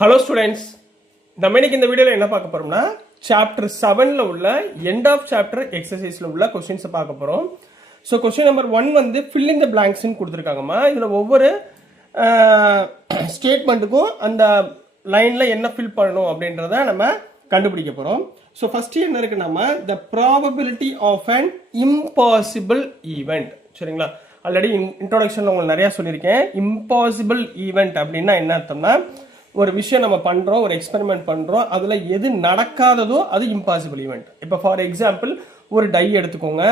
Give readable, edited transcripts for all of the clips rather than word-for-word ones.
Hello students, நம்ம இன்னைக்கு இந்த வீடியோவில் என்ன பார்க்க போறோம்னா சாப்டர் 7ல உள்ள எண்ட் ஆஃப் சாப்டர் எக்ஸசைஸ்ல உள்ள கொஸ்டின்ஸை பார்க்க போறோம். ஸோ கொஸ்டின் நம்பர் 1 வந்து ஃபில் இன் த பிளாங்க்ஸ்ன்னு கொடுத்துருக்காங்கம்மா. இதில் ஒவ்வொரு ஸ்டேட்மெண்ட்டுக்கும் அந்த லைன்ல என்ன ஃபில் பண்ணணும் அப்படின்றத நம்ம கண்டுபிடிக்க போறோம். ஸோ ஃபர்ஸ்ட் என்ன இருக்குன்னா the probability of an impossible event. சரிங்களா, ஆல்ரெடி இன்ட்ரோடக்ஷன்ல உங்களுக்கு நிறைய சொல்லியிருக்கேன். இம்பாசிபிள் ஈவெண்ட் அப்படின்னா என்ன அர்த்தம்னா, ஒரு விஷயம் நம்ம பண்றோம், ஒரு எக்ஸ்பெரிமெண்ட் பண்றோம், அதுல எது நடக்காததோ அது இம்பாசிபிள் ஈவெண்ட். இப்போ ஃபார் எக்ஸாம்பிள் ஒரு டை எடுத்துக்கோங்க.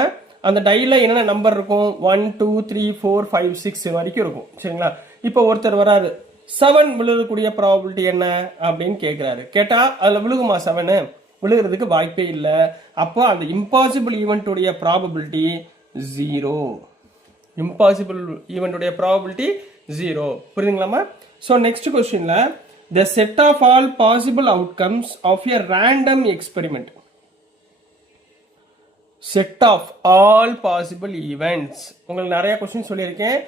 அந்த டைல என்னென்ன நம்பர் இருக்கும்? 1 2 3 4 5 6 வரைக்கும் இருக்கும். சரிங்களா, இப்போ ஒருத்தர் வராரு, 7 விழுகக்கூடிய ப்ராபபிலிட்டி என்ன அப்படின்னு கேட்கிறாரு. கேட்டா அதுல விழுகுமா? 7 விழுகிறதுக்கு வாய்ப்பே இல்லை. அப்போ அந்த இம்பாசிபிள் ஈவெண்ட்டுடைய ப்ராபபிலிட்டி 0. இம்பாசிபிள் ஈவெண்ட்டுடைய ப்ராபபிலிட்டி 0. புரியுதுங்களாமா? ஸோ நெக்ஸ்ட் கொஸ்டின்ல the set of all possible outcomes of a random experiment. Set of all possible events. உங்களுக்கு நிறைய கொஸ்டின் சொல்லியிருக்கேன்.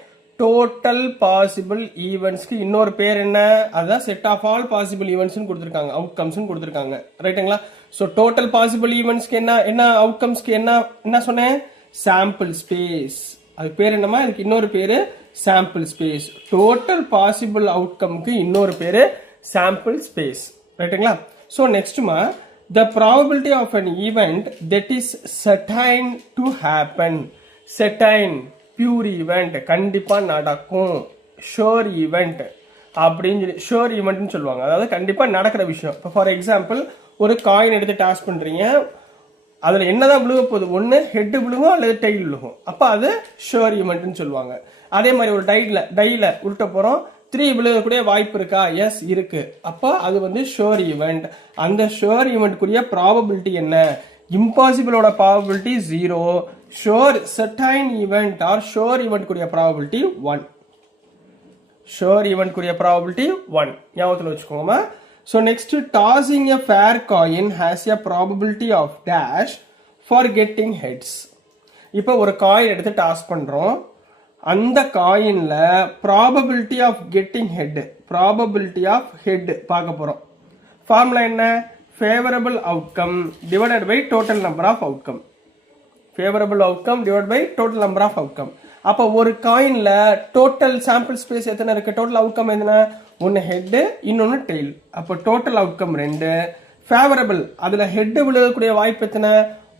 டோட்டல் பாசிபிள் ஈவெண்ட்ஸ்க்கு இன்னொரு பேர் என்ன? அதான் set of all possible events கொடுத்துருக்காங்க, அவுட்கம்ஸ் கொடுத்துருக்காங்க. ரைட்டுங்களா? ஸோ டோட்டல் பாசிபிள் ஈவெண்ட்ஸ்க்கு என்ன அவுட்கம்ஸ்க்கு என்ன சொன்னேன்? Sample space. அது பேர் என்னமா? இதுக்கு இன்னொரு பேரு சாம்பிள் ஸ்பேஸ். டோட்டல் பாசிபிள் அவுட்கம்க்கு இன்னொரு பேரு சாம்பிள் ஸ்பேஸ். ரைட்டுங்களா? ஸோ நெக்ஸ்ட்மா the probability of an event that is certain to happen. certain pure event, கண்டிப்பா நடக்கும். sure event அப்படின்னு சொல்லி sure eventன்னு சொல்லுவாங்க. அதாவது கண்டிப்பா நடக்கிற விஷயம். இப்போ ஃபார் எக்ஸாம்பிள் ஒரு காயின் எடுத்து டாஸ் பண்றீங்க, அதுல என்னதான் விழுக போகுது? ஒன்று ஹெட் விழுகும் அல்லது டெயில் விழுகும். அப்போ அது ஷோர் ஈவெண்ட்னு சொல்லுவாங்க. அதே மாதிரி ஒரு டைல உருட்ட போறோம், 3 விழுகக்கூடிய வாய்ப்பு இருக்கா? எஸ் இருக்கு. அப்போ அது வந்து ஷோர் ஈவெண்ட். அந்த ஷோர் ஈவெண்ட்க்குரிய ப்ராபபிலிட்டி என்ன? இம்பாசிபிளோட probability 0. Sure certain event or sure ஈவெண்ட்க்குரிய ப்ராபபிலிட்டி 1. ஷோர் ஈவெண்ட்க்குரிய ப்ராபபிலிட்டி 1 ஞாபகத்தில் வச்சுக்கோங்கம்மா. So next, tossing a fair coin has a probability of dash for getting heads. இப்போ ஒரு காயின் எடுத்து டாஸ் பண்றோம், அந்த காயின்ல probability of getting head, probability of head பார்க்க போறோம். ஃபார்முலா என்ன? favorable outcome divided by total number of outcome. favorable outcome divided by total number of outcome. அப்போ ஒரு காயின்ல டோட்டல் சாம்பிள் ஸ்பேஸ் எத்தனை இருக்கு? டோட்டல் அவுட்கம் என்ன? ஒன்னு ஹெட், இன்னொன்னு டெயில். அப்போ டோட்டல் அவுட்கம் 2. ஃபேவரபிள், அதுல ஹெட் விழுகக்கூடிய வாய்ப்பு எத்தனை?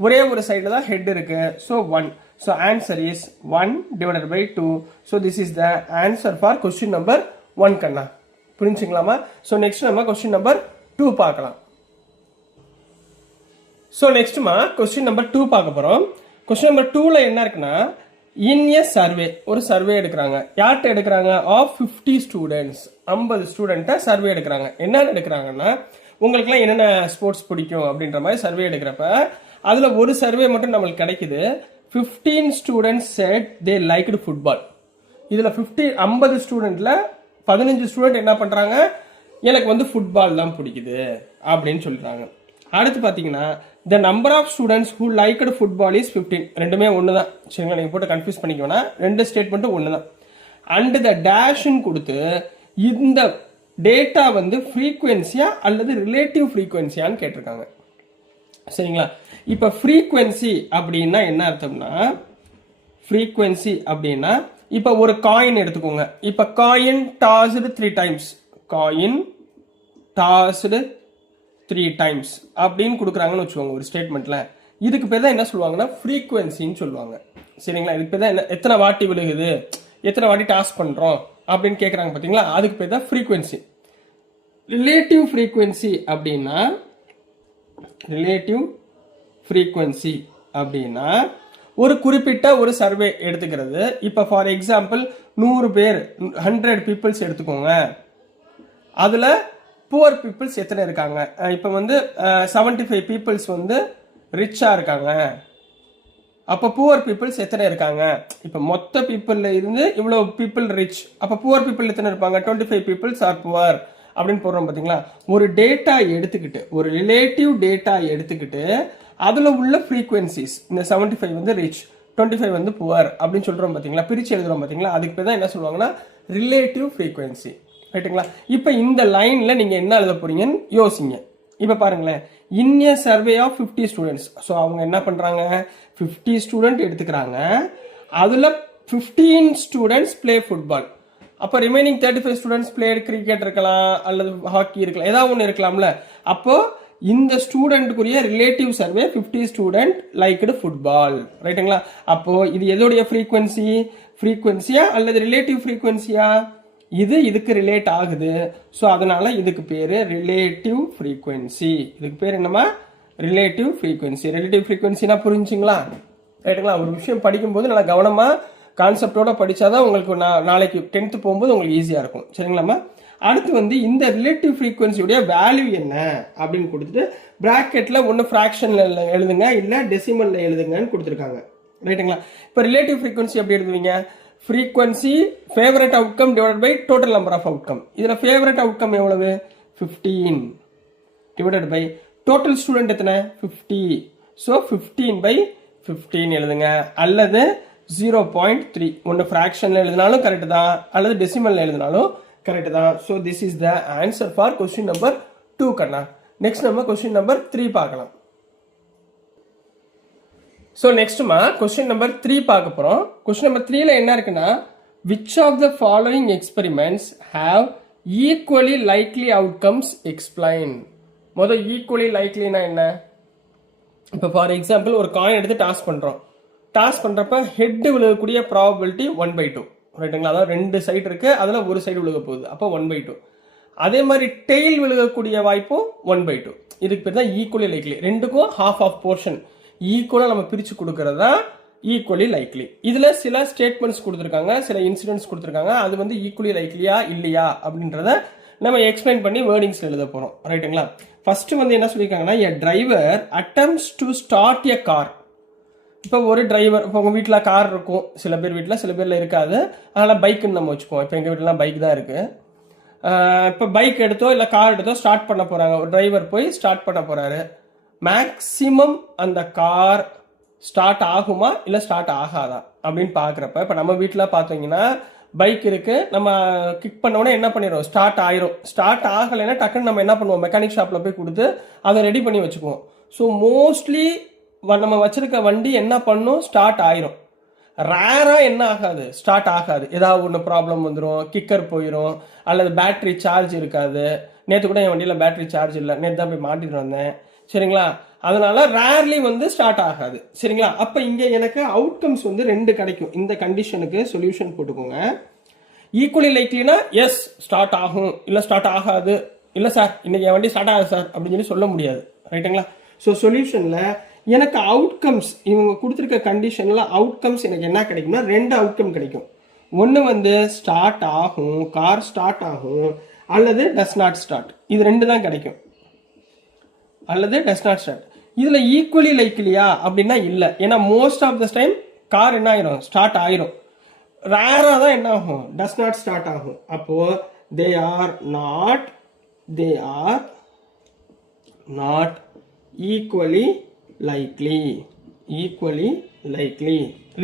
ஒரே ஒரு சைடுல தான் ஹெட் இருக்கு. So 1. So answer is 1 divided by 2. So this is the answer for question number 1 கண்ணா. புரிஞ்சுங்களாமா? ஸோ நெக்ஸ்ட் நம்ம கொஸ்டின் நம்பர் 2 பார்க்கலாம். ஸோ நெக்ஸ்ட்மா கொஸ்டின் நம்பர் 2 பார்க்க போறோம். கொஸ்டின் நம்பர் 2ல என்ன இருக்குன்னா, இன் எ சர்வே, ஒரு சர்வே எடுக்கிறாங்க. யார்கிட்ட எடுக்கிறாங்க? ஆஃப் 50 ஸ்டூடெண்ட்ஸ், 50 ஸ்டூடெண்ட்டை சர்வே எடுக்கிறாங்க. என்னென்ன எடுக்கிறாங்கன்னா, உங்களுக்குலாம் என்னென்ன ஸ்போர்ட்ஸ் பிடிக்கும் அப்படின்ற மாதிரி சர்வே எடுக்கிறப்ப அதில் ஒரு சர்வே மட்டும் நம்மளுக்கு கிடைக்குது. 15 ஸ்டூடெண்ட்ஸ் செட் தே லைக்டு ஃபுட்பால். இதில் 50 ஸ்டூடெண்ட்ல 15 ஸ்டூடெண்ட் என்ன பண்ணுறாங்க? எனக்கு வந்து ஃபுட்பால் தான் பிடிக்குது அப்படின்னு சொல்கிறாங்க. அடுத்து பார்த்தீங்கன்னா, the number of students who liked football is 15. ரெண்டுமே ஒன்று தான். சரிங்களா, நீங்கள் போட்டு கன்ஃபியூஸ் பண்ணிக்க வேணாம். ரெண்டு ஸ்டேட்மெண்ட்டும் ஒன்று தான். அண்ட் த டேஷ்ன்னு கொடுத்து இந்த டேட்டா வந்து ஃப்ரீக்வன்சியா அல்லது ரிலேட்டிவ் ஃப்ரீக்வன்சியான்னு கேட்டிருக்காங்க. சரிங்களா, இப்போ ஃப்ரீக்வன்சி அப்படின்னா என்ன அர்த்தம்னா, ஃப்ரீக்வன்சி அப்படின்னா இப்போ ஒரு காயின் எடுத்துக்கோங்க. இப்போ coin tossed 3 times, coin tossed 3 times அப்படின்னு கொடுக்குறாங்கன்னு வச்சுக்கோங்க ஒரு ஸ்டேட்மெண்ட்ல. இதுக்கு பேர் தான் என்ன சொல்லுவாங்கன்னா ஃப்ரீக்வன்சின்னு சொல்லுவாங்க. சரிங்களா, இதுக்கு பேர் தான் என்ன, எத்தனை வாட்டி விழுகுது, எத்தனை வாட்டி டாஸ் பண்றோம் அப்படின்னு கேட்குறாங்க பார்த்தீங்களா, அதுக்கு பேர் தான் ஃப்ரீக்வன்சி. ரிலேட்டிவ் ஃப்ரீக்வன்சி அப்படின்னா, ரிலேட்டிவ் ஃப்ரீக்வன்சி அப்படின்னா ஒரு குறிப்பிட்ட ஒரு சர்வே எடுத்துக்கிறது. இப்போ ஃபார் எக்ஸாம்பிள் 100 பேர், 100 பீப்புள்ஸ் எடுத்துக்கோங்க. அதுல புவர் பீப்புள்ஸ் எத்தனை இருக்காங்க? இப்போ வந்து 75 பீப்புள்ஸ் வந்து ரிச்சா இருக்காங்க. அப்போ புவர் பீப்புள்ஸ் எத்தனை இருக்காங்க? இப்போ மொத்த பீப்புள்ல இருந்து இவ்வளோ பீப்புள் ரிச், அப்போ புவர் பீப்புள் எத்தனை இருப்பாங்க? 25 பீப்புள்ஸ் ஆர் புவர் அப்படின்னு போடுறோம் பார்த்தீங்களா. ஒரு டேட்டா எடுத்துக்கிட்டு, ஒரு ரிலேட்டிவ் டேட்டா எடுத்துக்கிட்டு அதுல உள்ள ஃப்ரீக்வன்சிஸ், இந்த 75 வந்து ரிச், 25 வந்து புவர் அப்படின்னு சொல்றோம் பார்த்தீங்களா, பிரிச்சு எழுதுறோம் பார்த்தீங்களா, அதுக்கு பேர் தான் என்ன சொல்லுவாங்கன்னா ரிலேட்டிவ் ஃப்ரீக்வன்சி. ரைட்டுங்களா? இப்போ இந்த லைன்ல நீங்க என்ன எழுத போறீங்கன்னு யோசிங்க. இப்போ பாருங்களேன், in a survey of 50 students. So அவங்க என்ன பண்றாங்க, 50 ஸ்டூடெண்ட் எடுத்துக்கிறாங்க, அதுல 15 ஸ்டூடெண்ட்ஸ் பிளே ஃபுட்பால். அப்போ ரிமைனிங் 35 ஸ்டூடெண்ட்ஸ் பிளே கிரிக்கெட் இருக்கலாம் அல்லது ஹாக்கி இருக்கலாம், ஏதாவது ஒன்று இருக்கலாம்ல. அப்போ இந்த ஸ்டூடெண்ட்டுக்குரிய relative survey 50 student liked football. ரைட்டுங்களா? அப்போ இது எதோடைய ஃப்ரீக்வன்சியா அல்லது ரிலேட்டிவ் ஃப்ரீக்வன்சியா? இது இதுக்கு ரிலேட் ஆகுது. ஸோ அதனால இதுக்கு பேரு ரிலேட்டிவ் ஃப்ரீக்வன்சி. இதுக்கு பேர் என்னமா, ரிலேட்டிவ் ஃப்ரீக்வன்சி. ரிலேட்டிவ் ஃப்ரீக்வன்சினா புரிஞ்சுங்களா? ரைட்டுங்களா? ஒரு விஷயம் படிக்கும்போது நல்லா கவனமா கான்செப்டோட படிச்சாதான் உங்களுக்கு நாளைக்கு 10th போகும்போது உங்களுக்கு ஈஸியா இருக்கும். சரிங்களாமா? அடுத்து வந்து இந்த ரிலேட்டிவ் ஃப்ரீக்வன்சியுடைய வேல்யூ என்ன அப்படின்னு கொடுத்துட்டு பிராக்கெட்ல ஒன்று ஃப்ராக்ஷன்ல எழுதுங்க, இல்லை டெசிமல்ல எழுதுங்கன்னு கொடுத்துருக்காங்க. ரைட்டுங்களா? இப்போ ரிலேட்டிவ் ஃப்ரீக்வன்சி எப்படி எழுதுவீங்க? frequency favorite outcome divided by total number of outcome. இதுல favorite outcome எவ்வளவு? 15 divided by total student எத்தனை? 50. so 15 by 15 எழுதுங்க. அல்லது 0.3 ஒன்று ஃப்ராக்ஷன்ல எழுதினாலும் கரெக்ட் தான், அல்லது டெசிமல்ல எழுதினாலும் கரெக்ட் தான். so this is the answer for question number 2 Kanna. next நம்ம question number 3 பார்க்கலாம். ஸோ நெக்ஸ்ட்மா கொஸ்டின் நம்பர் 3 பார்க்க போகிறோம். கொஸ்டின் நம்பர் 3ல என்ன இருக்குன்னா, which of the following experiments have equally likely outcomes explain. முதல் ஈக்குவலி லைக்லினா என்ன? இப்போ ஃபார் எக்ஸாம்பிள் ஒரு காயின் எடுத்து டாஸ் பண்ணுறோம். டாஸ் பண்ணுறப்ப ஹெட் விழுகக்கூடிய ப்ராபபிலிட்டி 1/2. ரைட்டுங்களா? அதாவது 2 சைடு இருக்கு, அதில் ஒரு சைடு விழுக போகுது, அப்போ 1/2. அதே மாதிரி டெய்ல் விழுகக்கூடிய வாய்ப்பும் 1/2. இதுக்கு பேர் தான் ஈக்குவலி லைக்லி. ரெண்டுக்கும் half ஆஃப் போர்ஷன் ஈக்குவலாக நம்ம பிரித்து கொடுக்கறதா ஈக்குவலி லைக்லி. இதில் சில ஸ்டேட்மெண்ட்ஸ் கொடுத்துருக்காங்க, சில இன்சிடென்ட்ஸ் கொடுத்துருக்காங்க. அது வந்து ஈக்குவலி லைக்லியா இல்லையா அப்படின்றத நம்ம எக்ஸ்பிளைன் பண்ணி வேர்டிங்ஸ் எழுத போகிறோம். ரைட்டுங்களா? ஃபர்ஸ்ட் வந்து என்ன சொல்லியிருக்காங்கன்னா, எ driver attempts to start a car. இப்போ ஒரு டிரைவர், இப்போ உங்கள் வீட்டில் கார் இருக்கும், சில பேர் வீட்டில், சில பேரில் இருக்காது, அதனால் பைக்குன்னு நம்ம வச்சுக்குவோம். இப்போ எங்கள் வீட்டிலாம் பைக் தான் இருக்குது. இப்போ பைக் எடுத்தோ இல்லை கார் எடுத்தோ ஸ்டார்ட் பண்ண போகிறாங்க. ஒரு டிரைவர் போய் ஸ்டார்ட் பண்ண போகிறாரு. மேக்சிமம் அந்த கார் ஸ்டார்ட் ஆகுமா இல்லை ஸ்டார்ட் ஆகாதா அப்படின்னு பார்க்குறப்ப, இப்போ நம்ம வீட்டில் பார்த்தீங்கன்னா பைக் இருக்கு, நம்ம கிக் பண்ண உடனே என்ன பண்ணிடுவோம், ஸ்டார்ட் ஆயிரும். ஸ்டார்ட் ஆகலைன்னா டக்குன்னு நம்ம என்ன பண்ணுவோம், மெக்கானிக் ஷாப்பில் போய் கொடுத்து அதை ரெடி பண்ணி வச்சுக்குவோம். ஸோ மோஸ்ட்லி நம்ம வச்சிருக்க வண்டி என்ன பண்ணும், ஸ்டார்ட் ஆயிரும். ரேராக என்ன ஆகாது, ஸ்டார்ட் ஆகாது. ஏதாவது ஒன்று ப்ராப்ளம் வந்துடும், கிக்கர் போயிடும், அல்லது பேட்டரி சார்ஜ் இருக்காது. நேற்று கூட என் வண்டியில் பேட்டரி சார்ஜ் இல்லை, நேற்று தான் போய் மாட்டிட்டு வந்தேன். சரிங்களா? அதனால ரேர்லி வந்து ஸ்டார்ட் ஆகாது. சரிங்களா? அப்ப இங்க எனக்கு அவுட்கம்ஸ் வந்து 2 கிடைக்கும். இந்த கண்டிஷனுக்கு சொல்யூஷன் போட்டுக்கோங்க. ஈக்குவலி லைக்லினா எஸ் ஸ்டார்ட் ஆகும், இல்ல ஸ்டார்ட் ஆகாது, இல்ல சார் இன்னைக்கு என் வண்டி ஸ்டார்ட் ஆகுது சார் அப்படின்னு சொல்லி சொல்ல முடியாது. ரைட்டுங்களா? ஸோ சொல்யூஷன்ல எனக்கு அவுட்கம்ஸ், இவங்க கொடுத்துருக்க கண்டிஷன்ல அவுட்கம்ஸ் எனக்கு என்ன கிடைக்கும்னா 2 அவுட்கம் கிடைக்கும். ஒன்று வந்து ஸ்டார்ட் ஆகும், கார் ஸ்டார்ட் ஆகும், அல்லது டஸ் நாட் ஸ்டார்ட். இது 2 தான் கிடைக்கும், அல்லது டஸ் நாட் ஸ்டார்ட். இதுல ஈக்குவலி லைக்லியா அப்படின்னா இல்ல. ஏன்னா most of the time car என்ன ஆயிரும், ஸ்டார்ட் ஆயிரும். ரேரா தான் என்ன ஆகும், டஸ் நாட் ஸ்டார்ட் ஆகும். அப்போ they are not equally likely.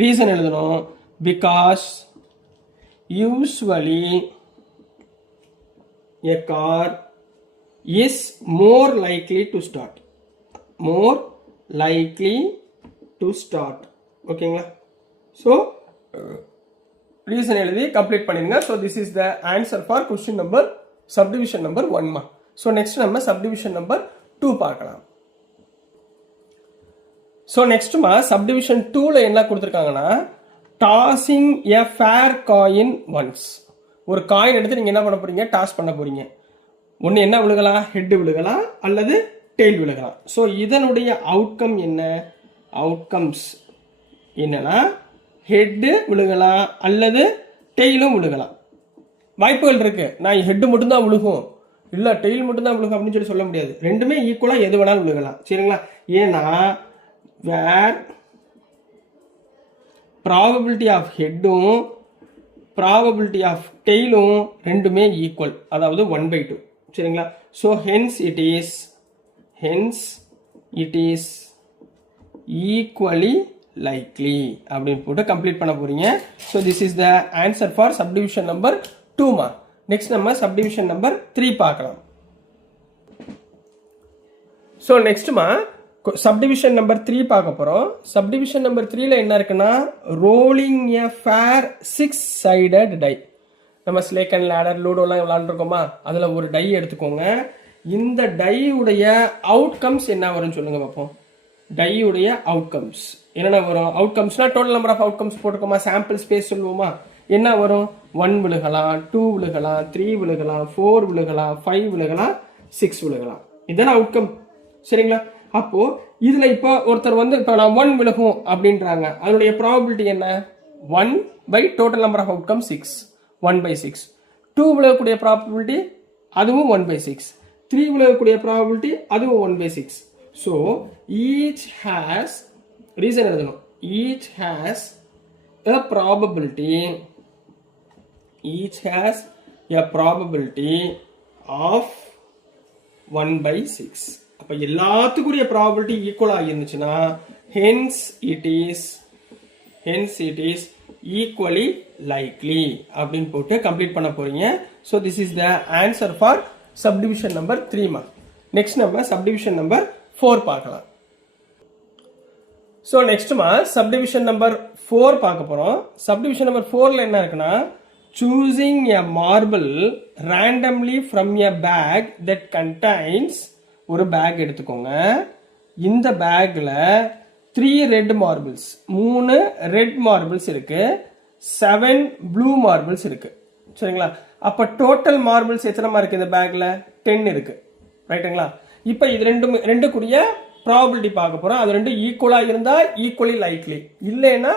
Reason எழுதணும், because usually a car is more likely to start. ஓகேங்களா? ஸோ ரீசன் எழுதி கம்ப்ளீட் பண்ணிருங்க. So this is the answer for question number subdivision number 1. So next நம்ம subdivision number 2 பார்க்கலாம். So நெக்ஸ்ட்மா subdivision 2ல என்ன கொடுத்துருக்காங்கன்னா, tossing a fair coin once. ஒரு காயின் எடுத்து நீங்க என்ன பண்ண போறீங்க, டாஸ் பண்ண போறீங்க. ஒன்று என்ன விழுகலாம், ஹெட் விழுகலாம் அல்லது டெய்ல் விழுகலாம். ஸோ இதனுடைய அவுட்கம் என்ன, அவுட்கம்ஸ் என்னன்னா ஹெட்டு விழுகலாம் அல்லது டெய்லும் விழுகலாம். வாய்ப்புகள் இருக்கு. நான் ஹெட்டு மட்டும்தான் விழுகும், இல்லை டெய்ல் மட்டும்தான் விழுகும் அப்படின்னு சொல்லி சொல்ல முடியாது. ரெண்டுமே ஈக்குவலாக எது வேணாலும் விழுகலாம். சரிங்களா? ஏன்னா வேர் ப்ராபபிலிட்டி ஆஃப் ஹெட்டும் ப்ராபபிலிட்டி ஆஃப் டெய்லும் ரெண்டுமே ஈக்குவல், அதாவது 1/2. சரிங்களா? So hence it is equally likely அப்படின்னு போட்டு கம்ப்ளீட் பண்ண போறீங்க. So this is the answer for subdivision number 2. Next நம்ம சப்டிவிஷன் நம்பர் 3 பார்க்கலாம். ஸோ நெக்ஸ்ட்மா சப்டிவிஷன் நம்பர் 3 பார்க்க போகிறோம். சப்டிவிஷன் நம்பர் 3ல என்ன இருக்குன்னா rolling a fair 6-sided die. நம்ம ஸ்லேக் அண்ட் லேடர் லூடோலாம் விளாண்டுருக்கோமா, அதில் ஒரு டை எடுத்துக்கோங்க. இந்த டையுடைய அவுட்கம்ஸ் என்ன வரும்னு சொல்லுங்க பார்ப்போம். டையுடைய அவுட்கம்ஸ் என்னென்ன வரும்? அவுட்கம்ஸ்னா டோட்டல் நம்பர் ஆஃப் அவுட்கம்ஸ் போட்டுக்கோமா, சாம்பிள் ஸ்பேஸ் சொல்லுவோமா. என்ன வரும்? 1 விழுகலாம், 2 விழுகலாம், 3 விழுகலாம், 4 விழுகலாம், 5 விழுகலாம், 6 விழுகலாம். இதுதானே அவுட்கம், சரிங்களா? அப்போ இதுல இப்போ ஒருத்தர் வந்து இப்போ நான் 1 விழுகும் அப்படின்றாங்க, அதனுடைய ப்ராபபிலிட்டி என்ன? 1 by total number of outcome 6, 1/6. 2 விழுகக்கூடிய ப்ராபபிலிட்டி அதுவும் 1/6. 3 விழுகக்கூடிய ப்ராபபிலிட்டி அதுவும் 1/6. ஸோ ஈச் ஹேஸ் ரீசன் எழுதணும். Each has a probability of 1/6. அப்ப எல்லாத்துக்குரிய ப்ராபபிலிட்டி ஈக்குவலா இருந்துச்சுன்னா hence it is equally likely அப்படின்னு போட்டு கம்ப்ளீட் பண்ண போறீங்க. so this is the answer for subdivision number 3 ma. next நம்ம subdivision number 4 பார்க்கலாம். ஸோ நெக்ஸ்ட்மா சப்டிவிஷன் நம்பர் 4 பார்க்க போகிறோம். சப்டிவிஷன் நம்பர் 4ல என்ன இருக்குன்னா choosing a marble randomly from a bag that contains. ஒரு பேக் எடுத்துக்கோங்க. இந்த பேக்கில் 3 ரெட் மார்பிள்ஸ், 3 ரெட் மார்பிள்ஸ் இருக்கு, 7 ப்ளூ மார்பிள்ஸ் இருக்கு, சரிங்களா? அப்போ டோட்டல் மார்பிள்ஸ் எத்தனை இருக்கு இந்த பேக்கில்? 10 இருக்கு, ரைட்டுங்களா? இப்போ இது ரெண்டுக்குரிய ப்ராபபிலிட்டி பார்க்க போகிறோம். அது ரெண்டும் ஈக்குவலாக இருந்தால் ஈக்குவலி லைக்லி, இல்லைன்னா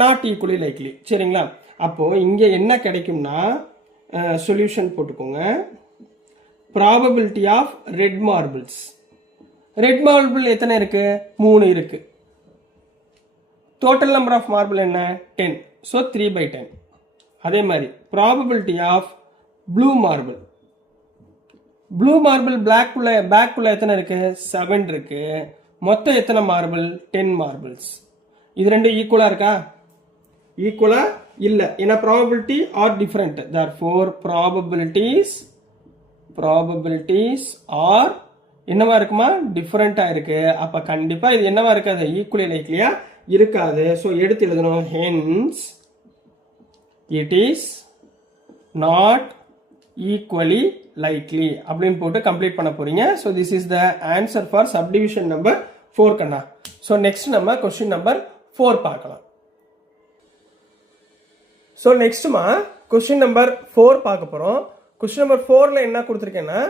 நாட் ஈக்குவலி லைக்லி, சரிங்களா? அப்போது இங்கே என்ன கிடைக்கும்னா சொல்யூஷன் போட்டுக்கோங்க. Probability of red marbles. Red marble எத்தனை இருக்கு? 3 இருக்கு. டோட்டல் நம்பர் ஆஃப் மார்பிள் என்ன? 10. ஸோ 3/10. அதே மாதிரி probability of blue marble. Blue marble பேக்குள்ள எத்தனை இருக்கு? 7 இருக்கு. மொத்தம் எத்தனை மார்பிள்? 10 மார்பிள்ஸ். இது ரெண்டும் ஈக்குவலா இருக்கா? ஈக்குவலா இல்ல, ஏன்னா probability are different. therefore probabilities ஆர் என்னவா இருக்குமா? டிஃபரெண்டா இருக்கு. அப்ப கண்டிப்பா இது என்னவா இருக்காது? ஈக்குவலி லைக்லியா இருக்காது. ஸோ எடுத்து எழுதணும். hence it is not equally likely அப்படின்னு போட்டு கம்ப்ளீட் பண்ண போறீங்க. So this is the answer for subdivision number 4 கண்ணா. ஸோ நெக்ஸ்ட் நம்ம கொஸ்டின் நம்பர் 4 பார்க்கலாம். ஸோ நெக்ஸ்ட்மா கொஸ்டின் நம்பர் 4 பார்க்க போறோம். கொஸ்டின் நம்பர் 4ல என்ன கொடுத்துருக்கேன்னா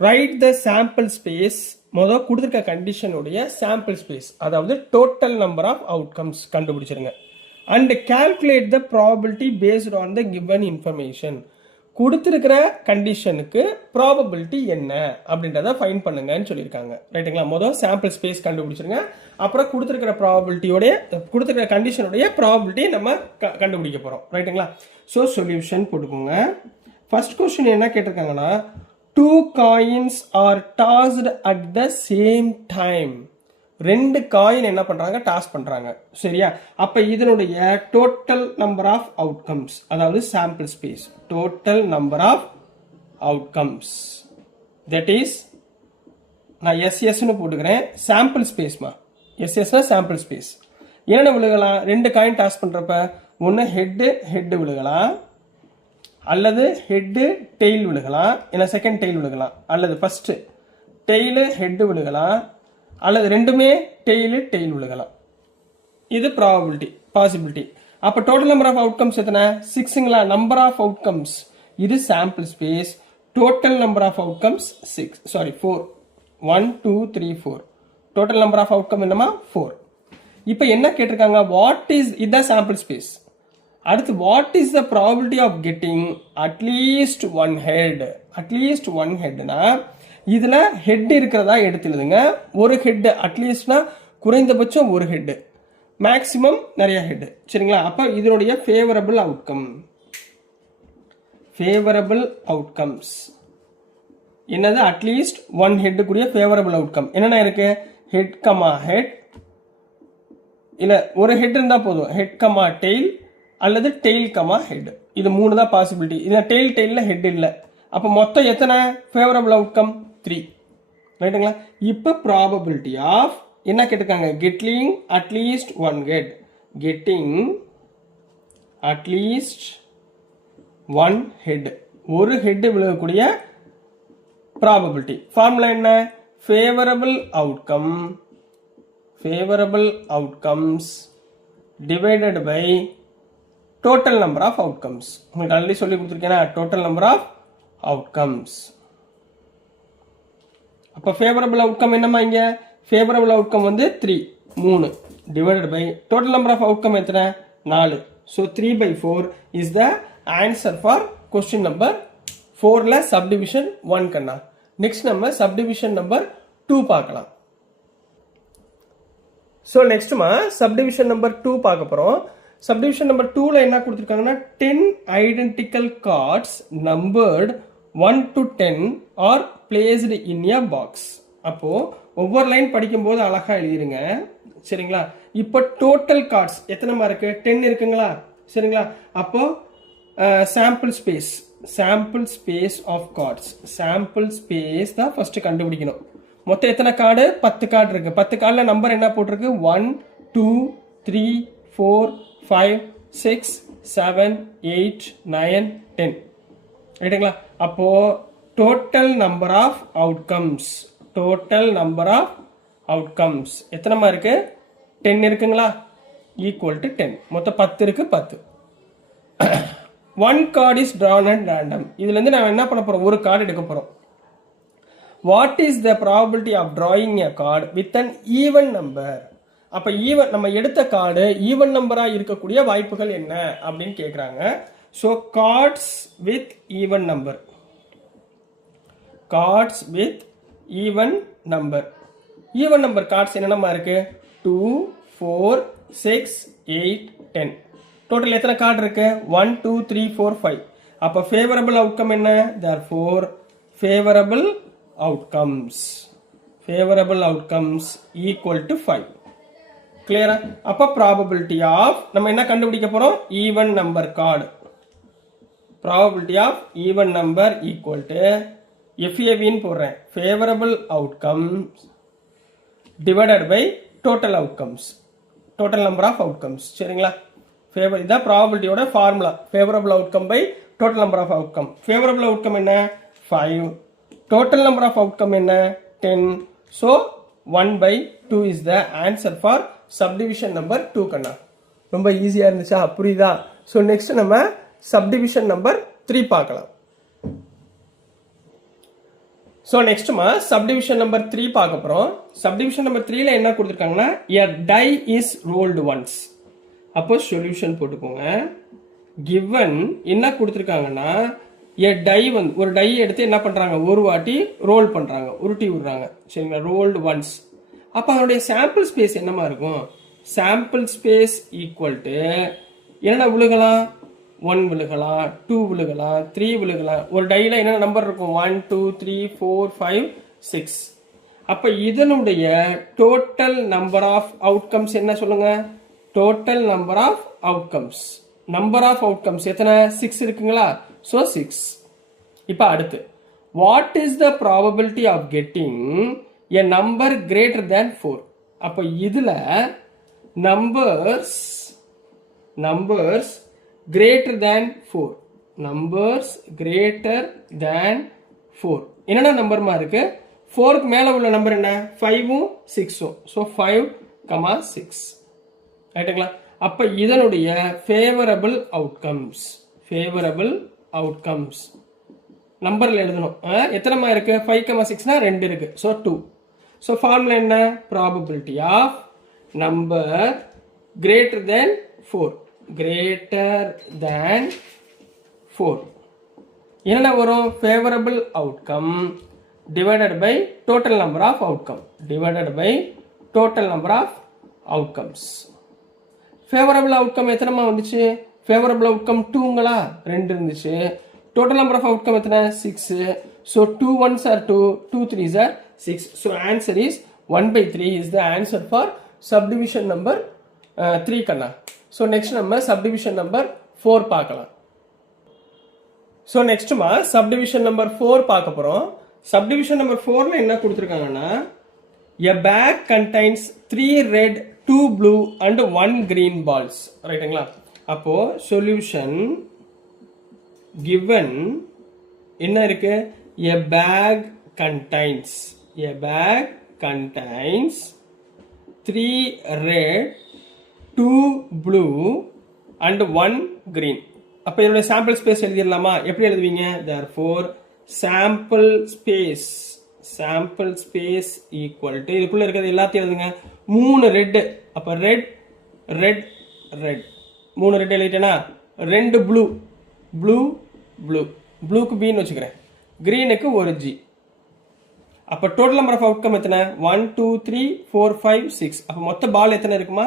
ரைட் த சாம்பிள் ஸ்பேஸ். முதல் கொடுத்துருக்க கண்டிஷனுடைய சாம்பிள் ஸ்பேஸ், அதாவது டோட்டல் நம்பர் ஆஃப் அவுட்கம்ஸ் கண்டுபிடிச்சிருங்க. And calculate the probability based on the given information. கொடுத்துருக்கிற கண்டிஷனுக்கு ப்ராபபிலிட்டி என்ன அப்படின்றத ஃபைண்ட் பண்ணுங்கன்னு சொல்லியிருக்காங்க, ரைட்டுங்களா? முதல் சாம்பிள் ஸ்பேஸ் கண்டுபிடிச்சிருங்க. அப்புறம் கொடுத்துருக்கிற கொடுத்துருக்கிற கண்டிஷனுடைய ப்ராபபிலிட்டி நம்ம கண்டுபிடிக்க போகிறோம், ரைட்டுங்களா? ஸோ சொல்யூஷன் போட்டுக்கோங்க. ஃபர்ஸ்ட் கொஸ்டின் என்ன கேட்டிருக்காங்கன்னா 2 coins are tossed at the same time. 2 coin என்ன பண்றாங்க? டாஸ் பண்றாங்க, சரியா? அப்ப இதனுடைய டோட்டல் நம்பர் ஆஃப் அவுட்கம்ஸ், அதாவது sample space, total number of outcomes, that is நான் எஸ்எஸ்ன்னு போட்டுக்கிறேன். சாம்பிள் ஸ்பேஸ்மா, எஸ்எஸ்னா சாம்பிள் ஸ்பேஸ். என்னென்ன விழுகலாம்? 2 காயின் டாஸ் பண்றப்ப ஒன்று ஹெட் விழுகலாம், அல்லது ஹெட்டு டெய்ல் விழுகலாம், இல்லை செகண்ட் டெய்ல் விழுகலாம், அல்லது ஃபர்ஸ்ட் டெய்லு ஹெட்டு விழுகலாம், அல்லது ரெண்டுமே டெய்ல் விழுகலாம். இது ப்ராபபிலிட்டி, பாசிபிலிட்டி. அப்போ டோட்டல் நம்பர் ஆஃப் அவுட்கம்ஸ் எத்தனை? 6ங்களா? Number of outcomes. இது sample space. Total number of outcomes 4. 1 2 3 4. Total number of outcome என்னமா? 4. இப்போ என்ன கேட்டிருக்காங்க? வாட் இஸ் இதுதான் சாம்பிள் ஸ்பேஸ். அடுத்து what is the probability of getting at least 1 head. At least 1 ஹெட்னா இதுல ஹெட் இருக்கிறதா எடுத்துடுங்க. ஒரு ஹெட் அட்லீஸ்ட்னா குறைந்தபட்சம் ஒரு ஹெட், மேக்சிமம் நிறைய ஹெட், சரிங்களா? அப்ப இதனுடைய ஃபேவரபிள் அவுட்கம்ஸ் என்னது? அட்லீஸ்ட் 1 ஹெட்டுக்குரிய ஃபேவரபிள் அவுட்கம் என்னென்ன இருக்கு? ஹெட் கமா ஹெட், இல்ல ஒரு ஹெட் இருந்தா போதும், ஹெட் கமா டெய்ல், அல்லது டெய்ல் கமா ஹெட். இது 3 தான் பாசிபிலிட்டி. இதில் டெய்லில் ஹெட் இல்லை. அப்போ மொத்தம் எத்தனை ஃபேவரபிள் அவுட்கம்? 3. ரைட்டுங்களா? இப்போ ப்ராபபிலிட்டி ஆஃப் என்ன கேட்டிருக்காங்க? Getting at least 1 head. Getting at least 1 head. ஒரு ஹெட் விழுகக்கூடிய ப்ராபபிலிட்டி. ஃபார்முலா என்ன? Favourable outcomes divided by total number of outcomes. உங்களுக்கு ஆல்ரெடி சொல்லி கொடுத்துருக்கேன்னா total number of outcomes. அப்போ ஃபேவரபிள் அவுட்கம் என்னமா? இங்கே ஃபேவரபிள் அவுட்கம் வந்து 3 divided by total number of outcome எத்தனை? 4. So 3/4 is the answer for question number 4ல subdivision 1 கண்ணா. Next நம்ம subdivision number 2 பார்க்கலாம். ஸோ நெக்ஸ்ட்மா சப்டிவிஷன் நம்பர் 2 பார்க்க போகிறோம். சப்டிவிஷன் நம்பர் 2ல என்ன கொடுத்துருக்காங்கன்னா 10 identical cards numbered 1 to 10 are placed in a box. அப்போது ஒவ்வொரு லைன் படிக்கும்போது அழகாக எழுதிருங்க. சரிங்களா? இப்போ டோட்டல் கார்ட்ஸ் எத்தனைமா இருக்குது? 10 இருக்குங்களா? சரிங்களா? அப்போது sample space of cards. Sample space தான் ஃபஸ்ட்டு கண்டுபிடிக்கணும். மொத்தம் எத்தனை கார்டு? 10 கார்டு இருக்கு. 10 கார்டில் நம்பர் என்ன போட்டிருக்கு? 1 2 3 4 5 6 7 8 9 10. ரைட்டுங்களா? அப்போ டோட்டல் நம்பர் ஆஃப் அவுட்கம்ஸ் எத்தனைமா இருக்கு? 10 இருக்குங்களா? Equal to 10. மொத்தம் 10 இருக்கு. 10. 1 card is drawn at random. இதுலேருந்து நான் என்ன பண்ண போகிறோம்? ஒரு கார்டு எடுக்க போகிறோம். What is the probability of drawing a card with an even number? அப்போ ஈவன் நம்ம எடுத்த கார்டு ஈவன் நம்பராக இருக்கக்கூடிய வாய்ப்புகள் என்ன அப்படின்னு கேட்குறாங்க. So cards with even number. Even number cards என்னென்னமா இருக்கு? 2 4 6 8 10. டோட்டல் எத்தனை கார்டு இருக்கு? 1 2 3 4 5. அப்போ ஃபேவரபிள் அவுட்கம் என்ன? therefore favourable outcomes equal to 5. கிளியரா? அப்ப ப்ராபபிலிட்டி ஆஃப் நம்ம என்ன கண்டுபிடிக்க போறோம்? Even number card. Probability of even number equal to FAVன்னு போடுறேன். Favourable outcomes divided by total outcomes. Total number of outcomes. சரிங்களா? இதான் ப்ராபபிலிட்டியோட formula. Favourable outcome by total number of outcome. Favourable outcome என்ன? 5. Total number of outcome என்ன? 10. So 1/2 is the answer for subdivision number 2 கண்ணா. ரொம்ப ஈஸியாக இருந்துச்சா? புரியுதா? So next நம்ம subdivision number 3 பார்க்கலாம். ஸோ நெக்ஸ்ட்மா subdivision number 3 பார்க்க போகிறோம். subdivision number 3ல என்ன கொடுத்துருக்காங்கன்னா a die is rolled once. அப்போ சொல்யூஷன் போட்டுக்கோங்க. given என்ன கொடுத்துருக்காங்கன்னா டை வந்து ஒரு டை எடுத்து என்ன பண்ணுறாங்க? ஒரு வாட்டி ரோல் பண்ணுறாங்க, உருட்டி விடுறாங்க. சரிங்களா? Rolled once. அப்போ அதனுடைய சாம்பிள் ஸ்பேஸ் என்னமா இருக்கும்? சாம்பிள் ஸ்பேஸ் ஈக்குவல் டு என்னென்ன விழுகலாம்? 1 விழுகலாம், 2 விழுகலாம், 3 விழுகலாம். ஒரு டையில் என்னென்ன நம்பர் இருக்கும்? 1 2 3 4 5 6. அப்போ இதனுடைய டோட்டல் நம்பர் ஆஃப் அவுட்கம்ஸ் என்ன சொல்லுங்க? டோட்டல் நம்பர் ஆஃப் அவுட்கம்ஸ் எத்தனை? 6 இருக்குங்களா? ஸோ 6. இப்போ அடுத்து what is the probability of getting a number greater than 4? அப்போ இதில் நம்பர்ஸ் கிரேட்டர் தேன் 4 என்னென்ன நம்பர்மா இருக்கு? 4க்கு மேலே உள்ள நம்பர் என்ன? 5ம் 6ம். ஸோ 5, 6. ரைட்டுங்களா? அப்போ இதனுடைய ஃபேவரபிள் அவுட்கம்ஸ் நம்பரில் எழுதணும். எத்தனைமா இருக்கு? 5, 6னா 2 இருக்கு. ஸோ 2. ஸோ ஃபார்முலா என்ன? Probability of number greater than 4. என்னென்ன வரும்? Favourable outcome divided by total number of outcomes. Favourable outcome எத்தனைமா வந்துச்சு? Favourable outcome 2ங்களா? 2 இருந்துச்சு. டோட்டல் நம்பர் ஆஃப் அவுட்கம் எத்தனை? 6. So 2 1s are 2, 2 3s are 6. So answer is 1/3 is the answer for subdivision number 3 கண்ணா. So next நம்ம subdivision number 4 பார்க்கலாம். So நெக்ஸ்ட்மா subdivision number 4 பார்க்க போகிறோம். சப்டிவிஷன் நம்பர் 4ல என்ன கொடுத்துருக்காங்கன்னா, a bag contains 3 red, 2 blue and 1 green balls. ரைட்டுங்களா? அப்போ சொல்யூஷன் given என்ன இருக்கு? a bag contains 3 red, 2 blue and 1 green. அப்ப இதோட சாம்பிள் ஸ்பேஸ் எழுதிடலாமா? எப்படி எழுதுவீங்க? therefore sample space equal to இதுக்குள்ள இருக்கிறது எல்லாத்தையும் எழுதுங்க. 3 ரெட், அப்ப ரெட் 3 ரெட் எழுதிட்டேனா, 2 ப்ளூக்கு பீன்னு வச்சுக்கிறேன், கிரீனுக்கு ஒரு ஜி. அப்ப டோட்டல் நம்பர் ஆஃப் அவுட்கம் எத்தனை? 1 2 3 4 5 6. அப்ப மொத்த பால் எத்தனை இருக்குமா?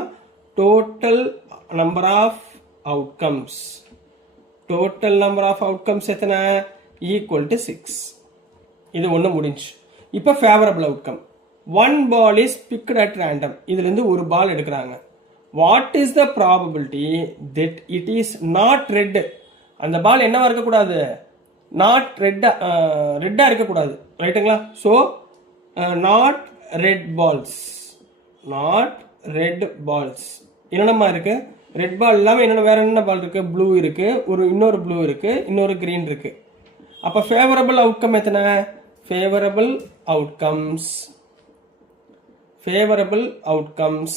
டோட்டல் நம்பர் ஆஃப் அவுட்கம்ஸ் எத்தனை? Equal to 6. இது ஒன்று முடிஞ்சு. இப்போ favourable outcome, 1 ball is picked at random. இதுல இருந்து ஒரு பால் எடுக்கிறாங்க. What is the probability that it is not red? அந்த பால் என்னவா இருக்கக்கூடாது? நாட் ரெட்டா இருக்கக்கூடாது. ரைட்டுங்களா? ஸோ நாட் ரெட் பால்ஸ் என்னென்னமா இருக்கு? ரெட் பால் இல்லாமல் என்னென்ன வேற என்ன பால் இருக்கு? ப்ளூ இருக்கு, இன்னொரு ப்ளூ இருக்கு, இன்னொரு கிரீன் இருக்கு. அப்போ ஃபேவரபிள் அவுட்கம் எத்தனை? ஃபேவரபிள் அவுட்கம்ஸ்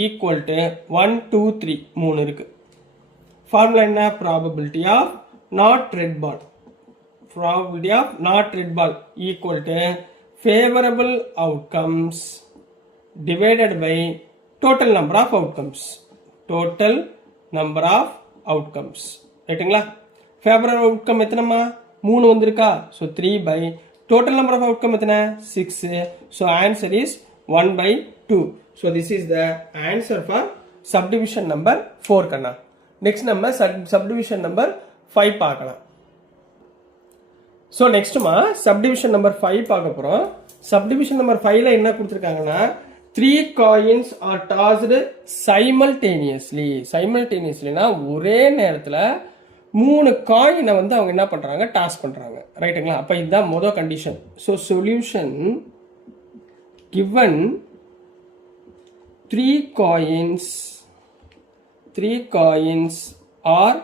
ஈக்குவல் டு 1 2 3 3 இருக்கு. ஃபார்முலா என்ன? Probability of not red ball equal to favourable outcomes divided by total number of outcomes. ரைட்டுங்களா? ஃபேவரபிள் அவுட்கம் எத்தனைமா? 3 வந்திருக்கா? So 3 by total number of outcome எத்தனை? 6. So answer is 1/2. So this is the answer for subdivision number 4 கண்ணா. Next நம்ம subdivision number 5 பார்க்கலாம். So நெக்ஸ்ட்மா subdivision number 5 பார்க்க போகிறோம். சப்டிவிஷன் நம்பர் 5ல என்ன கொடுத்துருக்காங்கன்னா, 3 coins are tossed simultaneouslyனா ஒரே நேரத்தில் 3 காயினை வந்து அவங்க என்ன பண்றாங்க? டாஸ் பண்றாங்க. ரைட்டுங்களா? அப்ப இதுதான் முதல் condition. So solution given 3 coins are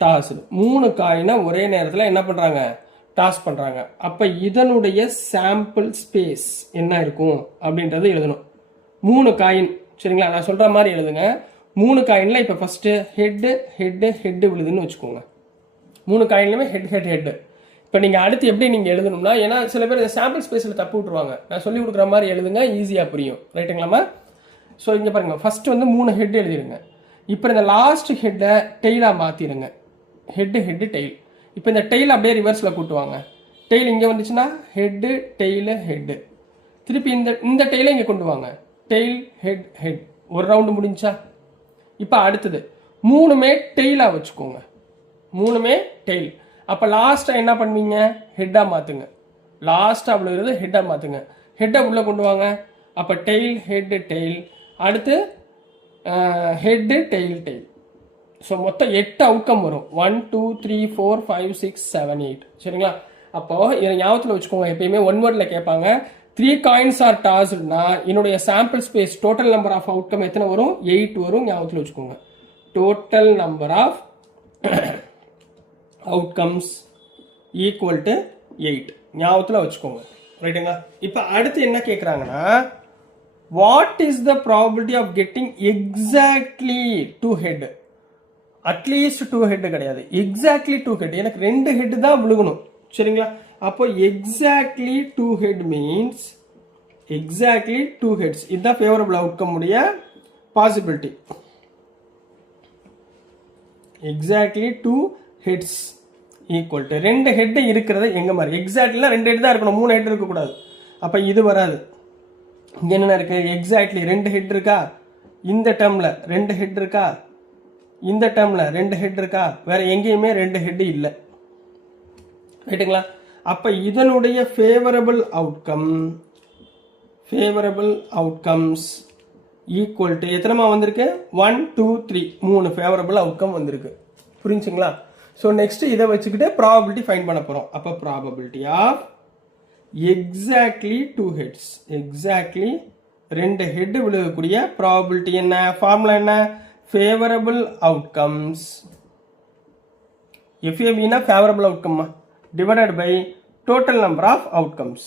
tossed. 3 காயினை ஒரே நேரத்தில் என்ன பண்றாங்க? டாஸ் பண்றாங்க. அப்ப இதனுடைய சாம்பிள் ஸ்பேஸ் என்ன இருக்கும் அப்படின்றது எழுதணும். 3 காயின், சரிங்களா? நான் சொல்ற மாதிரி எழுதுங்க. 3 காயின்ல இப்ப ஃபர்ஸ்ட் ஹெட் விழுதுன்னு வச்சுக்கோங்க. 3 காயின்லயுமே ஹெட். இப்ப நீங்க அடுத்து எப்படி நீங்க எழுதணும்னா, ஏன்னா சில பேர் சாம்பிள் ஸ்பேஸ்ல தப்பு விட்டுருவாங்க. நான் சொல்லி கொடுக்குற மாதிரி எழுதுங்க, ஈஸியா புரியும். ரைட்டுங்களாமா? ஸோ இங்க பாருங்க, ஃபர்ஸ்ட் வந்து 3 ஹெட் எழுதிருங்க. இப்போ இந்த லாஸ்ட் ஹெட்டை டெய்லா மாத்திருங்க. Head tail. இப்போ இந்த டெய்ல் அப்படியே ரிவர்ஸ்ல கூட்டுவாங்க. டெய்ல் இங்க வந்துச்சுன்னா ஹெட். திருப்பி இந்த டெய்லை இங்க கொண்டு வாங்க. Tail head. ஒரு ரவுண்டு முடிஞ்சா? இப்போ அடுத்தது 3மே டெய்லா வச்சுக்கோங்க. 3மே டெய்ல். அப்ப லாஸ்டா என்ன பண்ணுவீங்க? ஹெட்டா மாத்துங்க. லாஸ்டா விழுகிறது ஹெட்டா மாத்துங்க. ஹெட்டை உள்ள கொண்டு வாங்க. அப்ப டெய்ல் டெய்ல். அடுத்து ஹெட் டெய்ல். ஸோ மொத்தம் 8 அவுட்கம் வரும். 1 2 3 4 5 6 7 8. சரிங்களா? அப்போ இதை ஞாபகத்தில் வச்சுக்கோங்க. எப்பயுமே 1 வேர்ட்ல கேட்பாங்க. 3 coins are tossed-னா என்னுடைய sample space total number of outcome எத்தனை வரும்? 8 வரும். ஞாபகத்தில் வச்சுக்கோங்க. Total number of outcomes equal to 8. ஞாபகத்தில் வச்சுக்கோங்க. ரைட்டுங்களா? இப்போ அடுத்து என்ன கேட்குறாங்கன்னா, what is the probability of getting exactly 2 head? At least 2 head கிடையாது, எக்ஸாக்ட்லி 2 ஹெட். எனக்கு 2 ஹெட் தான் விழுகணும். சரிங்களா? அப்போ exactly 2 head means exactly 2 heads. இதுதான் ஃபேவரபிள் அவுட்கம் உடைய possibility. Exactly 2 heads equal to 2 head இருக்கிறது எங்க மாதிரி? எக்ஸாக்ட்லினா 2 ஹெட் தான் இருக்கணும், 3 ஹெட் இருக்கக்கூடாது. அப்ப இது வராது. இங்க என்ன இருக்கு? எக்ஸாக்ட்லி 2 ஹெட் இருக்கா? இந்த டேர்ம்ல 2 ஹெட் இருக்கா? இந்த டேர்ம்ல 2 ஹெட் இருக்கா? வேற எங்கேயுமே 2 ஹெட் இல்லை. ரைட்டுங்களா? அப்ப இதனுடைய ஃபேவரபிள் அவுட்கம்ஸ் ஈக்குவல் டு எத்தனைமா வந்திருக்கு 1 2 3 3 ஃபேவரபிள் அவுட்கம் வந்திருக்கு. புரிஞ்சுங்களா? ஸோ நெக்ஸ்ட் இதை வச்சுக்கிட்டு ப்ராபபிலிட்டி ஃபைண்ட் பண்ண போகிறோம். அப்போ probability of exactly 2 heads, exactly 2 head விழுகக்கூடிய ப்ராபபிலிட்டி என்ன? ஃபார்முலா என்ன? ஃபேவரபிள் அவுட்கம்ஸ், FAVனா favourable outcome divided by total number of outcomes.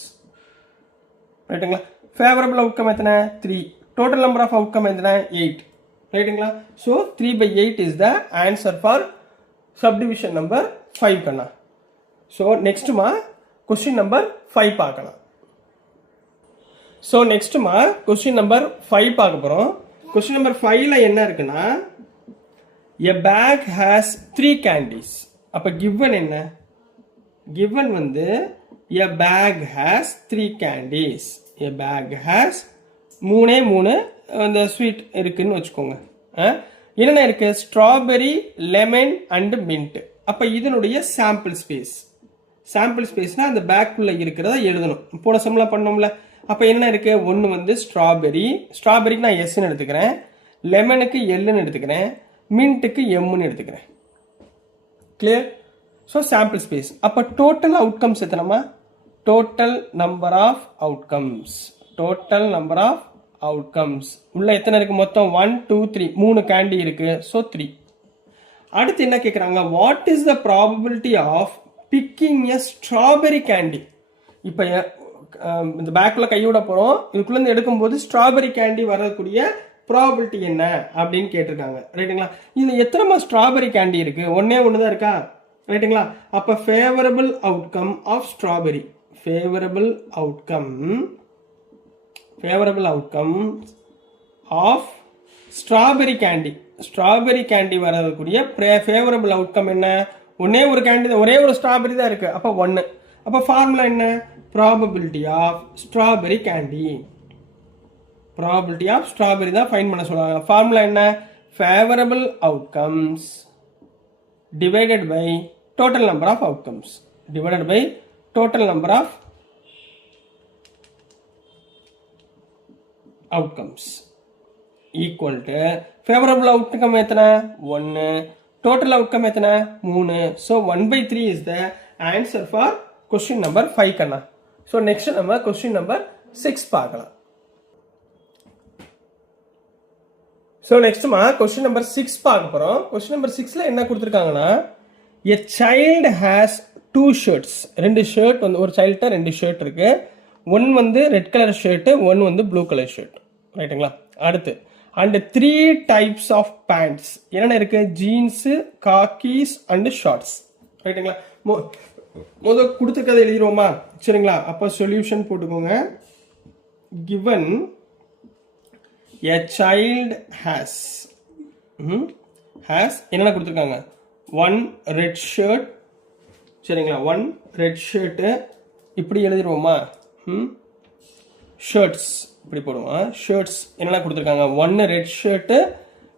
ரைட்டுங்களா? ஃபேவரபிள் அவுட்கம் எத்தனை? 3. டோட்டல் நம்பர் ஆஃப் அவுட்கம் எத்தனை? 8. ரைட்டுங்களா? So 3/8 is the answer for subdivision number 5 கண்ணா. So நெக்ஸ்ட்டுமா கொஸ்டின் நம்பர் 5 பார்க்கலாம். ஸோ நெக்ஸ்ட்டுமா கொஸ்டின் நம்பர் 5 பார்க்க போகிறோம். கொஸ்டின் நம்பர் 5ல என்ன இருக்குன்னா, a bag has 3 candies. அப்போ given என்ன? given வந்து a bag has 3 candies. a bag has 3 அந்த ஸ்வீட் இருக்குன்னு வச்சுக்கோங்க. என்னென்ன இருக்கு? Strawberry, lemon and mint. அப்போ இதனுடைய சாம்பிள் ஸ்பேஸ், சாம்பிள் ஸ்பேஸ்னா அந்த பேக்குள்ள இருக்கிறத எழுதணும். போன சம்லாம் பண்ணோம்ல. அப்போ என்ன இருக்கு? ஒன்று வந்து ஸ்ட்ராபெரி, ஸ்ட்ராபெரிக்கு நான் எஸ்ன்னு எடுத்துக்கிறேன், லெமனுக்கு எல்லுன்னு எடுத்துக்கிறேன், மின்ட்டுக்கு எம்னு எடுத்துக்கிறேன். கிளியர்? So sample space. அப்போ டோட்டல் அவுட்கம்ஸ் எத்தனைமா? Total number of outcomes, total number of outcomes உள்ள எத்தனை இருக்கு? மொத்தம் 1 2 3 3 கேண்டி இருக்கு. ஸோ 3. அடுத்து என்ன கேட்குறாங்க? What is the probability of picking a strawberry candy? இப்போ இந்த பேக்குள்ள கையோட போகிறோம், இதுக்குள்ளேருந்து எடுக்கும்போது ஸ்ட்ராபெரி கேண்டி வரக்கூடிய ப்ராபபிலிட்டி என்ன அப்படின்னு கேட்டிருக்காங்க. ரைட்டுங்களா? இதில் எத்தனைமா ஸ்ட்ராபெரி கேண்டி இருக்கு? ஒன்னே ஒன்று தான் இருக்கா? ரைட்டுங்களா? அப்போ favourable outcome of strawberry, favourable outcome, favourable outcome of strawberry candy, strawberry candy வரக்கூடிய ஃபேவரபிள் அவுட்கம் என்ன? ஒன்னே ஒரு கேண்டி தான், ஒரே ஒரு ஸ்ட்ராபெரி தான் இருக்கு. அப்போ 1. அப்போ ஃபார்முலா என்ன? Probability of strawberry candy, probability of strawberry தான் ஃபைண்ட் பண்ண சொல்லுவாங்க. ஃபார்முலா என்ன? Favourable outcomes divided by total number of outcomes, divided by total number of outcomes equal to favourable outcome எத்தனை? 1, டோட்டல் அவுட்கம் எத்தனை? 3. So 1/3 is the answer for question number 5 கண்ணா. So next நம்ம question number 6 பார்க்கலாம். So நெக்ஸ்ட்மா question number 6 பார்க்க போகிறோம். Question number 6ல என்ன கொடுத்துருக்காங்கன்னா, a child has 2 shirts, 2 shirt வந்து ஒரு சைல்ட்ட 2 ஷர்ட் இருக்கு. ஒன் வந்து ரெட் கலர் ஷர்ட்டு, ஒன் வந்து ப்ளூ கலர் ஷர்ட். ரைட்டுங்களா? அடுத்து அண்ட் 3 டைப்ஸ் ஆஃப் பேண்ட்ஸ். என்னென்ன இருக்கு? Jeans, khakis and shorts. ரைட்டுங்களா? முதல் கொடுத்துருக்கதை எழுதிடுவோமா? சரிங்களா? அப்போ சொல்யூஷன் போட்டுக்கோங்க. கிவன் a child has என்னென்ன கொடுத்துருக்காங்க? 1 ரெட் ஷர்ட். சரிங்களா? 1 ரெட் ஷர்ட்டு இப்படி எழுதிடுவோமா? ஷர்ட்ஸ் இப்படி போடுவோம். ஷர்ட்ஸ் என்னென்ன கொடுத்துருக்காங்க? 1 ரெட் ஷர்ட்டு,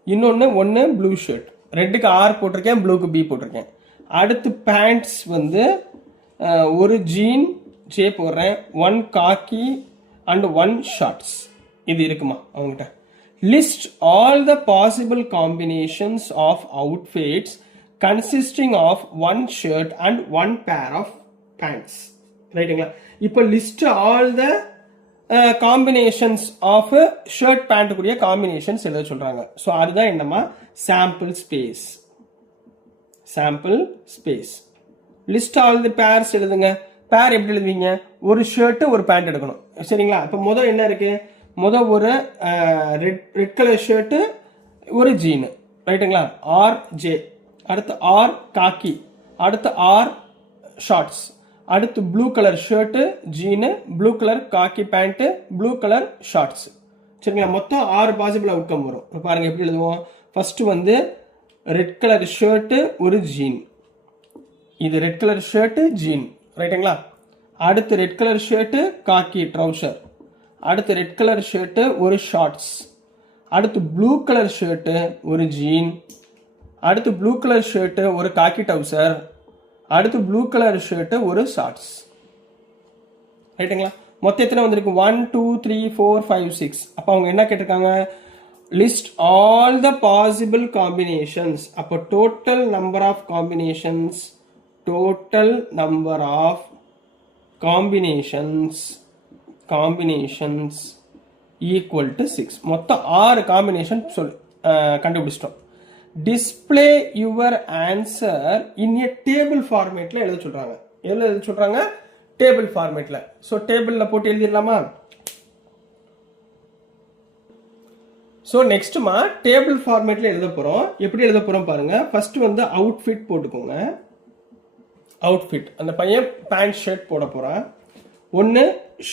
இன்னொன்று ப்ளூ ஷர்ட். ரெட்டுக்கு R போட்டிருக்கேன், ப்ளூக்கு B போட்டிருக்கேன். அடுத்து பேண்ட்ஸ் வந்து ஒரு ஜீன் ஜே போடுறேன், 1 காக்கி அண்ட் 1 ஷார்ட்ஸ். இது இருக்குமா அவங்ககிட்ட? List all the possible combinations of outfits consisting of 1 shirt and 1 pair of pants. ரைட்டுங்களா? இப்போ list all the combinations of shirt pant கூடிய காம்பினேஷன்ஸ் எழுத சொல்றாங்க. ஸோ அதுதான் என்னமா? Sample space, sample space. List all the pairs எழுதுங்க. Pair எப்படி எழுதுவீங்க? ஒரு ஷர்ட் ஒரு பேண்ட் எடுக்கணும். சரிங்களா? இப்போ முதல் என்ன இருக்கு? முதல் ஒரு ரெட் கலர் ஷர்ட்டு, ஒரு ஜீனு. ரைட்டுங்களா? RJ. அடுத்து R காக்கி, அடுத்து R ஷார்ட்ஸ், அடுத்து blue colour shirt jean, blue colour khaki pant, blue colour shorts. சரிங்களா? மொத்தம் 6 பாசிபிள் அவுட்கம் வரும். பாருங்க எப்படி எழுதுவோம். ஃபர்ஸ்ட் வந்து ரெட் கலர் ஷர்ட்டு ஒரு ஜீன், இது ரெட் கலர் ஷர்ட்டு ஜீன். ரைட்டுங்களா? அடுத்து ரெட் கலர் ஷர்ட்டு காக்கி ட்ரௌசர், அடுத்து ரெட் கலர் ஷர்ட்டு ஒரு ஷார்ட்ஸ், அடுத்து ப்ளூ கலர் ஷர்ட்டு ஒரு ஜீன், அடுத்து ப்ளூ கலர் ஷர்ட்டு ஒரு காக்கி ட்ரௌசர், அடுத்து ப்ளூ கலர் ஷர்ட்டு ஒரு ஷார்ட்ஸ். ரைட்டுங்களா? மொத்தம் எத்தனை வந்திருக்கு? 1 2 3 4 5 6. அப்போ அவங்க என்ன கேட்டிருக்காங்க? List all the possible combinations. அப்போ total number of combinations, total number of combinations equal to 6. மொத்தம் 6 காம்பினேஷன் கண்டுபிடிச்சிட்டோம். Display your answer in a table ஃபார்மேட்ல எழுத சொல்றாங்க. எதில் எழுத சொல்றாங்க? டேபிள் ஃபார்மேட்ல. ஸோ டேபிளில் போட்டு எழுதிடலாமா? ஸோ நெக்ஸ்ட்டுமா டேபிள் ஃபார்மேட்ல எழுத போகிறோம். எப்படி எழுத போகிறோம் பாருங்க. ஃபர்ஸ்ட் வந்து அவுட்ஃபிட் போட்டுக்கோங்க. அவுட்ஃபிட், அந்த பையன் பேண்ட் ஷர்ட் போட போகிறான். ஒன்று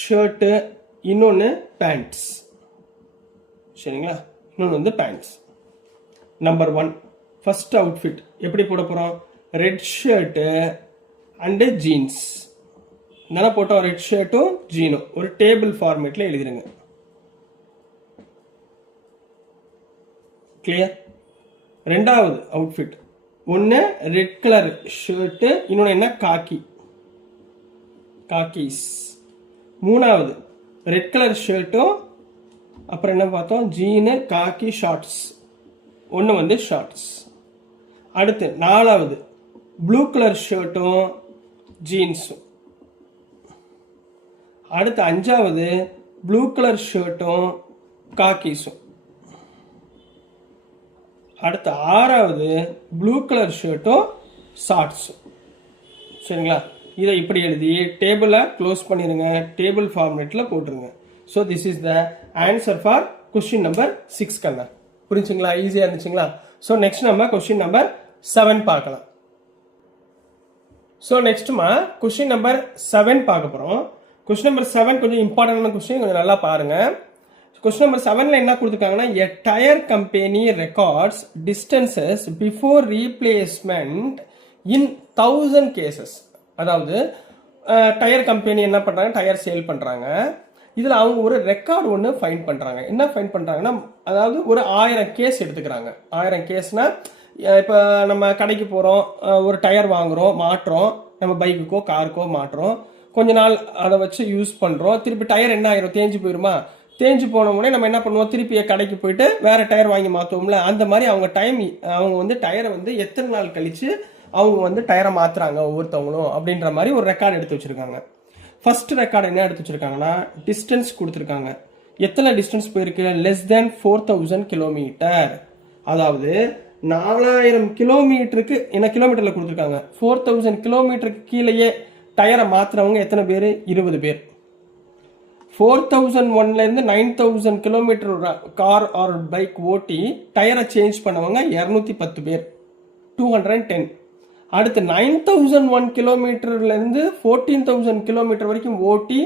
ஷர்ட்டு, இன்னொன்று பேண்ட்ஸ். சரிங்களா? இன்னொன்று வந்து பேண்ட்ஸ். நம்பர் 1 ஃபர்ஸ்ட் அவுட்ஃபிட் எப்படி போட போகிறோம்? Red shirt and jeans. நல்லா போட்டோம். ரெட் ஷர்ட்டும் ஜீனும் ஒரு டேபிள் ஃபார்மேட்ல எழுதிருங்க. கிளியர்? ரெண்டாவது அவுட்ஃபிட், ஒன்று ரெட் கலர் ஷர்ட்டு, இன்னொன்று என்ன காக்கீஸ். மூணாவது ரெட் கலர் ஷர்ட்டும் அப்புறம் என்ன பார்த்தோம்? ஜீனு, காக்கி, ஷார்ட்ஸ். ஒன்று வந்து ஷார்ட்ஸ். அடுத்து நாலாவது ப்ளூ கலர் ஷர்ட்டும் ஜீன்ஸும். அடுத்து அஞ்சாவது ப்ளூ கலர் ஷர்ட்டும் காக்கீஸும். அடுத்து ஆறாவது ப்ளூ கலர் ஷர்ட்டும் ஷார்ட்ஸும். சரிங்களா? இதை இப்படி எழுதி டேபிளை க்ளோஸ் பண்ணிடுங்க. டேபிள் ஃபார்மேட்டில் போட்டுருங்க. So this is the answer for question number 6 கண்ணா. புரிஞ்சுங்களா? ஈஸியாக இருந்துச்சுங்களா? ஸோ நெக்ஸ்ட் நம்ம கொஸ்டின் நம்பர் 7 பார்க்கலாம். ஸோ நெக்ஸ்ட்டுமா கொஸ்டின் நம்பர் 7 பார்க்க போகிறோம். கொஸ்டின் நம்பர் 7 கொஞ்சம் இம்பார்ட்டன்டான கொஸ்டின், கொஞ்சம் நல்லா பாருங்க. கொஸ்டின் நம்பர் 7ல என்ன கொடுத்துருக்காங்கன்னா, a tyre company records distances before replacement in 1000 cases. அதாவது டயர் கம்பெனி என்ன பண்றாங்க? டயர் சேல் பண்றாங்க. இதுல அவங்க ஒரு ரெக்கார்டு ஒன்று ஃபைன் பண்றாங்க. என்ன ஃபைன் பண்றாங்கன்னா, அதாவது ஒரு 1000 கேஸ் எடுத்துக்கிறாங்க. 1000 கேஸ்னா, இப்போ நம்ம கடைக்கு போறோம், ஒரு டயர் வாங்குறோம், மாட்டுறோம், நம்ம பைக்குக்கோ காருக்கோ மாட்டுறோம். கொஞ்ச நாள் அதை வச்சு யூஸ் பண்றோம். திருப்பி டயர் என்ன ஆயிரும்? தேஞ்சு போயிருமா? தேஞ்சு போன உடனே நம்ம என்ன பண்ணுவோம்? திருப்பி கடைக்கு போயிட்டு வேற டயர் வாங்கி மாற்றுவோம்ல. அந்த மாதிரி அவங்க வந்து டயரை வந்து எத்தனை நாள் கழிச்சு அவங்க வந்து டயரை மாத்துறாங்க ஒவ்வொருத்தவங்களும் அப்படின்ற மாதிரி ஒரு ரெக்கார்டு எடுத்து வச்சிருக்காங்க. ஃபர்ஸ்ட் ரெக்கார்டு என்ன எடுத்து வச்சிருக்காங்கன்னா, டிஸ்டன்ஸ் கொடுத்துருக்காங்க. எத்தனை டிஸ்டன்ஸ் போயிருக்கு? Less than 4000 kilometre. அதாவது 4000 கிலோமீட்டருக்கு என்ன கிலோமீட்டர்ல கொடுத்துருக்காங்க? 4000 கிலோமீட்டருக்கு கீழேயே டயரை மாத்துறவங்க எத்தனை பேர்? 20 பேர். 4001ல இருந்து 9000 கிலோமீட்டர் கார் ஆர் பைக் ஓட்டி டயரை சேஞ்ச் பண்ணவங்க 210 பேர், 210. அடுத்து 9001 கிலோமீட்டர்ல இருந்து 14000 கிலோமீட்டர் வரைக்கும் ஓட்டி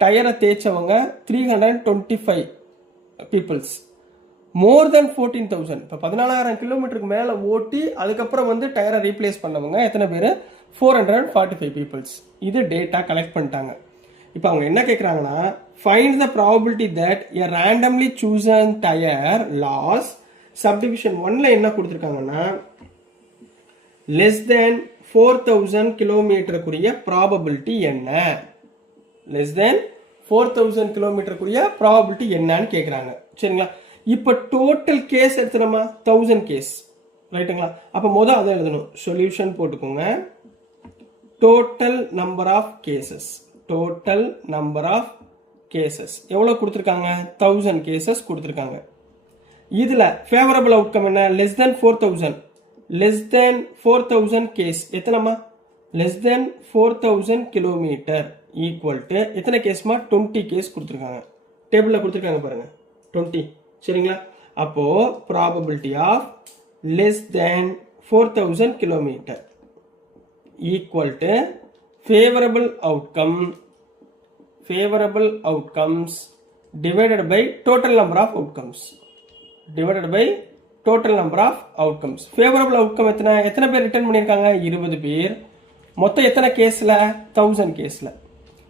டயரை தேய்ச்சவங்க 325 பீப்புள்ஸ். மோர் தென் 14000, இப்போ 14000 கிலோமீட்டருக்கு மேலே ஓட்டி அதுக்கப்புறம் வந்து டயரை ரீப்ளேஸ் பண்ணவங்க எத்தனை பேர்? 445 பீப்புள்ஸ். இது டேட்டா கலெக்ட் பண்ணிட்டாங்க. இப்போ அவங்க என்ன கேட்குறாங்கன்னா, find the probability that a randomly chosen tyre lasts. Subdivision 1ல என்ன கொடுத்துருக்காங்கன்னா, லெஸ் தேன் 4000 கிலோமீட்டருக்குரிய ப்ராபபிலிட்டி என்ன? லெஸ் தேன் 4000 கிலோமீட்டருக்குரிய ப்ராபபிலிட்டி என்னன்னு கேட்குறாங்க. சரிங்களா? இப்போ டோட்டல் கேஸ் எடுத்துனோமா? 1000 கேஸ். ரைட்டுங்களா? அப்போ முதல் அதை எழுதணும். சொல்யூஷன் போட்டுக்கோங்க. Total number of cases. Total number of cases எவ்வளோ கொடுத்துருக்காங்க? 1000 கேசஸ் கொடுத்துருக்காங்க. இதில் ஃபேவரபிள் அவுட்கம் என்ன? Less than 4000. Less than 4000 case எத்தனைமா? Less than 4000 kilometre equal to எத்தனை கேஸ்மா? 20 கேஸ் கொடுத்துருக்காங்க. டேபிளில் கொடுத்துருக்காங்க பாருங்க, 20. சரிங்களா? அப்போ probability of less than 4000 kilometre equal to favorable outcomes divided by total number of outcomes. Favorable outcome எத்தனை பேர் ரிட்டர்ன் பண்ணியிருக்காங்க? 20 பேர். மொத்தம் எத்தனை கேஸ்ல? 1000 கேஸ்ல.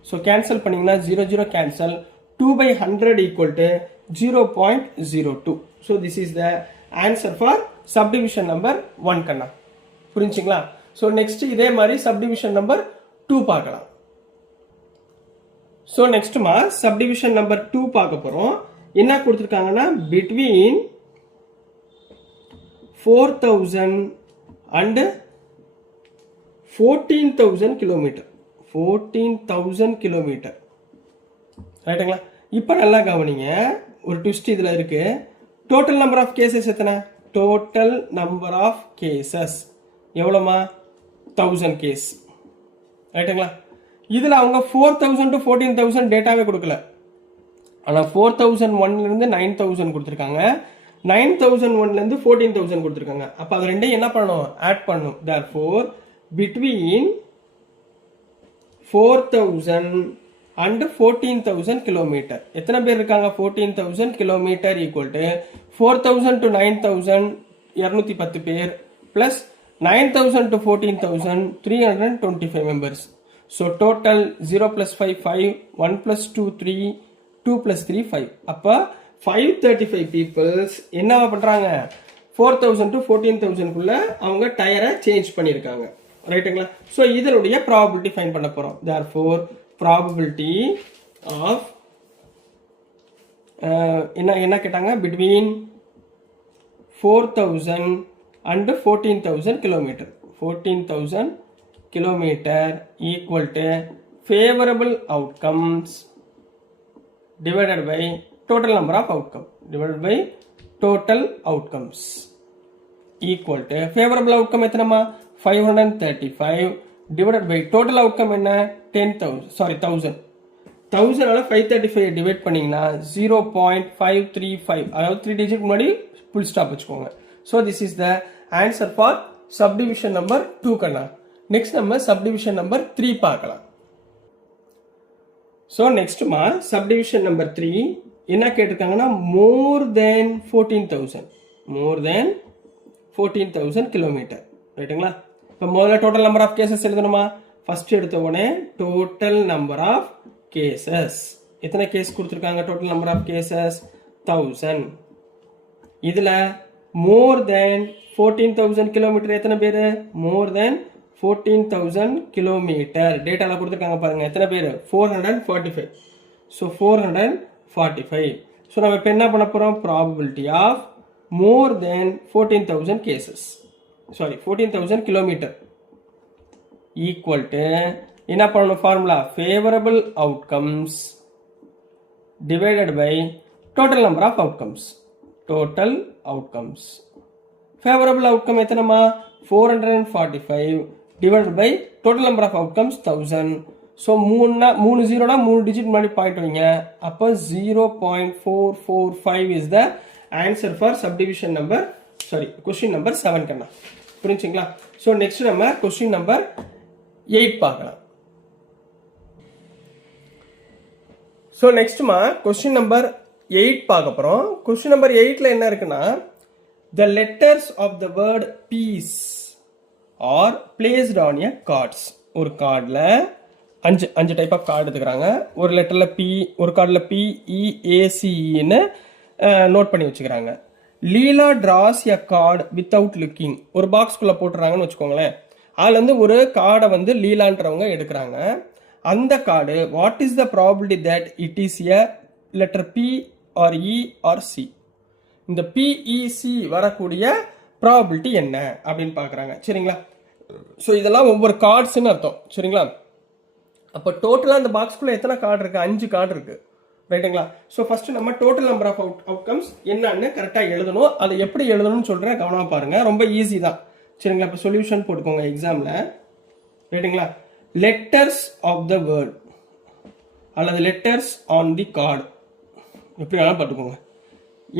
ஸோ கேன்சல் பண்ணீங்கன்னா 0 0 cancel. 2/100 equal to 0.02. So this is the answer for subdivision number 1 கண்ணா. புரிஞ்சுங்களா? ஸோ நெக்ஸ்ட் இதே மாதிரி சப்டிவிஷன் நம்பர் 2 பார்க்கலாம். ஸோ நெக்ஸ்ட்மா சப்டிவிஷன் நம்பர் 2 பார்க்க போகிறோம். என்ன கொடுத்துருக்காங்கன்னா, பிட்வீன் 4,000 and 14,000 கிலோமீட்டர். 14,000 கிலோமீட்டர் ரைட்டுங்களா? இப்போ நல்லா கவனிங்க, ஒரு ட்விஸ்ட் இதில் இருக்கு. டோட்டல் நம்பர் ஆஃப் கேசஸ் எத்தனை? டோட்டல் நம்பர் ஆஃப் கேசஸ் எவ்வளோமா? 1000 கேஸ் ரைட்டுங்களா? இதில் அவங்க 4,000 to 14,000 டேட்டாவே கொடுக்கல. ஆனால் 4,001லேருந்து 9,000 கொடுத்துருக்காங்க, 9,001லேருந்து 14,000 கொடுத்துருக்காங்க. அப்போ அது ரெண்டையும் என்ன பண்ணணும்? ஆட் பண்ணணும். தேர்ஃபோர் பிட்வீன் 4,000 and 14,000 கிலோமீட்டர் எத்தனை பேர் இருக்காங்க? 14,000 கிலோமீட்டர் ஈக்குவல் டு 4,000 to 9,000 210 பேர் plus 9,000 to 14,000 325 members. So total 0 plus 5 5, 1 plus 2 3, 2 plus 3 5. அப்போ 535 peoples என்ன பண்றாங்க? 4,000 to 14,000 குள்ள அவங்க டயரை சேஞ்ச் பண்ணியிருக்காங்க ரைட்டுங்களா? ஸோ இதனுடைய ப்ராபபிலிட்டி ஃபைண்ட் பண்ண போறோம். therefore probability of என்ன கேட்டாங்க? between 4,000 and 14,000 kilometer. 14,000 kilometer equal to favorable outcomes divided by total number of outcome divided by total outcomes equal to favorable outcome எத்தனைமா? 535 divided by total outcome என்ன? 10,000 1000 535 divide பண்ணீங்கன்னா 0.535, அதாவது 3 digit முன்னாடி full stop வச்சுக்கோங்க. So this is the answer for subdivision number 2 கண்ணா. Next நம்ம subdivision number 3 பார்க்கலாம். So next மா subdivision number 3 என்ன கேட்டிருக்காங்கன்னா more than 14,000 கிலோமீட்டர் ரைட்டுங்களா? இப்போ முதல்ல டோட்டல் நம்பர் ஆஃப் கேசஸ் எழுதணுமா? ஃபர்ஸ்ட் எடுத்த உடனே டோட்டல் நம்பர் ஆஃப் கேசஸ் எத்தனை கேஸ் கொடுத்துருக்காங்க? Total number of cases 1000. இதுல மோர் தேன் 14,000 கிலோமீட்டர் எத்தனை பேர்? மோர் தேன் 14,000 கிலோமீட்டர் டேட்டால கொடுத்துருக்காங்க பாருங்க. எத்தனை பேர்? 445. ஸோ 445. ஸோ நம்ம இப்போ என்ன பண்ண போறோம்? Probability of more than 14,000 cases, sorry 14,000 kilometre equal to என்ன பண்ணணும்? Formula favourable outcomes divided by total number of outcomes. Total outcomes favourable outcome எத்தனைமா? 445 divided by total number of outcomes 1000. So 3 ஜீரோனா 3 digit முன்னாடி பாயிண்ட் வைங்க. அப்போ 0.445 is the answer for subdivision number, sorry question number 7 கண்ணா. புரிஞ்சுங்களா? So next நம்ம question number 8 பார்க்கலாம். So நெக்ஸ்ட்மா question number 8 பார்க்க போகிறோம். கொஸ்டின் நம்பர் 8ல என்ன இருக்குன்னா, the letters of the word peace are placed on a cards. ஒரு கார்டில் அஞ்சு டைப் ஆஃப் கார்டு எடுத்துக்கிறாங்க. ஒரு லெட்டரில் பி, ஒரு கார்டில் PEACEன்னு நோட் பண்ணி வச்சுக்கிறாங்க. லீலா டிராஸ் எ கார்டு வித்தவுட் லுக்கிங். ஒரு பாக்ஸ்குள்ளே போட்டுறாங்கன்னு வச்சுக்கோங்களேன். அதில் வந்து ஒரு கார்டை வந்து லீலான்றவங்க எடுக்கிறாங்க. அந்த card what is the probability that it is a letter P or E or C. இந்த PEC வரக்கூடிய ப்ராபபிலிட்டி என்ன அப்படின்னு பார்க்குறாங்க. சரிங்களா? ஸோ இதெல்லாம் ஒவ்வொரு கார்ட்ஸ்ன்னு அர்த்தம். சரிங்களா? அப்போ டோட்டலாக இந்த பாக்ஸ்குள்ளே எத்தனை கார்டு இருக்குது? 5 கார்டு இருக்குது ரைட்டுங்களா? ஸோ ஃபர்ஸ்ட் நம்ம டோட்டல் நம்பர் ஆஃப் அவுட்கம்ஸ் என்னன்னு கரெக்டாக எழுதணும். அதை எப்படி எழுதணும்னு சொல்கிறேன், கவனமாக பாருங்கள். ரொம்ப ஈஸி தான். சரிங்களா? இப்போ சொல்யூஷன் போட்டுக்கோங்க எக்ஸாமில் ரைட்டுங்களா? லெட்டர்ஸ் ஆஃப் த வேர்ட் அல்லது லெட்டர்ஸ் ஆன் தி கார்டு எப்படி வேணாலும் பார்த்துக்கோங்க.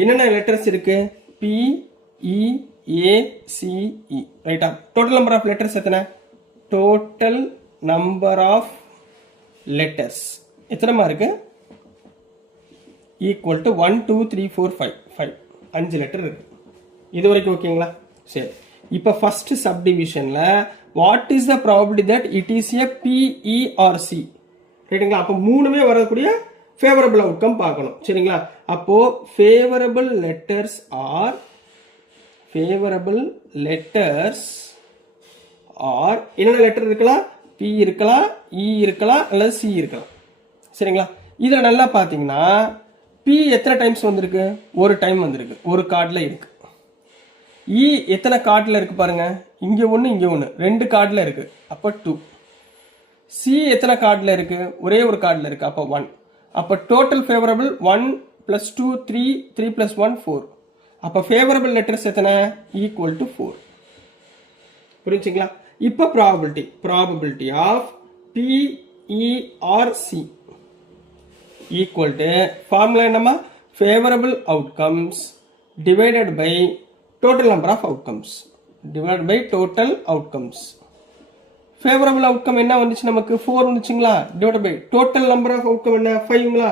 என்னென்ன லெட்டர்ஸ் இருக்கு? PEACE ரைட்டா? டோட்டல் நம்பர் ஆஃப் லெட்டர்ஸ் எத்தனை? டோட்டல் நம்பர் ஆஃப் லெட்டர்ஸ் எத்தனைமா இருக்கு? ஈக்குவல் டு 1 2 3 4 5 5 லெட்டர் இருக்கு. இது வரைக்கும் ஓகேங்களா? சரி, இப்போ ஃபர்ஸ்ட் சப்டிவிஷன்ல what is the probability that it is a PE or C ரைட்டுங்களா? அப்போ மூணுமே வரக்கூடிய ஃபேவரபிள் அவுட்கம் பார்க்கணும். சரிங்களா? அப்போ ஃபேவரபிள் லெட்டர்ஸ் ஆர் என்னென்ன லெட்டர் இருக்கலாம்? P இருக்கலாம், E இருக்கலாம், அல்லது C இருக்கலாம். சரிங்களா? இதில் நல்லா பார்த்தீங்கன்னா P எத்தனை டைம்ஸ் வந்திருக்கு? ஒரு டைம் வந்திருக்கு, ஒரு கார்டில் இருக்கு. இ எத்தனை கார்டில் இருக்குது பாருங்க, இங்கே ஒன்று இங்கே ஒன்று, 2 கார்டில் இருக்குது, அப்போ 2. சி எத்தனை கார்டில் இருக்குது, ஒரே ஒரு கார்டில் இருக்குது, அப்போ 1. அப்போ டோட்டல் ஃபேவரபிள் 1 + 2 3, 3 + 1 4. அப்போ ஃபேவரபிள் லெட்டர்ஸ் எத்தனை, ஈக்குவல் டு 4. புரிஞ்சுங்களா? இப்போ probability of PERC equal to formula என்னமா, favourable outcomes divided by total number of outcomes divided by total outcomes. Favourable outcome என்ன வந்துச்சு நமக்கு, 4 வந்துச்சுங்களா, divided by total number of outcome என்ன, 5ங்களா.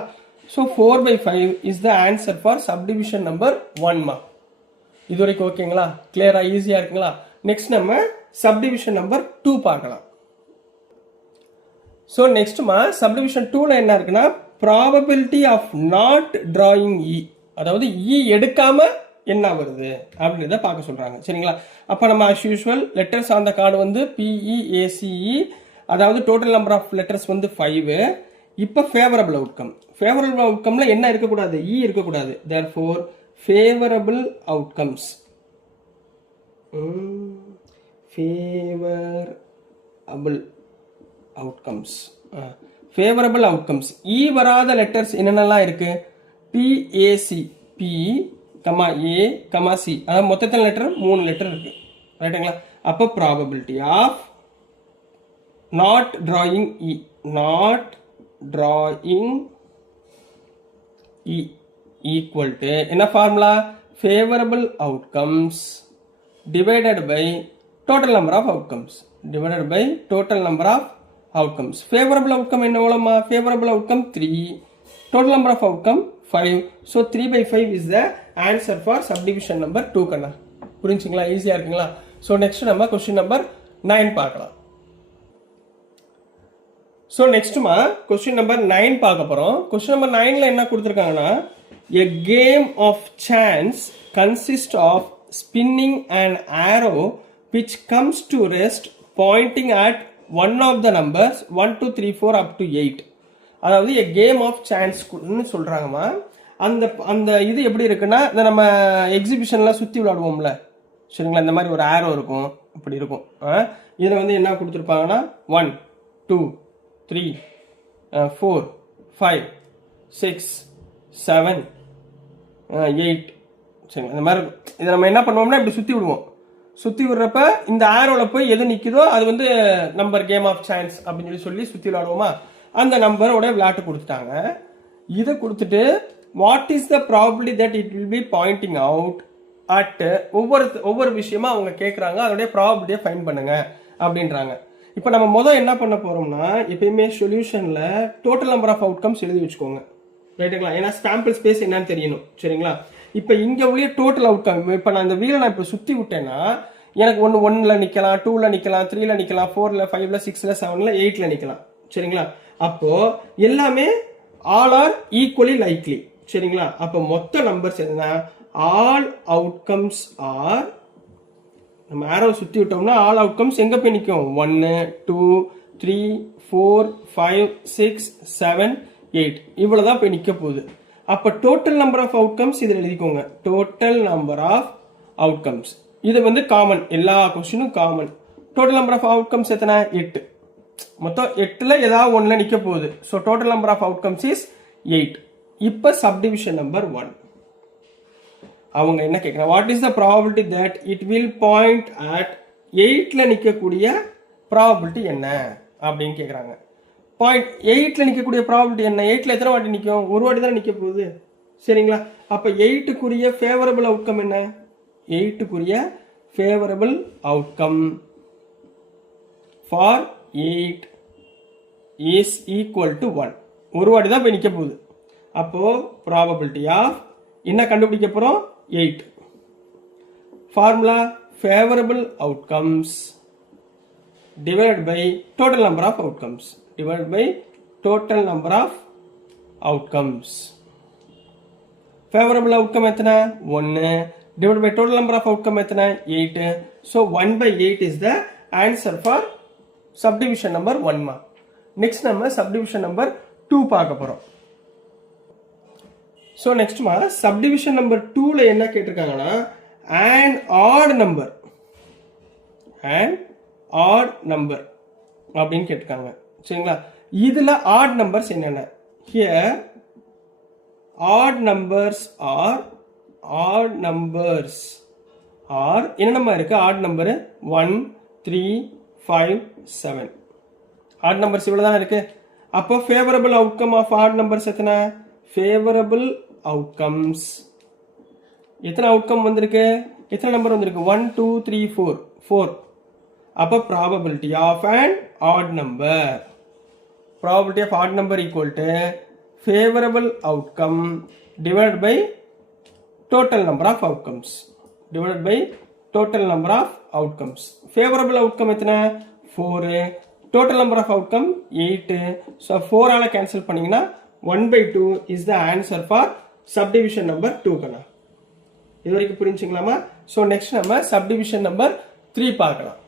So 4/5 is the answer for subdivision number 1மா. இது வரைக்கும் ஓகேங்களா, கிளியரா, ஈஸியா இருக்குங்களா? நெக்ஸ்ட் நம்ம சப்டிவிஷன் நம்பர் 2 பார்க்கலாம். ஸோ நெக்ஸ்ட்மா சப்டிவிஷன் 2ல என்ன இருக்குன்னா, ப்ராபபிலிட்டி ஆஃப் நாட் டிராயிங் இ, அதாவது இ எடுக்காம என்ன வருது அப்படின்றத பார்க்க சொல்றாங்க. சரிங்களா? அப்போ நம்ம as usual letters on the card வந்து PEACE, அதாவது டோட்டல் நம்பர் ஆஃப் லெட்டர்ஸ் வந்து 5. இப்போ ஃபேவரபிள் அவுட்கம்ல என்ன இருக்கக்கூடாது, இ இருக்கக்கூடாது. therefore favourable outcomes favourable outcomes E வராத லெட்டர்ஸ் என்னென்னலாம் இருக்கு, PAC, P, A, C, அதாவது மொத்தத்தில் லெட்டர் 3 லெட்டர் இருக்கு, ரைட்டுங்களா? அப்போ probability of not drawing E equal to என்ன formula, favourable outcomes divided by total number of outcomes favourable outcome என்ன எவ்வளோமா, favourable outcome 3, total number of outcome 5. So 3/5 is the answer for subdivision number 2 கண்ணா. புரிஞ்சுங்களா, ஈஸியா இருக்குங்களா? So next நம்ம question number 9 பார்க்கலாம். So நெக்ஸ்ட்மா question number 9 பார்க்க போறோம். கொஸ்டின் நம்பர் 9ல என்ன கொடுத்துருக்காங்கன்னா, a game of chance consists of spinning an arrow which comes to rest pointing at one of the numbers 1 2 3 4 up to 8. அதாவது a game of chance ன்னு சொல்றாங்கம்மா. அந்த அந்த இது எப்படி இருக்குன்னா, இந்த நம்ம எக்ஸிபிஷன்லாம் சுற்றி விளையாடுவோம்ல, சரிங்களா, இந்த மாதிரி ஒரு ஆரோ இருக்கும், இப்படி இருக்கும். இதில் வந்து என்ன கொடுத்துருப்பாங்கன்னா 1 2 3 4 5 6 7 8, சரிங்களா, இந்த மாதிரி இருக்கும். இதை நம்ம என்ன பண்ணுவோம்னா இப்படி சுற்றி விடுவோம். சுற்றி விடுறப்ப இந்த ஆரோவில் போய் எது நிற்குதோ அது வந்து நம்பர் கேம் ஆஃப் சான்ஸ் அப்படின்னு சொல்லி சுற்றி விளையாடுவோமா, அந்த நம்பரோட விளையாட்டு கொடுத்துட்டாங்க. இதை கொடுத்துட்டு what is the probability that it will be Poynting out at, ஒவ்வொரு விஷயமா அவங்க கேட்குறாங்க, அதோடைய ப்ராபபிலிட்டியை ஃபைண்ட் பண்ணுங்க அப்படின்றாங்க. இப்போ நம்ம முதல் என்ன பண்ண போறோம்னா, எப்பயுமே சொல்யூஷன்ல டோட்டல் நம்பர் ஆஃப் அவுட்கம்ஸ் எழுதி வச்சுக்கோங்க, ரைட்டுங்களா? ஏன்னா சாம்பிள் ஸ்பேஸ் என்னன்னு தெரியணும், சரிங்களா? இப்போ இங்கே உள்ள டோட்டல் அவுட்கம், இப்போ நான் இந்த வீலை நான் இப்போ சுற்றி விட்டேன்னா எனக்கு 1ல நிற்கலாம், 2ல நிற்கலாம், 3ல நிற்கலாம், 4ல 5ல 6ல 7ல 8ல நிற்கலாம், சரிங்களா? அப்போ எல்லாமே ஆல் ஆர் ஈக்குவலி லைக்லி, சரிங்களா? அப்போ மொத்த நம்பர்ஸ் என்ன, ஆல் அவுட்கம்ஸ் ஆர், நம்ம ஆரோ சுற்றி விட்டோம்னா ஆல் அவுட்கம்ஸ் எங்கே போய் நிற்கும், 1 2 3 4 5 6 7 8 இவ்வளோதான் போய் நிற்க போகுது. அப்போ டோட்டல் நம்பர் ஆஃப் அவுட்கம்ஸ் இதில் எழுதிக்கோங்க, டோட்டல் நம்பர் ஆஃப் அவுட்கம்ஸ். இது வந்து காமன், எல்லா கொஸ்டினும் common. Total number of outcomes எத்தனை, 8. மொத்தம் 8ல் ஏதாவது 1ல நிற்க போகுது. So total number of outcomes is 8. இப்போ சப்டிவிஷன் நம்பர் 1 அவங்க என்ன கேட்குறாங்க, what is the probability that it will point at 8ல நிற்கக்கூடிய ப்ராபபிலிட்டி என்ன அப்படின்னு கேட்குறாங்க. 8ல நிற்கக்கூடிய ப்ராபபிலிட்டி என்ன, 8ல எத்தனை வாட்டி நிற்கும், ஒரு வாட்டி தான் நிற்க போகுது, சரிங்களா? அப்போ 8க்குரிய ஃபேவரபிள் அவுட்கம் என்ன, 8க்குரிய favourable outcome for 8 is equal to 1. ஒரு வாட்டி தான் போய் நிற்க போகுது. அப்போ ப்ராபபிலிட்டி ஆஃப் என்ன கண்டுபிடிக்க போகிறோம், 8. Formula favourable outcomes divided by total number of outcomes divided by total number of outcomes. Favorable outcome எத்தனை, 1 divided by total number of outcome எத்தனை, 8. So 1/8 is the answer for subdivision number 1 ma. Next நம்ம subdivision number 2 பார்க்க போறோம். So next ma subdivision number 2ல என்ன கேட்டிருக்காங்கன்னா, an odd number அப்படின்னு கேட்டிருக்காங்க. சரிங்களா? இதுல ஆட் நம்பர்ஸ் என்னென்ன? here odd numbers are என்னென்னமா இருக்கு? ஆட் நம்பர் 1 3 5 7 ஆட் நம்பர்ஸ் இவ்வளவுதான் இருக்கு. அப்போ favourable outcome of odd numbers எத்தனை? ஃபேவரபிள் அவுட்கம்ஸ் எத்தனை அவுட்கம் வந்திருக்கு? எத்தனை நம்பர் வந்திருக்கு? 1 2 3 4 அப்போ probability of an odd number equal to favorable outcome divided by total number of outcomes. Favorable outcome எத்தனை? 4. Total number of outcome 8. So 4 ஆல cancel பண்ணீங்கன்னா 1/2 is the answer for subdivision number 2 கண்ணா. இது வரைக்கும் புரிஞ்சுங்களாமா? So next நம்ம subdivision number 3 பார்க்கலாம்.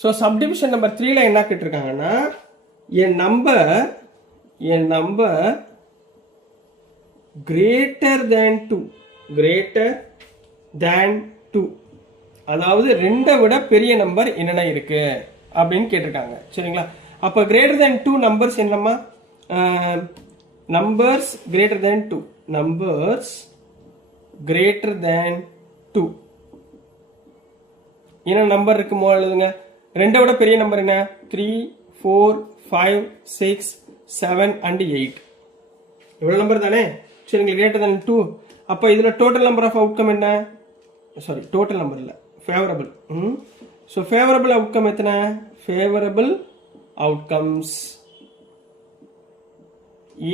So subdivision number 3ல என்ன கேட்டிருக்காங்கன்னா a number greater than 2 அதாவது 2 விட பெரிய நம்பர் என்னென்ன இருக்கு அப்படின்னு கேட்டிருக்காங்க. சரிங்களா? அப்போ greater than 2 நம்பர்ஸ் என்னம்மா? நம்பர்ஸ் greater than 2 என்ன நம்பர் இருக்குமோ எழுதுங்க. 2 விட பெரிய நம்பர் என்ன? 3 4 5 6 7 and 8 இவ்வளவு நம்பர் தானே? சரிங்களா? greater than 2. அப்போ இதுல டோட்டல் நம்பர் ஆஃப் அவுட்கம் என்ன? சாரி, டோட்டல் நம்பர் இல்ல, ஃபேவரபிள். ஸோ ஃபேவரபிள் அவுட்கம் எத்தனை? Favourable outcomes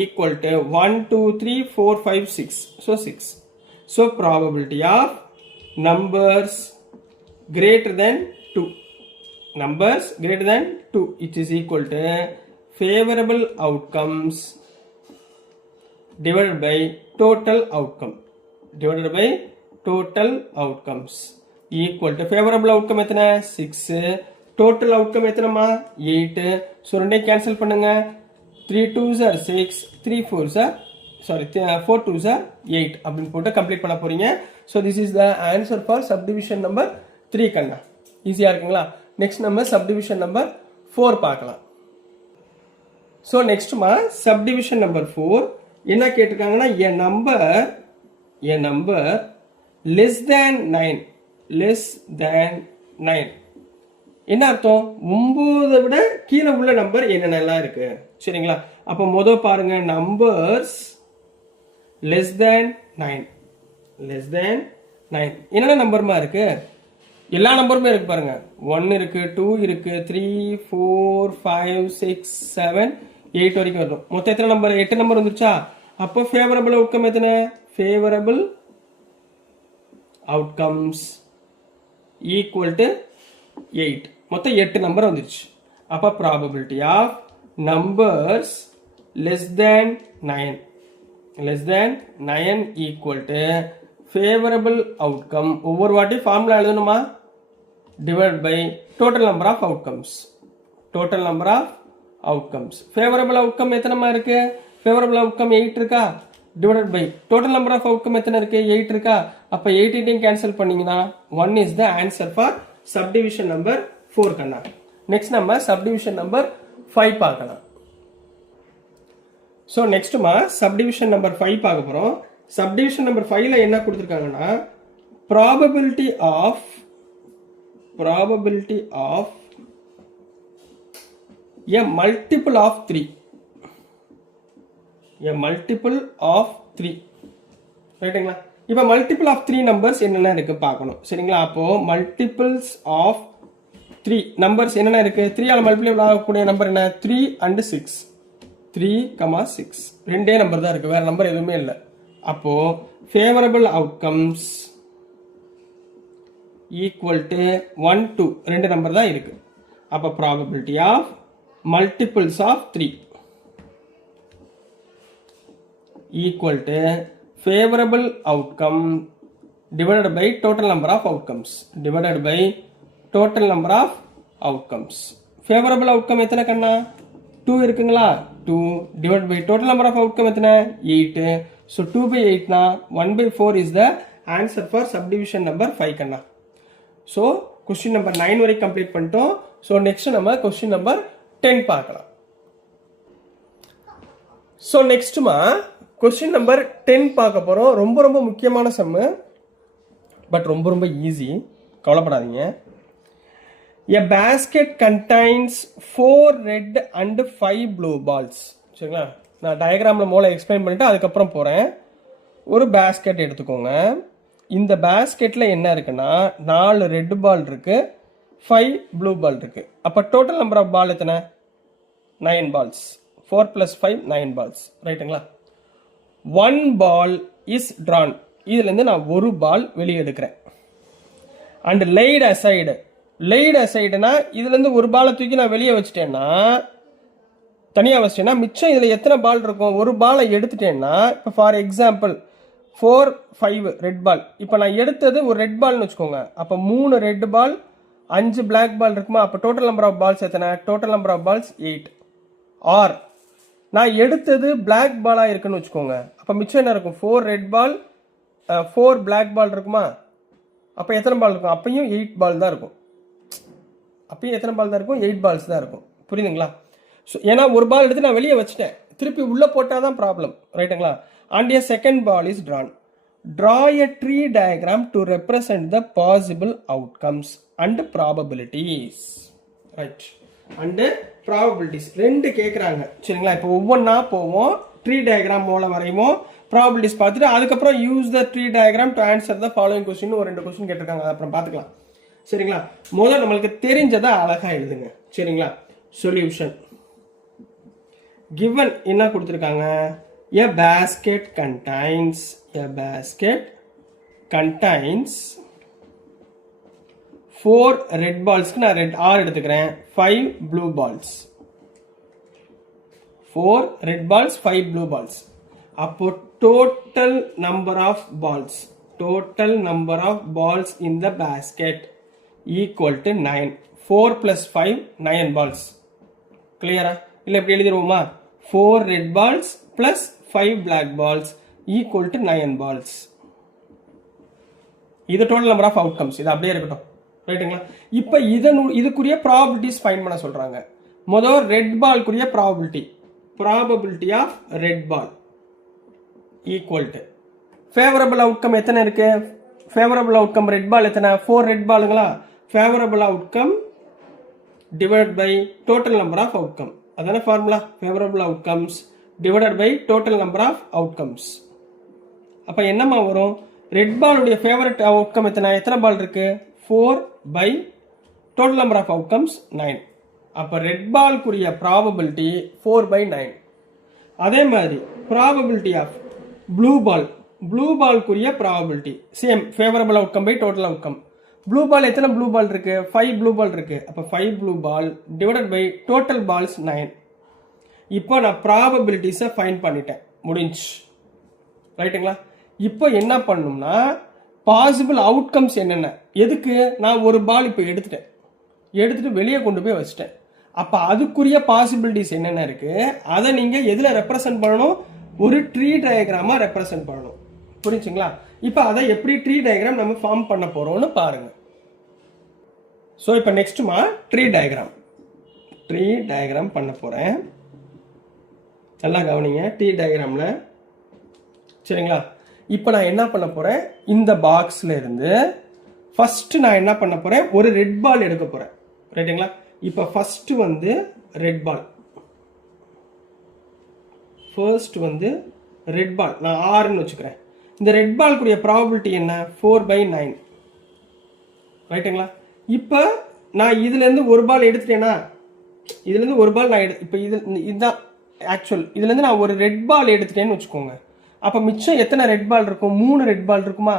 equal to 1 2 3 4 5 6. So 6. So probability of numbers greater than 2 it is equal to favorable outcomes divided by total outcomes equal to favorable outcome எத்தனை? 6. total outcome எத்தனைமா? 8. so ரெண்டையும் cancel பண்ணுங்க. 3 2s are 6 3 4s are 4 2s are 8 அப்படின்னு போட்டு complete பண்ண போறீங்க. so this is the answer for subdivision number 3 கண்ணா. ஈஸியா இருக்குங்களா? Next நம்ம சப்டிவிஷன் நம்பர் 4 பார்க்கலாம். ஸோ நெக்ஸ்ட்மா சப்டிவிஷன் நம்பர் 4 என்ன கேட்டிருக்காங்கன்னா a number less than 9 என்ன அர்த்தம்? 9 விட கீழே உள்ள நம்பர் என்னென்னலாம் இருக்கு? சரிங்களா? அப்போ முதல் பாருங்க, நம்பர்ஸ் less than 9 என்னென்ன நம்பர்மா இருக்கு? எல்லா நம்பருமே இருக்கு பாருங்க. 1 இருக்கு, 2 இருக்கு, 3 4 5 6 7 8 வரைக்கும் வரும். மொத்தம் எத்தனை நம்பர்? 8 நம்பர் வந்துருச்சா? அப்போ ஃபேவரபிள் அவுட்கம் எத்தனை? Favourable outcomes equal to 8. மொத்தம் 8 நம்பர் வந்துருச்சு. அப்போ probability of numbers less than 9 equal to favourable outcome. ஒவ்வொரு வாட்டி ஃபார்முலா எழுதணுமா? divided by total number of outcomes. favorable outcome எத்தனைமா இருக்கு? favorable outcome 8 இருக்கா? divided by total number of outcome எத்தனை இருக்கு? 8 இருக்கா? அப்ப 8 கேன்சல் பண்ணீங்கன்னா 1 is the answer for subdivision number 4 கண்ணா. நெக்ஸ்ட் நம்ம subdivision number 5 பார்க்கலாம். ஸோ நெக்ஸ்ட்மா சப்டிவிஷன் நம்பர் 5 பார்க்க போறோம். சப்டிவிஷன் நம்பர் 5ல என்ன கொடுத்துருக்காங்கன்னா probability of a multiple of 3 ரைட்டுங்களா? இப்போ மல்டிபிள் ஆஃப் 3 நம்பர்ஸ் என்னென்ன இருக்கு பார்க்கணும். சரிங்களா? அப்போ மல்டிபிள்ஸ் ஆஃப் 3 நம்பர்ஸ் என்னென்ன இருக்கு? 3 ஆல மல்டிப்ளை ஆகக்கூடிய நம்பர் என்ன? 3 and 6. 3, 6 ரெண்டே நம்பர் தான் இருக்கு, வேற நம்பர் எதுவுமே இல்லை. அப்போ ஃபேவரபிள் அவுட்கம்ஸ் ஈக்குவல் டு 1 2 ரெண்டு நம்பர் தான் இருக்கு. அப்போ probability of multiples of 3 equal to favourable outcome divided by total number of outcomes. Favourable outcome எத்தனை கண்ணா? 2 இருக்குங்களா? 2 divide by total number of outcome எத்தனை? 8. So 2/8 1/4 is the answer for subdivision number 5 கண்ணா. So question number 9 வரைக்கும் complete பண்ணிட்டோம். So next நம்ம question number 10 பார்க்கலாம். So நெக்ஸ்ட்டுமா கொஸ்டின் நம்பர் 10 பார்க்க போகிறோம். ரொம்ப ரொம்ப முக்கியமான சம்மு, பட் ரொம்ப ரொம்ப ஈஸி, கவலைப்படாதீங்க. A basket contains 4 red and 5 blue balls. சரிங்களா, நான் டயக்ராமில் மூலம் எக்ஸ்பிளைன் பண்ணிட்டு அதுக்கப்புறம் போகிறேன். ஒரு பேஸ்கெட் எடுத்துக்கோங்க. இந்த பேஸ்கெட்டில் என்ன இருக்குன்னா 4 ரெட் பால் இருக்குது, 5 ப்ளூ பால் இருக்குது. அப்போ டோட்டல் நம்பர் ஆஃப் பால் எத்தனை? 9 பால்ஸ். 4 + 5 9 பால்ஸ், ரைட்டுங்களா? 1 பால் இஸ் ட்ரான். இதுலேருந்து நான் ஒரு பால் வெளியே எடுக்கிறேன். And light aside. லைட் அசைடுனா இதுலேருந்து ஒரு பாலை தூக்கி நான் வெளியே வச்சுட்டேன்னா, தனியாக வச்சிட்டேன்னா மிச்சம் இதில் எத்தனை பால் இருக்கும்? ஒரு பாலை எடுத்துட்டேன்னா, இப்போ ஃபார் எக்ஸாம்பிள் 4 5 ரெட் பால். இப்போ நான் எடுத்தது ஒரு ரெட் பால்னு வச்சுக்கோங்க. அப்போ 3 ரெட் பால் 5 பிளாக் பால் இருக்குமா? அப்போ டோட்டல் நம்பர் ஆஃப் பால்ஸ் எத்தனை? Total number of balls 8. Or நான் எடுத்தது பிளாக் பாலாக இருக்குன்னு வச்சுக்கோங்க. அப்போ மிச்சம் என்ன இருக்கும்? 4 ரெட் பால் 4 பிளாக் பால் இருக்குமா? அப்போ எத்தனை பால் இருக்கும்? அப்பையும் 8 பால் தான் இருக்கும். அப்பயும் எத்தனை பால் தான் இருக்கும்? 8 பால்ஸ் தான் இருக்கும். புரியுதுங்களா? ஸோ ஏன்னா ஒரு பால் எடுத்து நான் வெளியே வச்சுட்டேன், திருப்பி உள்ளே போட்டால் தான் ப்ராப்ளம், ரைட்டுங்களா? And a second ball is drawn. Draw a tree diagram to represent the possible outcomes and probabilities. Right. And probabilities. ரெண்டு கேட்குறாங்க, சரிங்களா? இப்போ ஒவ்வொன்றா போவோம், ட்ரீ டயக்ராம் மூலம் வரைவோம், ப்ராபபிலிட்டிஸ் பார்த்துட்டு அதுக்கப்புறம் use the tree diagram to answer the following question. ஒரு 2 கொஸ்டின் கேட்டிருக்காங்க, அப்புறம் பார்த்துக்கலாம், சரிங்களா? முதல்ல நம்மளுக்கு தெரிஞ்சதை அழகாக எழுதுங்க, சரிங்களா? சொல்யூஷன் given என்ன கொடுத்துருக்காங்க? a basket contains 4 red balls. நான் ரெட் 6 எடுத்துக்கிறேன். 5 blue balls. 4 red balls 5 blue balls. அப்போ total number of balls in the basket equal to 9. 4 + 5 9 balls. கிளியரா? இல்லை எப்படி எழுதிடுவோமா? 4 red balls plus 5 black balls equal to 9 balls. இது total number of outcomes. இது அப்படியே இருக்கட்டும், ரைட்டுங்களா? இப்போ இதுக்குரிய ப்ராபபிலிட்டிஸ் ஃபைண்ட் பண்ண சொல்றாங்க. முதல் ரெட் பால்க்குரிய probability of red ball equal to favourable outcome எத்தனை இருக்கு? ஃபேவரபிள் அவுட்கம் ரெட் பால் எத்தனை? 4 ரெட் பாலுங்களா? Favourable outcome divide by total number of outcome. அதான formula, favourable outcomes divided by total number of outcomes. அப்போ என்னமா வரும்? Red பாலுடைய favourite outcome எத்தனை ball இருக்கு? 4 by total number of outcomes 9. அப்போ red பால்க்குரிய ப்ராபபிலிட்டி 4 பை 9. அதே மாதிரி ப்ராபபிலிட்டி ஆஃப் ப்ளூ பால்க்குரிய probability same, favourable outcome by total outcome. Blue ball எத்தனை ப்ளூ பால் இருக்கு? 5 ப்ளூ பால் இருக்கு. அப்போ 5 blue ball divided by total balls 9. இப்போ நான் ப்ராபபிலிட்டிஸை ஃபைண்ட் பண்ணிட்டேன், முடிஞ்சு, ரைட்டுங்களா? இப்போ என்ன பண்ணணும்னா பாசிபிள் அவுட்கம்ஸ் என்னென்ன, எதுக்கு? நான் ஒரு பால் இப்போ எடுத்துட்டு வெளியே கொண்டு போய் வச்சிட்டேன். அப்போ அதுக்குரிய பாசிபிலிட்டிஸ் என்னென்ன இருக்கு, அதை நீங்கள் எதில் ரெப்ரசன்ட் பண்ணணும்? ஒரு ட்ரீ டயக்ராமா ரெப்ரசன்ட் பண்ணணும். புரிஞ்சுங்களா? இப்போ அதை எப்படி ட்ரீ டயக்ராம் நம்ம ஃபார்ம் பண்ண போறோம்னு பாருங்க. ஸோ இப்போ நெக்ஸ்ட்டுமா ட்ரீ டயக்ராம் பண்ண போறேன். நல்லா கவனிங்க, ட்ரீ டயக்ராம்ல, சரிங்களா? இப்போ நான் என்ன பண்ண போறேன்? இந்த பாக்ஸ்ல இருந்து ஃபர்ஸ்ட் நான் என்ன பண்ண போறேன்? ஒரு ரெட் பால் எடுக்க போறேன், ரைட்டுங்களா? இப்போ ஃபர்ஸ்ட் வந்து ரெட் பால், நான் 6ன்னு வச்சுக்கிறேன். இந்த ரெட் பால்க்குரிய ப்ராபபிலிட்டி என்ன? 4 பை 9, ரைட்டுங்களா? இப்போ நான் இதுலேருந்து ஒரு பால் எடுத்துட்டேன்னா, இதுலேருந்து ஒரு பால் நான் இப்போ இதுதான் ஆக்சுவல். இதுலேருந்து நான் ஒரு ரெட் பால் எடுத்துட்டேன்னு வச்சுக்கோங்க. அப்போ மிச்சம் எத்தனை ரெட் பால் இருக்கும்? 3 ரெட் பால் இருக்குமா?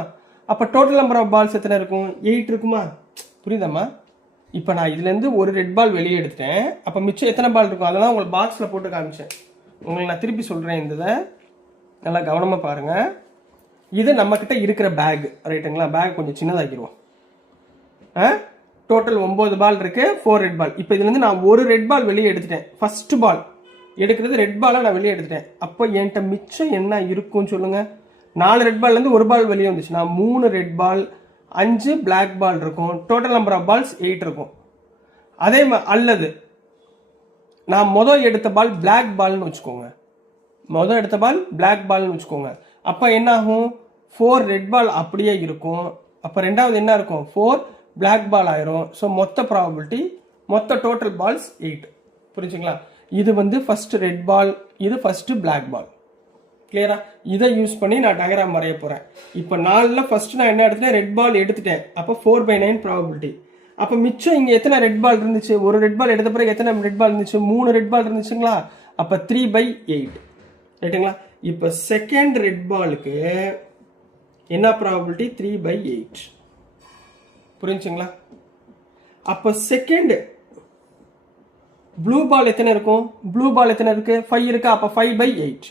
அப்போ டோட்டல் நம்பர் ஆஃப் பால்ஸ் எத்தனை இருக்கும்? 8 இருக்குமா? புரியுதாம்மா? இப்போ நான் இதுலேருந்து ஒரு ரெட் பால் வெளியே எடுத்துட்டேன். அப்போ மிச்சம் எத்தனை பால் இருக்கும்? அதெல்லாம் உங்களுக்கு பாக்ஸில் போட்டு காமிச்சேன். உங்களுக்கு நான் திருப்பி சொல்கிறேன், இந்த இதை நல்லா கவனமாக பாருங்கள். இது நம்மக்கிட்ட இருக்கிற பேக், ரைட்டுங்களா? பேக் கொஞ்சம் சின்னதாக்கிடுவோம். டோட்டல் 9 பால் இருக்கு, 4 ரெட் பால். இப்போ இதுலேருந்து நான் ஒரு ரெட் பால் வெளியே எடுத்துட்டேன். ஃபர்ஸ்ட் பால் எடுக்கிறது ரெட் பாலை நான் வெளியே எடுத்துட்டேன். அப்போ என்கிட்ட மிச்சம் என்ன இருக்கும்னு சொல்லுங்க? 4 ரெட் பால்லேருந்து ஒரு பால் வெளியே வந்துச்சுன்னா 3 ரெட் பால் 5 பிளாக் பால் இருக்கும். டோட்டல் நம்பர் ஆஃப் பால்ஸ் 8 இருக்கும். அதே அல்லது நான் மொதல் எடுத்த பால் பிளாக் பால்னு வச்சுக்கோங்க. மொதல் எடுத்த பால் பிளாக் பால்னு வச்சுக்கோங்க. அப்போ என்ன ஆகும்? 4 ரெட் பால் அப்படியே இருக்கும். அப்போ ரெண்டாவது என்ன இருக்கும்? 4 பிளாக் பால் ஆயிரும். ஸோ மொத்த ப்ராபபிலிட்டி, மொத்த டோட்டல் பால்ஸ் 8. புரிஞ்சுங்களா? இது வந்து ஃபர்ஸ்ட் ரெட் பால், இது ஃபர்ஸ்ட் பிளாக் பால். கிளியரா? இதை யூஸ் பண்ணி நான் டயக்ராம் வரைய போகிறேன். இப்போ 4ல் ஃபர்ஸ்ட் நான் என்ன எடுத்துட்டேன்? ரெட் பால் எடுத்துட்டேன். அப்போ 4/9 ப்ராபபிலிட்டி. அப்போ மிச்சம் இங்கே எத்தனை ரெட் பால் இருந்துச்சு? ஒரு ரெட் பால் எடுத்த பிறகு எத்தனை ரெட் பால் இருந்துச்சு? 3 ரெட் பால் இருந்துச்சுங்களா? அப்போ 3/8. ரைட்டுங்களா? இப்போ செகண்ட் ரெட் பாலுக்கு என்ன ப்ராபபிலிட்டி? 3/8. புரிஞ்சுங்களா? அப்போ செகண்ட் ப்ளூ பால் எத்தனை இருக்கும்? ப்ளூ பால் எத்தனை இருக்கு? 5 இருக்கா? அப்போ 5/8.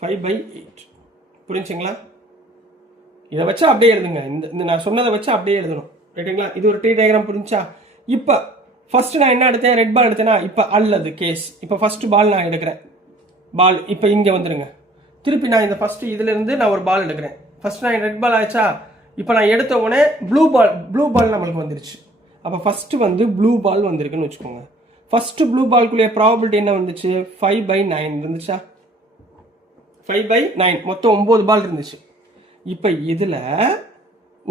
5/8. புரிஞ்சுங்களா? இதை வச்சு அப்படியே எழுதுங்க. இந்த நான் சொன்னதை வச்சு அப்படியே எழுதணும். ரைட்டுங்களா? இது ஒரு ட்ரீ டயக்ராம். புரிஞ்சா? இப்போ ஃபர்ஸ்ட் நான் என்ன எடுத்தேன்? ரெட் பால் எடுத்தேன்னா இப்போ அல்லது கேஸ். இப்போ ஃபர்ஸ்ட் பால் நான் எடுக்கிறேன். பால் இப்போ இங்கே வந்துருங்க. திருப்பி நான் இந்த ஃபர்ஸ்ட் இதுல இருந்து நான் ஒரு பால் எடுக்கிறேன். ஃபர்ஸ்ட் நான் ரெட் பால் ஆயிடுச்சா? இப்போ நான் எடுத்த உடனே ப்ளூ பால் நம்மளுக்கு வந்துருச்சு. அப்போ ஃபர்ஸ்ட் வந்து ப்ளூ பால் வந்திருக்குன்னு வச்சுக்கோங்க. ஃபர்ஸ்ட் ப்ளூ பால்குள்ளே ப்ராபபிலிட்டி என்ன வந்துச்சு? 5/9 இருந்துச்சா? 5/9. மொத்தம் 9 பால் இருந்துச்சு. இப்போ இதில்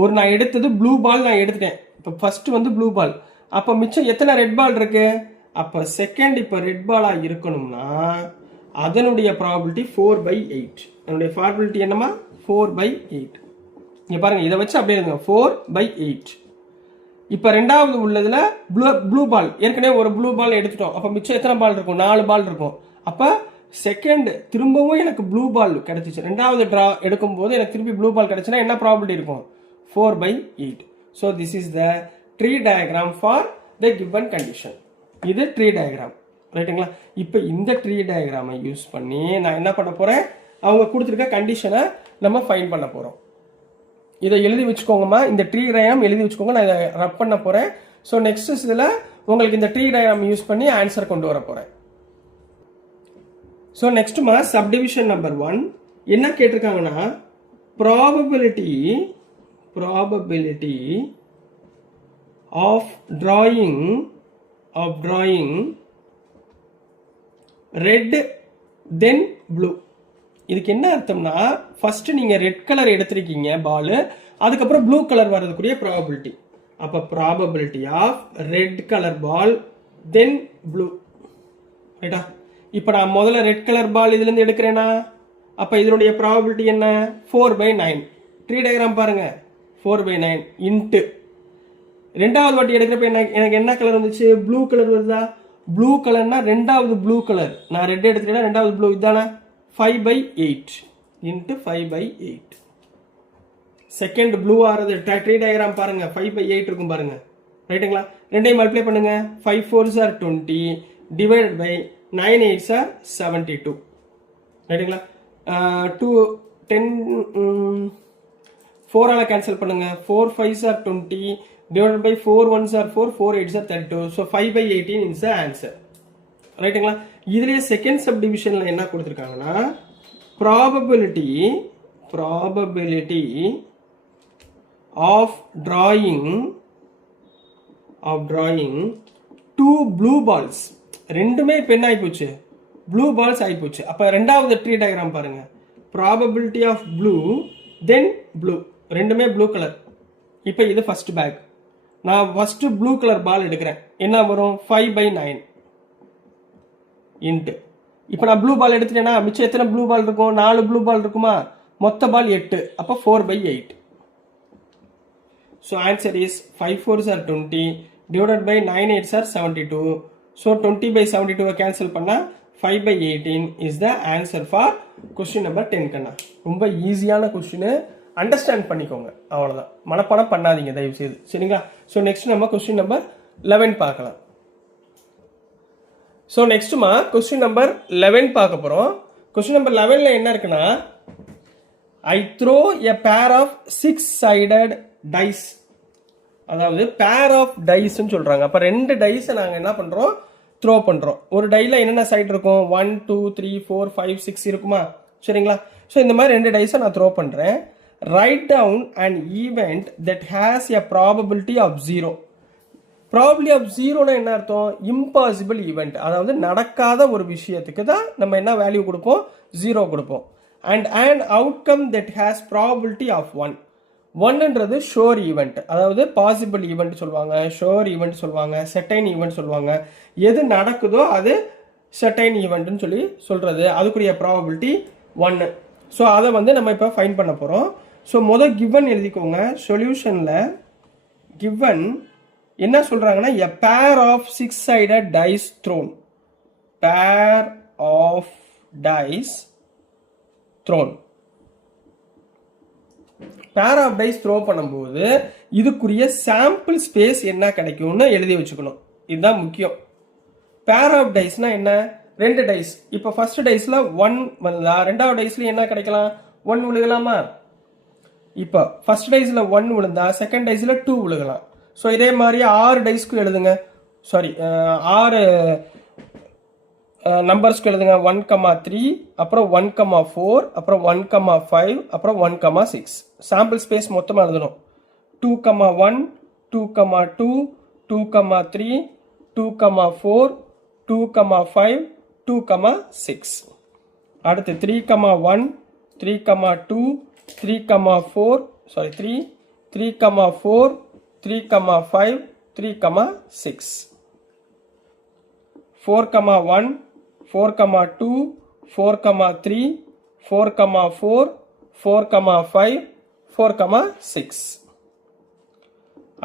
ஒரு நான் எடுத்தது ப்ளூ பால் நான் எடுத்துட்டேன். இப்போ ஃபர்ஸ்ட் வந்து ப்ளூ பால். அப்போ மிச்சம் எத்தனை ரெட் பால் இருக்கு? அப்போ செகண்ட் இப்போ ரெட் பாலாக இருக்கணும்னா அதனுடைய ப்ராபபிலிட்டி 4/8. அதனுடைய ப்ராபபிலிட்டி என்னமா? 4/8. இங்கே பாருங்க, இதை வச்சு அப்படியே இருங்க. 4/8. இப்போ ரெண்டாவது உள்ளதுல ப்ளூ பால், ஏற்கனவே ஒரு ப்ளூ பால் எடுத்துட்டோம். அப்போ மிச்சம் எத்தனை பால் இருக்கும்? 4 பால் இருக்கும். அப்போ செகண்ட் திரும்பவும் எனக்கு ப்ளூ பால் கிடைச்சிச்சு. ரெண்டாவது ட்ரா எடுக்கும் போது எனக்கு திருப்பி ப்ளூ பால் கிடைச்சுன்னா என்ன ப்ராபபிலிட்டி இருக்கும்? 4/8. So this is the tree diagram for the given condition. இது ட்ரீ டயக்ராம். ரைட்டுங்களா? இப்போ இந்த ட்ரீ டயக்ராமை யூஸ் பண்ணி நான் என்ன பண்ண போறேன்? அவங்க கொடுத்துருக்க கண்டிஷனை நம்ம ஃபைண்ட் பண்ண போறோம். இதை எழுதி வச்சுக்கோங்கம்மா. இந்த ட்ரீ டயக்ராம் எழுதி வச்சுக்கோங்க. நான் இதை ரப் பண்ண போறேன். ஸோ நெக்ஸ்ட் இதில் உங்களுக்கு இந்த ட்ரீ டயக்ராம் யூஸ் பண்ணி ஆன்சர் கொண்டு வர போறேன். ஸோ நெக்ஸ்ட்மா சப்டிவிஷன் நம்பர் 1 என்ன கேட்டிருக்காங்கன்னா, probability of drawing red then blue. இதுக்கு என்ன அர்த்தம்னா, ஃபர்ஸ்ட் நீங்க ரெட் கலர் எடுத்திருக்கீங்க பால், அதுக்கப்புறம் ப்ளூ கலர் வர்றதுக்குரிய ப்ராபபிலிட்டி. அப்ப probability of red colour ball then blue. ரைட்டா? இப்போ நான் முதல்ல ரெட் கலர் பால் இதுல இருந்து எடுக்கிறேனா, அப்ப இதனுடைய ப்ராபபிலிட்டி என்ன? 4/9. ட்ரீ டயக்ராம் பாருங்க. 4/9 இன்ட்டு ரெண்டாவது வாட்டி எடுக்கிறப்ப எனக்கு என்ன கலர் வந்துச்சு? ப்ளூ கலர் வருதா? ப்ளூ கலர்னா ரெண்டாவது ப்ளூ கலர். நான் ரெட் எடுத்துட்டேன்னா ரெண்டாவது ப்ளூ இதானா? 5/8 இன்ட்டு 5/8. செகண்ட் ப்ளூ ஆறது ட்ரீ டயக்ராம் பாருங்க. 5/8 இருக்கும் பாருங்க. ரைட்டுங்களா? ரெண்டையும் மல்டிப்ளை பண்ணுங்க. 5 4s are 20 divided by 9 8s are 72. ரைட்டுங்களா? 2 10 4 ஆல கேன்சல் பண்ணுங்க. 4 5s are 20 divided by 4 1s are 4 4 8s are 32. so 5/18 is the answer. ரைட்டுங்களா? இதுலயே செகண்ட் சப்டிவிஷன்ல என்ன கொடுத்திருக்காங்கன்னா, probability of drawing two blue balls. ரெண்டுமே இப்ப என்ன ஆயிப்போச்சு? ப்ளூ பால்ஸ் ஆயிப்போச்சு. அப்ப ரெண்டாவது ட்ரீ டயக்ராம் பாருங்க. probability of blue then blue. ரெண்டுமே ப்ளூ கலர். இப்போ இது ஃபர்ஸ்ட் பேக். நான் ஃபர்ஸ்ட் ப்ளூ கலர் பால் எடுக்கிறேன். என்ன வரும்? 5/9 இன்ட்டு இப்போ நான் ப்ளூ பால் எடுத்துட்டேன்னா மிச்சம் எத்தனை ப்ளூ பால் இருக்கும்? 4 ப்ளூ பால் இருக்குமா? மொத்த பால் 8. அப்போ 4/8. So answer is 5 4s are 20 divided by 9 8s are 72. So 20/72 cancel பண்ணா 5/18 is the answer for question number 10 கண்ணா. ரொம்ப ஈஸியான கொஸ்டின், அண்டர்ஸ்டாண்ட் பண்ணிக்கோங்க, அவ்வளோதான். மனப்பாடம் பண்ணாதீங்க தயவு செய்து. சரிங்களா? ஸோ நெக்ஸ்ட் நம்ம கொஸ்டின் நம்பர் 11 பார்க்கலாம். ஸோ நெக்ஸ்ட்மா கொஸ்டின் நம்பர் 11 பார்க்க போகிறோம். கொஸ்டின் நம்பர் 11ல என்ன இருக்குன்னா, ஐ throw a pair of 6-sided dies. அதாவது பேர் ஆஃப் டைஸ்ன்னு சொல்றாங்க. அப்போ 2 டைஸை நாங்கள் என்ன பண்ணுறோம்? த்ரோ பண்ணுறோம். ஒரு டைல என்னென்ன சைடு இருக்கும்? 1 2 3 4 5 6 இருக்குமா? சரிங்களா? ஸோ இந்த மாதிரி 2 டைஸை நான் த்ரோ பண்ணுறேன். Write down and event that has a probability of 0. Probability of 0னா என்ன அர்த்தம்? இம்பாசிபிள் ஈவெண்ட், அதாவது நடக்காத ஒரு விஷயத்துக்கு தான் நம்ம என்ன வேல்யூ கொடுப்போம்? 0 கொடுப்போம். And outcome that has probability of 1. 1ன்றது ஷோர் ஈவெண்ட், அதாவது பாசிபிள் ஈவெண்ட் சொல்லுவாங்க, ஷோர் ஈவெண்ட் சொல்லுவாங்க, செர்டைன் ஈவெண்ட் சொல்லுவாங்க. எது நடக்குதோ அது செர்டைன் ஈவெண்ட்னு சொல்லி சொல்கிறது. அதுக்குரிய ப்ராபபிலிட்டி 1. ஸோ அதை நம்ம இப்போ ஃபைண்ட் பண்ண போகிறோம். ஸோ கிவன் எழுதிக்கோங்க. சொல்யூஷனில் கிவன் என்ன சொல்கிறாங்கன்னா, a pair of 6-sided dice thrown. Pair of dice thrown. Pair of dice throw பண்ணும்போது இதுக்குரிய சாம்பிள் ஸ்பேஸ் என்ன கிடைக்கும்னு எழுதி வச்சுக்கணும். இதுதான் முக்கியம். பேர் ஆஃப் டைஸ்னா என்ன? 2 டைஸ். இப்போ ஃபர்ஸ்ட் டைஸ்ல 1 வந்தா ரெண்டாவது டைஸ்ல என்ன கிடைக்கலாம்? 1 விழுகலாமா? இப்போ ஃபர்ஸ்ட் டைஸ்ல 1 விழுந்தா செகண்ட் டைஸ்ல 2 விழுகலாம். ஸோ இதே மாதிரி 6 டைஸ்க்கு எழுதுங்க. சாரி 6 நம்பர்ஸ்க்கு எழுதுங்க. 1,3, அப்புறம் 1,4, அப்புறம் 1,5, அப்புறம் 1,6. சாம்பிள் ஸ்பேஸ் மொத்தமாக எழுதணும். 2,1, 2,2, 2,3, 2,4, 2,5, 2,6. அடுத்து 3,1, 3,2, 3,4, சாரி 3, 3,4, 3,5, 3,6. 4,1, 4,2, 4,3, 4,4, 4,5, 4,6.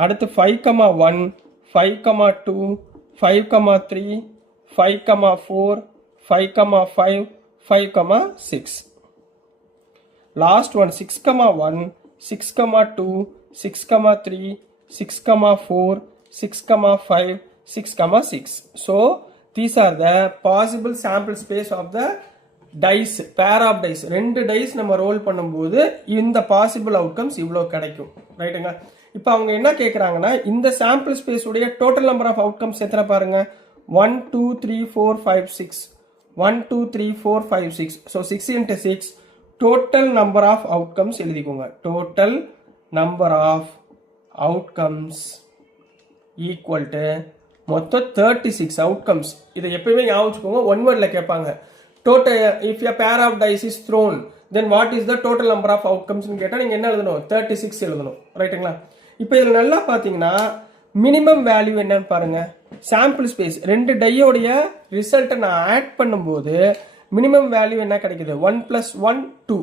அடுத்து 5,1, 5,2, 5,3, 5,4, 5,5, 5,6. Last one 6,1, 6,2, 6,3, 6,4, 6,5, 6,6. So these are the possible sample space of the dice, pair of dice. 2 dice நம்ம ரோல் பண்ணும்போது இந்த பாசிபிள் அவுட்கம்ஸ் இவ்வளோ கிடைக்கும். ரைட்டுங்களா? இப்போ அவங்க என்ன கேட்குறாங்கன்னா, இந்த சாம்பிள் ஸ்பேஸ் உடைய டோட்டல் நம்பர் ஆஃப் அவுட்கம்ஸ் எத்தனை பாருங்க. 1 2 3 4 5 6. 1 2 3 4 5 6. So 6 into 6 total number of outcomes எழுதிக்கோங்க. Total number of outcomes equal to மொத்தம் 36 அவுட்கம்ஸ். இதை எப்பயுமே ஞாபகம் வச்சுக்கோங்க. 1 வேர்ட்ல கேட்பாங்க. Total if a pair of dice is thrown then what is the total number of அவுட்கம்ஸ்னு கேட்டால் நீங்கள் என்ன எழுதணும்? 36 எழுதணும். ரைட்டுங்களா? இப்போ இதில் நல்லா பார்த்தீங்கன்னா மினிமம் வேல்யூ என்னன்னு பாருங்க. சாம்பிள் ஸ்பேஸ் 2 டையோடைய ரிசல்ட்டை நான் ஆட் பண்ணும்போது மினிமம் வேல்யூ என்ன கிடைக்குது? 1 + 1 2.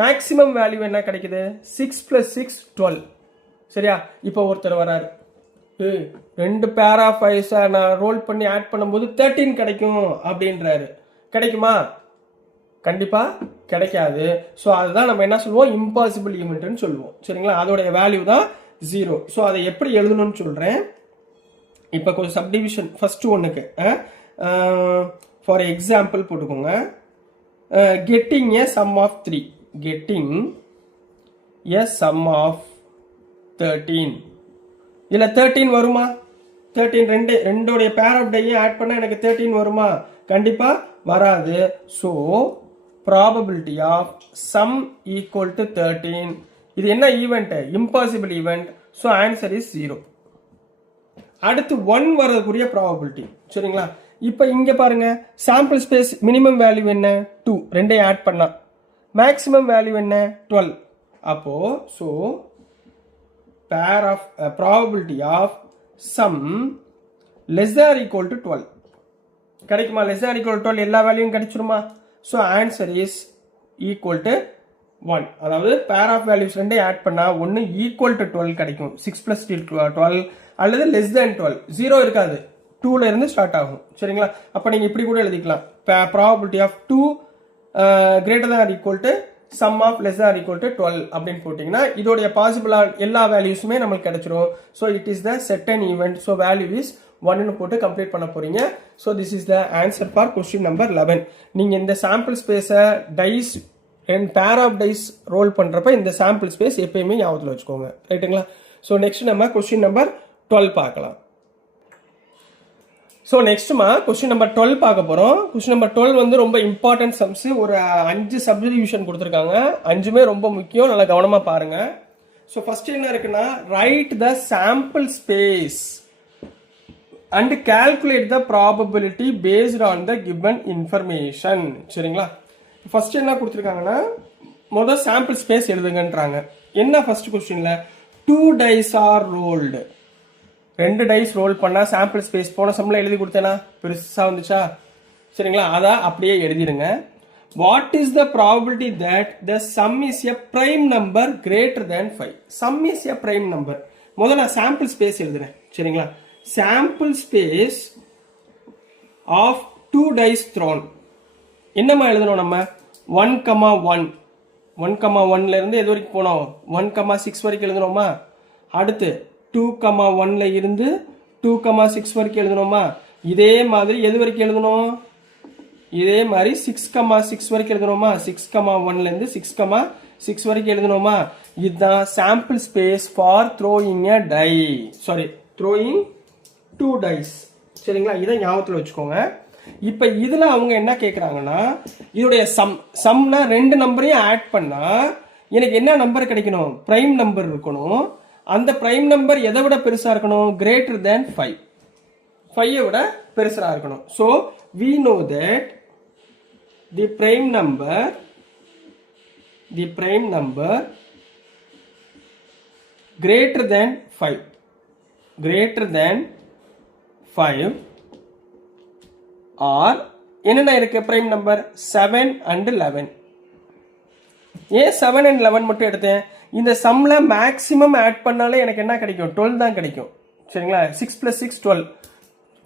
மேக்ஸிமம் வேல்யூ என்ன கிடைக்குது? 6 + 6 12. சரியா? இப்போ ஒருத்தர் வராரு, 2 பேர் ஆஃப் ஐஸை நான் ரோல் பண்ணி ஆட் பண்ணும்போது 13 கிடைக்கும் அப்படின்றாரு. கிடைக்குமா? கண்டிப்பா கிடைக்காது. ஸோ அதுதான் நம்ம என்ன சொல்லுவோம்? இம்பாசிபிள் ஈவெண்ட்னு சொல்லுவோம். சரிங்களா? அதோடைய வேல்யூ தான் 0. ஸோ அதை எப்படி எழுதணும்னு சொல்றேன். இப்போ கொஞ்சம் சப்டிவிஷன் ஃபர்ஸ்ட் ஒன்றுக்கு ஃபார் எக்ஸாம்பிள் போட்டுக்கோங்க. Getting a sum of 3. Getting a sum of 13. இதில் 13 வருமா? 13 ரெண்டோடைய பேர் ஆஃப் டையை ஆட் பண்ணால் எனக்கு 13 வருமா? கண்டிப்பாக வராது. So probability of sum equal to 13. இது என்ன event? Impossible event. So answer is 0. அடுத்து 1 வரதுக்குரிய ப்ராபபிலிட்டி. சரிங்களா? இப்போ இங்கே பாருங்க, சாம்பிள் ஸ்பேஸ் மினிமம் வேல்யூ என்ன? 2. ரெண்டையும் ஆட் பண்ணா. மேக்ஸிமம் வேல்யூ என்ன? 12. அப்போ so pair of probability of sum less than or equal to 12 கிடைக்குமா? less than or equal to 12 எல்லா வேல்யூவும் கிடைச்சிருமா? So answer is equal to 1. அதாவது பேர் ஆஃப் வேல்யூஸ் ரெண்டையும் ஆட் பண்ணா ஒன்று ஈக்குவல் டு 12 கிடைக்கும். 6 + 12 அல்லது லெஸ் தேன் 12. 0 இருக்காது, 2ல இருந்து ஸ்டார்ட் ஆகும். சரிங்களா? அப்போ நீங்கள் இப்படி கூட எழுதிக்கலாம். Probability of 2 greater than or equal to sum of less than or equal to 12 அப்படின்னு போட்டிங்கன்னா இதோடைய பாசிபிள் எல்லா வேல்யூஸுமே நமக்கு கிடைச்சிரும். So it is the certain event. So value is 1ன்னு போட்டு கம்ப்ளீட் பண்ண போறீங்க. So this is the answer for question number 11. நீங்கள் இந்த சாம்பிள் ஸ்பேஸை டைஸ் பேர் ஆஃப் டைஸ் ரோல் பண்ணுறப்ப இந்த சாம்பிள் ஸ்பேஸ் எப்பயுமே ஞாபகத்தில் வச்சுக்கோங்க. ரைட்டுங்களா? ஸோ நெக்ஸ்ட் நம்ம கொஸ்டின் நம்பர் 12 பார்க்கலாம். ஸோ நெக்ஸ்ட்மா கொஸ்டின் நம்பர் 12 பார்க்க போகிறோம். கொஸ்டின் நம்பர் 12 வந்து ரொம்ப இம்பார்ட்டன்ட் சம்ஸ். ஒரு 5 சப்டிவிஷன் கொடுத்துருக்காங்க. 5மே ரொம்ப முக்கியம், நல்லா கவனமாக பாருங்க. ஸோ ஃபர்ஸ்ட் என்ன இருக்குன்னா, right the sample space and calculate the probability based on the given information. சரிங்களா? ஃபர்ஸ்ட் என்ன கொடுத்துருக்காங்கன்னா, முதல் சாம்பிள் ஸ்பேஸ் எழுதுங்கன்றாங்க. என்ன ஃபர்ஸ்ட் கொஸ்டின்ல 2 dice are rolled, 2 dice roll பண்ணா சாம்பிள் ஸ்பேஸ் போன சம்ல எழுதி கொடுத்தேனா பெருசா வந்துச்சா? சரிங்களா? அதை அப்படியே எழுதிடுங்க. What is the probability that the sum is a prime number greater than 5? Sum is a prime number. முதல்ல நான் சாம்பிள் ஸ்பேஸ் எழுதுறேன். சரிங்களா? Sample space of 2 dice thrown என்னமா எழுதணும் நம்ம? 1,1 1,1ல இருந்து எது வரைக்கும் போனோம்? 1,6 வரைக்கும் எழுதணுமா? அடுத்து 2,1ல இருந்து 2,6 வரைக்கும் எழுதணுமா? இதே மாதிரி எது வரைக்கும் எழுதணும்? இதே மாதிரி 6,6 வரைக்கும் எழுதணுமா? 6,1ல இருந்து 6,6 வரைக்கும் எழுதணுமா? இதுதான் sample space for throwing a die, sorry throwing 2 dice. சரிங்களா? இதை ஞாபகத்தில் வச்சுக்கோங்க. இப்ப இதுல அவங்க என்ன கேக்குறாங்கன்னா, இதோடைய சம்ல 2 நம்பரையும் ஆட் பண்ணா எனக்கு என்ன நம்பர் கிடைக்கணும்? பிரைம் நம்பர் இருக்கணும். அந்த பிரைம் நம்பர் எதை விட பெருசா இருக்கணும்? Greater than 5. 5 விட பெருசா இருக்கணும். So we know that the prime number greater than 5 or என்னென்ன இருக்கு பிரைம் நம்பர்? 7 and 11. ஏன் 7 and 11 மட்டும் எடுத்தேன்? இந்த சம்ல மேக்ஸிமம் ஆட் பண்ணாலே எனக்கு என்ன கிடைக்கும்? 12 தான் கிடைக்கும். சரிங்களா? 6 + 6 12.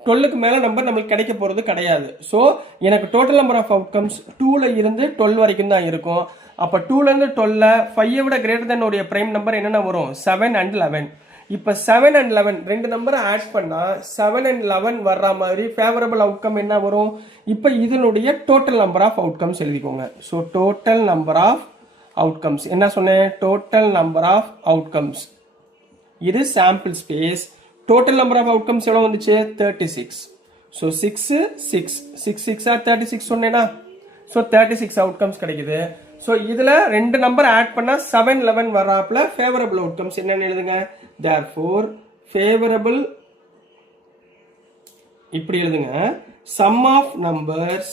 12க்கு மேல நம்பர் நமக்கு கிடைக்க போறது கிடையாது. ஸோ எனக்கு டோட்டல் நம்பர் ஆஃப் அவுட்கம்ஸ் 2ல இருந்து 12 வரைக்கும் தான் இருக்கும். அப்ப 2ல இருந்து 12ல 5 விட கிரேட்டர் தென் உடைய பிரைம் நம்பர் என்னென்ன வரும்? 7 and 11. இப்ப 7 and 11 ரெண்டு நம்பரை ஆட் பண்ணா 7 and 11 வர்ற மாதிரி ஃபேவரபிள் அவுட்கம் என்ன வரும்? இப்ப இதனுடைய டோட்டல் நம்பர் ஆஃப் அவுட்கம்ஸ் எழுதிக்கோங்க. So total number of outcomes என்ன சொன்னேன்? Total number of outcomes. இது sample space. Total number of outcomes எவ்வளவு வந்துச்சு? 36. ஸோ 6 ஆர் 36 சொன்னேனா? ஸோ 36 அவுட்கம்ஸ் கிடைக்குது. ஸோ இதுல 2 நம்பர் ஆட் பண்ணா 7 11 வராப்ல ஃபேவரபிள் அவுட்கம்ஸ் என்னன்னு எழுதுங்க. therefore favorable இப்படி எழுதுங்க. sum of numbers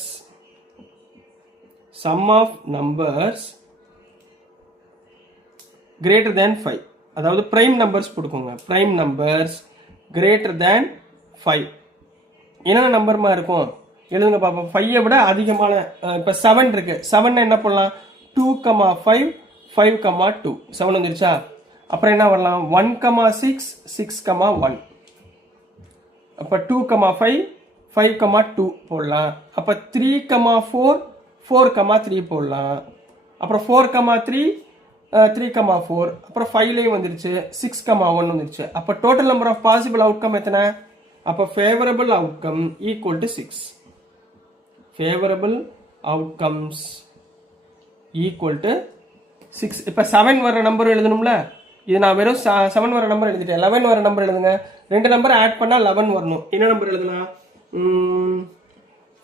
greater than 5. அதாவது பிரைம் நம்பர்ஸ் கொடுக்குங்க. பிரைம் நம்பர்ஸ் greater than 5 என்ன நம்பர்மா இருக்கும்? எழுதுங்க பாப்பா. 5 விட அதிகமான இப்ப 7 இருக்கு. 7 என்ன பண்ணலாம்? 2,5 5,2 7 வந்துருச்சா? அப்புறம் என்ன வரலாம்? 1,6 6,1. அப்ப 2,5 5,2 போடலாம். அப்ப 3,4 4,3 போடலாம். அப்புறம் 4,3 3,4. அப்புறம் 5லயும் வந்துருச்சு. 6,1 வந்துருச்சு. அப்ப total number of possible outcome எத்தனை? அப்ப favourable outcome equal to 6. Favourable outcomes equal to 6. இப்ப 7 வர நம்பர் எழுதணும்ல. இது நான் வெறும் 7 வர நம்பர் எழுதிட்டேன். 11 வர நம்பர் எழுதுங்க. 2 நம்பர் ஆட் பண்ணா 11 வரணும். என்ன நம்பர் எழுதலாம்?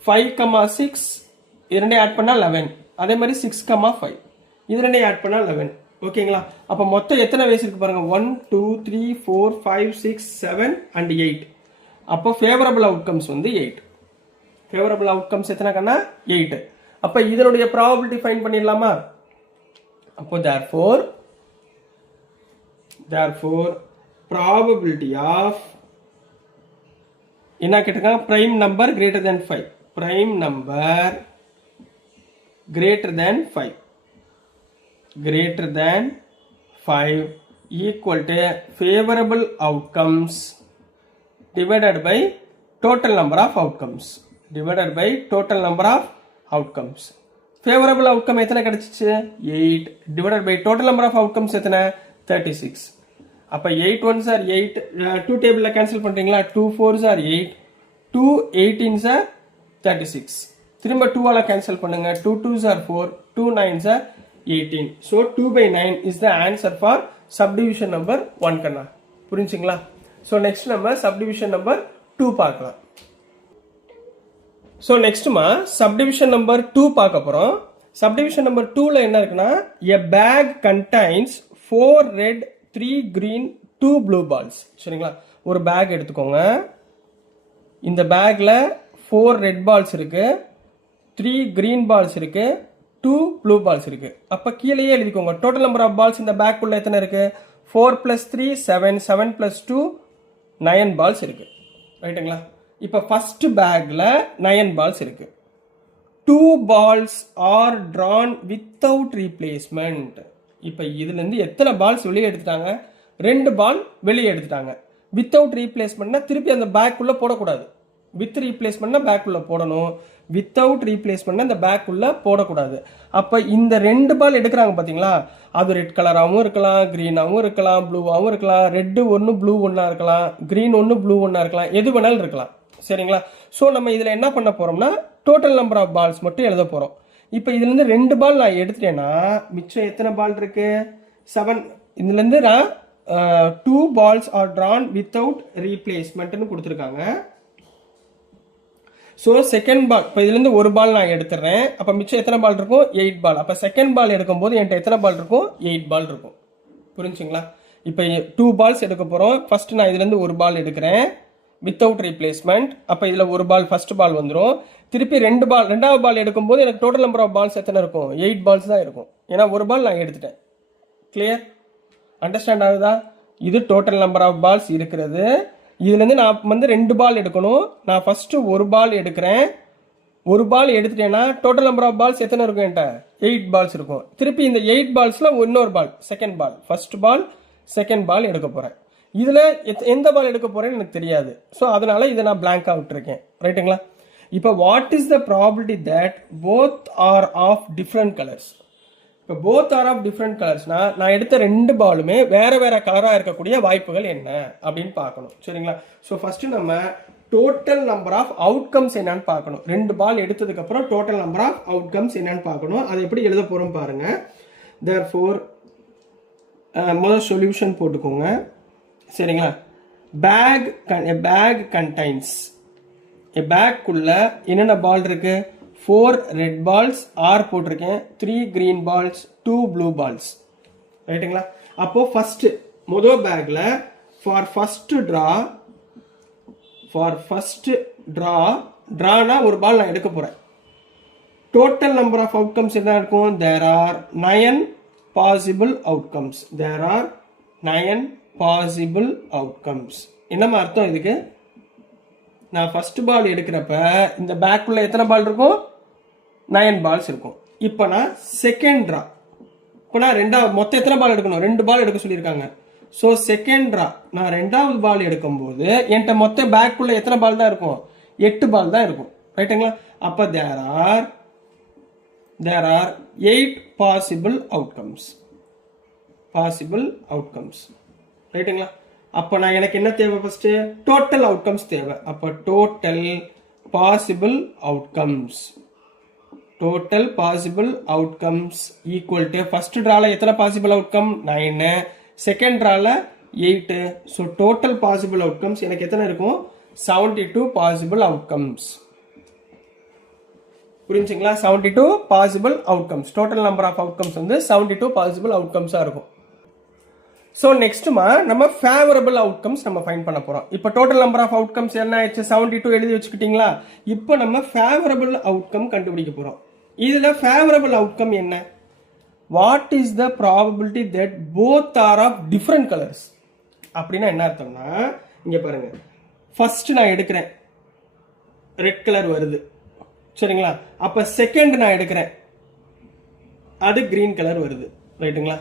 5,6 இது ரெண்டையும் ஆட் பண்ணா 11. அதே மாதிரி 6,5 இது ரெண்டையும் ஆட் பண்ணா 11. ஓகேங்களா? அப்ப மொத்தம் எத்தனை வேஸ் இருக்கு பாருங்க. 1 2 3 4 5 6 7 and 8. அப்போ ஃபேவரபிள் அவுட்கம்ஸ் வந்து 8. ஃபேவரபிள் அவுட்கம்ஸ் எத்தனை கண்ணா? 8. அப்ப இதனுடைய ப்ராபபிலிட்டி ஃபைண்ட் பண்ணிடலாமா? அப்போ therefore probability of என்ன கேட்டிருக்காங்க? Prime number greater than 5. Prime number greater than 5 equal to favorable outcomes divided by total number of outcomes. Favorable outcome எத்தனை கிடைச்சிச்சு? 8 divided by total number of outcomes எத்தனை? 36. அப்ப 8 ones are 8. 2 டேபிள்ல cancel பண்றீங்களா? 2 4s are 8. 2 18s are 36. திரும்ப 2 ஆல cancel பண்ணுங்க. 2 2s are 4. 2 9s are 18. So 2/9 is the answer for subdivision number 1 கண்ணா. புரிஞ்சுங்களா? So next நம்ம subdivision number 2 பார்க்கலாம். ஸோ நெக்ஸ்ட்மா சப்டிவிஷன் நம்பர் 2 பார்க்க போகிறோம். சப்டிவிஷன் நம்பர் 2ல என்ன இருக்குன்னா, a bag contains 4 red 3 green 2 blue balls. சரிங்களா, ஒரு பேக் எடுத்துக்கோங்க. இந்த பேக்ல 4 ரெட் பால்ஸ் இருக்கு, 3 கிரீன் பால்ஸ் இருக்கு, 2 ப்ளூ பால்ஸ் இருக்கு. அப்ப கீழேயே எழுதிக்கோங்க டோட்டல் நம்பர் ஆஃப் பால்ஸ் இந்த பேக் உள்ள எத்தனை இருக்கு. 4 + 3 7, 7 + 2 9 பால்ஸ் இருக்கு. ரைட்டுங்களா? இப்ப ஃபர்ஸ்ட் பேக்ல 9 பால்ஸ் இருக்கு. 2 balls are drawn without replacement. இப்ப இதுல இருந்து எத்தனை பால்ஸ் வெளியே எடுத்துட்டாங்க? 2 பால் வெளியே எடுத்துட்டாங்க. வித்தவுட் ரீப்ளேஸ்மெண்ட்னா திருப்பி அந்த பேக் உள்ள போடக்கூடாது. வித் ரீப்ளேஸ்மெண்ட்னா பேக் உள்ள போடணும். வித்தவுட் ரீப்ளேஸ்மெண்ட்னா இந்த பேக் உள்ள போடக்கூடாது. அப்ப இந்த 2 பால் எடுக்கிறாங்க பாத்தீங்களா, அது ரெட் கலராகவும் இருக்கலாம், கிரீனாகவும் இருக்கலாம், ப்ளூவாகவும் இருக்கலாம், ரெட் ஒன்று ப்ளூ ஒன்னா இருக்கலாம், கிரீன் ஒன்று ப்ளூ ஒன்னா இருக்கலாம், எது வேணாலும் இருக்கலாம். சரிங்களா? ஸோ நம்ம இதில் என்ன பண்ண போறோம்னா டோட்டல் நம்பர் ஆஃப் பால்ஸ் மட்டும் எழுத போறோம். இப்போ இதுல இருந்து 2 பால் நான் எடுத்துட்டேன்னா மிச்சம் எத்தனை பால் இருக்கு? 7. இதுல இருந்து நான் 2 balls are drawn without replacementனு கொடுத்துருக்காங்க. ஸோ செகண்ட் பால், இப்போ இதுல இருந்து ஒரு பால் நான் எடுத்துறேன். அப்போ மிச்சம் எத்தனை பால் இருக்கும்? 8 பால். அப்போ செகண்ட் பால் எடுக்கும் போது என்கிட்ட எத்தனை பால் இருக்கும்? 8 பால் இருக்கும். புரிஞ்சுங்களா? இப்போ 2 பால்ஸ் எடுக்க போறோம். ஃபர்ஸ்ட் நான் இதுல இருந்து ஒரு பால் எடுக்கிறேன் வித்தவுட் ரீப்ளேஸ்மெண்ட். அப்போ இதுல ஒரு பால் ஃபர்ஸ்ட் பால் வந்துடும். திருப்பி 2 பால் ரெண்டாவது பால் எடுக்கும்போது எனக்கு டோட்டல் நம்பர் ஆஃப் பால்ஸ் எத்தனை இருக்கும்? 8 பால்ஸ் தான் இருக்கும். ஏன்னா ஒரு பால் நான் எடுத்துட்டேன். கிளியர்? அண்டர்ஸ்டாண்ட் ஆகுதா? இது டோட்டல் நம்பர் ஆஃப் பால்ஸ் இருக்கிறது. இதுல இருந்து நான் 2 பால் எடுக்கணும். நான் ஃபர்ஸ்ட் ஒரு பால் எடுக்கிறேன். ஒரு பால் எடுத்துட்டேன்னா டோட்டல் நம்பர் ஆஃப் பால்ஸ் எத்தனை இருக்கும்? என்கிட்ட 8 பால்ஸ் இருக்கும். திருப்பி இந்த 8 பால்ஸ்ல இன்னொரு ball, second ball, first ball, second ball எடுக்க போறேன். இதுல எந்த பால் எடுக்க போறேன்னு எனக்கு தெரியாது. ஸோ அதனால இதை நான் பிளாங்கா விட்டுருக்கேன். ரைட்டுங்களா? இப்போ what is the probability that both are of different colours? இப்போ போத் ஆர் ஆஃப் டிஃப்ரெண்ட் கலர்ஸ்னா நான் எடுத்த 2 பாலுமே வேற வேற கலரா இருக்கக்கூடிய வாய்ப்புகள் என்ன அப்படின்னு பார்க்கணும். சரிங்களா? ஸோ ஃபர்ஸ்ட் நம்ம டோட்டல் நம்பர் ஆஃப் அவுட்கம்ஸ் என்னன்னு பார்க்கணும். 2 பால் எடுத்ததுக்கு அப்புறம் டோட்டல் நம்பர் ஆஃப் அவுட்கம்ஸ் என்னன்னு பார்க்கணும். அதை எப்படி எழுத போறோம் பாருங்க. தேர்ஃபோர் முதல் சொல்யூஷன் போட்டுக்கோங்க. சரிங்களா? பேக் கண்டைன்ஸ், பேக்குள்ள என்னென்ன பால் இருக்கு? 4 ரெட் பால்ஸ், ஆர் போட்டிருக்கேன், 3 கிரீன் பால்ஸ், 2 ப்ளூ பால்ஸ். ரைட்டுங்களா? அப்போ ஃபர்ஸ்ட் முதல் பேக்ல ஃபார் ஃபர்ஸ்ட் டிரானா ஒரு பால் நான் எடுக்க போறேன். டோட்டல் நம்பர் ஆஃப் அவுட்கம்ஸ் என்ன இருக்கும்? There are 9 possible outcomes. There are 9 possible outcomes. என்னமா அர்த்தம் இதுக்கு? நான் ஃபர்ஸ்ட் பால் எடுக்கிறப்ப இந்த பேக்குள்ள எத்தனை பால் இருக்கும்? 9 பால்ஸ் இருக்கும். இப்போ நான் செகண்ட் டிரா, இப்போ நான் மொத்தம் எத்தனை பால் எடுக்கணும்? 2 பால் எடுக்க சொல்லியிருக்காங்க. ஸோ செகண்ட் டிரா நான் 2வது பால் எடுக்கும்போது என்கிட்ட மொத்த பேக்குள்ள எத்தனை பால் தான் இருக்கும்? 8 பால் தான் இருக்கும். ரைட்டுங்களா? அப்போ தேர் ஆர் 8 பாசிபிள் அவுட்கம்ஸ். ரைட்டுங்களா? அப்போ நான் எனக்கு என்ன தேவை? ஃபர்ஸ்ட் டோட்டல் அவுட்கம்ஸ் தேவை. அப்போ total possible outcomes equal to first டிரால எத்தனை பாசிபிள் அவுட்கம்? 9, செகண்ட் டிரால 8. ஸோ டோட்டல் பாசிபிள் அவுட்கம்ஸ் எனக்கு எத்தனை இருக்கும்? 72 பாசிபிள் அவுட்கம்ஸ். புரிஞ்சுங்களா? 72 possible outcomes. Total number of outcomes வந்து 72 பாசிபிள் அவுட்கம்ஸா இருக்கும். ஸோ நெக்ஸ்ட்மா நம்ம ஃபேவரபிள் அவுட்கம்ஸ் நம்ம ஃபைண்ட் பண்ண போறோம். இப்போ டோட்டல் நம்பர் ஆஃப் அவுட்கம்ஸ் என்ன ஆயிடுச்சு? 72 எழுதி வச்சுக்கிட்டீங்களா? இப்போ நம்ம ஃபேவரபிள் அவுட்கம் கண்டுபிடிக்க போறோம். இதுல ஃபேவரபிள் அவுட்கம் என்ன? What is the probability that both are of different colours? அப்படின்னா என்ன அர்த்தம்னா, இங்க பாருங்க, ஃபர்ஸ்ட் நான் எடுக்கிறேன், ரெட் கலர் வருது. சரிங்களா? அப்ப செகண்ட் நான் எடுக்கிறேன், அது கிரீன் கலர் வருது. ரைட்டுங்களா?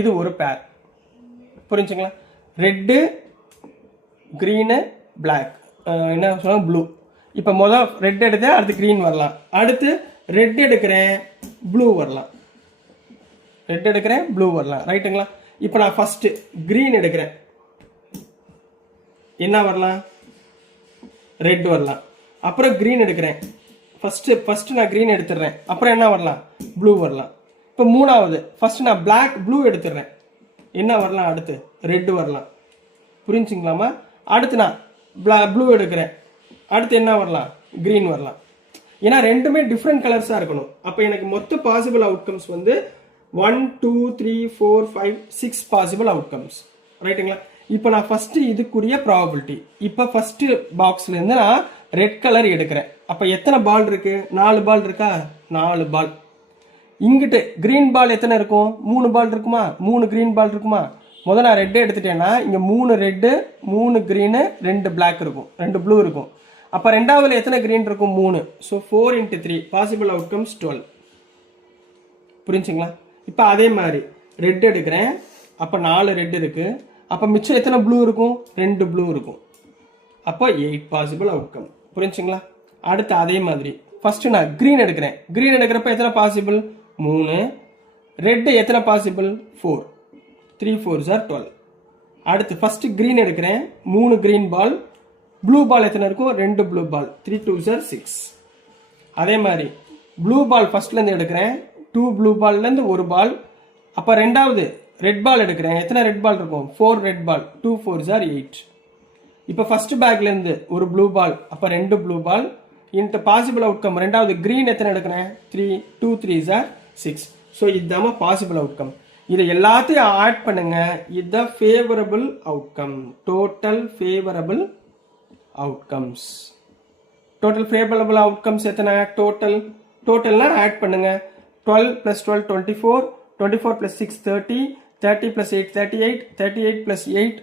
இது ஒரு பேர். புரிஞ்சுங்களா? ரெட்டு, கிரீனு, பிளாக், என்ன சொல்லுவாங்க, ப்ளூ. இப்போ முதல் ரெட் எடுத்தேன், அடுத்து கிரீன் வரலாம். அடுத்து ரெட் எடுக்கிறேன், ப்ளூ வரலாம். ரைட்டுங்களா? இப்போ நான் ஃபர்ஸ்ட் கிரீன் எடுக்கிறேன், என்ன வரலாம்? ரெட் வரலாம். அப்புறம் கிரீன் எடுக்கிறேன், ஃபர்ஸ்ட் நான் கிரீன் எடுத்துடுறேன், அப்புறம் என்ன வரலாம்? ப்ளூ வரலாம். இப்போ மூணாவது ஃபர்ஸ்ட் நான் பிளாக் ப்ளூ எடுத்துடுறேன், என்ன வரலாம்? அடுத்து ரெட் வரலாம். புரிஞ்சுங்களாமா? அடுத்து நான் ப்ளூ எடுக்கிறேன், அடுத்து என்ன வரலாம்? கிரீன் வரலாம். ஏன்னா ரெண்டுமே டிஃப்ரெண்ட் கலர்ஸாக இருக்கணும். அப்போ எனக்கு மொத்த பாசிபிள் அவுட்கம்ஸ் வந்து 1 2 3 4 5 6 பாசிபிள் அவுட்கம்ஸ். ரைட்டுங்களா? இப்போ நான் ஃபர்ஸ்ட் இதுக்குரிய ப்ராபபிலிட்டி. இப்போ ஃபர்ஸ்ட் பாக்ஸ்ல இருந்து நான் ரெட் கலர் எடுக்கிறேன். அப்போ எத்தனை பால் இருக்கு? 4 பால் இருக்கா? 4 பால். இங்கிட்டு கிரீன் பால் எத்தனை இருக்கும்? 3 பால் இருக்குமா? 3 கிரீன் பால் இருக்குமா? முதல்ல நான் ரெட்டு எடுத்துட்டேன்னா இங்கே 3 ரெட்டு 3 கிரீனு 2 பிளாக் இருக்கும், 2 ப்ளூ இருக்கும். அப்போ ரெண்டாவதுல எத்தனை கிரீன் இருக்கும்? 3. So 4 × 3 possible outcomes 12. புரிஞ்சுங்களா? இப்போ அதே மாதிரி ரெட் எடுக்கிறேன். அப்போ 4 ரெட் இருக்கு. அப்போ மிச்சம் எத்தனை ப்ளூ இருக்கும்? 2 ப்ளூ இருக்கும். அப்போ 8 பாசிபிள் அவுட்கம். புரிஞ்சுங்களா? அடுத்து அதே மாதிரி ஃபர்ஸ்ட் நான் கிரீன் எடுக்கிறேன். கிரீன் எடுக்கிறப்ப எத்தனை பாசிபிள்? 3. ரெட் எத்தனை பாசிபிள்? 4. 3 4s are 12. அடுத்து ஃபர்ஸ்ட் கிரீன் எடுக்கிறேன். 3 கிரீன் பால். ப்ளூ பால் எத்தனை இருக்கும்? 2 ப்ளூ பால். 3 2s are 6. அதே மாதிரி ப்ளூ பால் ஃபர்ஸ்ட்லேருந்து எடுக்கிறேன். 2 ப்ளூ பால்லேருந்து 1 பால். அப்போ ரெண்டாவது ரெட் பால் எடுக்கிறேன். எத்தனை ரெட் பால் இருக்கும்? 4 ரெட் பால். 2 4s are 8. இப்போ ஃபர்ஸ்ட் பேக்லேருந்து ஒரு ப்ளூ பால். அப்போ 2 ப்ளூ பால். இந்த பாசிபிள் அவுட்கம் ரெண்டாவது கிரீன் எத்தனை எடுக்கிறேன்? 3 2 3s are 6. ஸோ இதுதான் பாசிபிள் அவுட்கம். இதை எல்லாத்தையும் ஆட் பண்ணுங்க. இதுதான் favourable outcome. Total favourable outcomes. Total favourable outcomes எத்தனை? டோட்டல்லாம் ஆட் பண்ணுங்க. 12 + 12 24, 24 + 6 30, 30 + 8 38, 38 + 8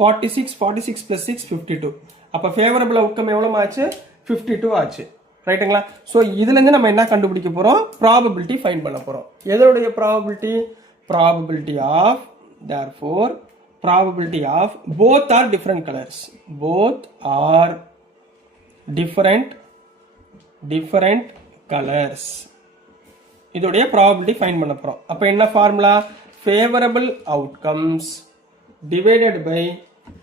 46, 46 + 6 52. அப்போ ஃபேவரபிள் அவுட்கம் எவ்வளோ ஆச்சு? 52 ஆச்சு. ரைட்டுங்களா? ஸோ இதுலேருந்து நம்ம என்ன கண்டுபிடிக்க போகிறோம்? ப்ராபபிலிட்டி ஃபைண்ட் பண்ண போகிறோம். எதோடைய probability? Probability of, therefore probability of both are different colors. Both are different colors. இதோடைய ப்ராபபிலிட்டி ஃபைண்ட் பண்ண போகிறோம். அப்போ என்ன formula? Favourable outcomes divided by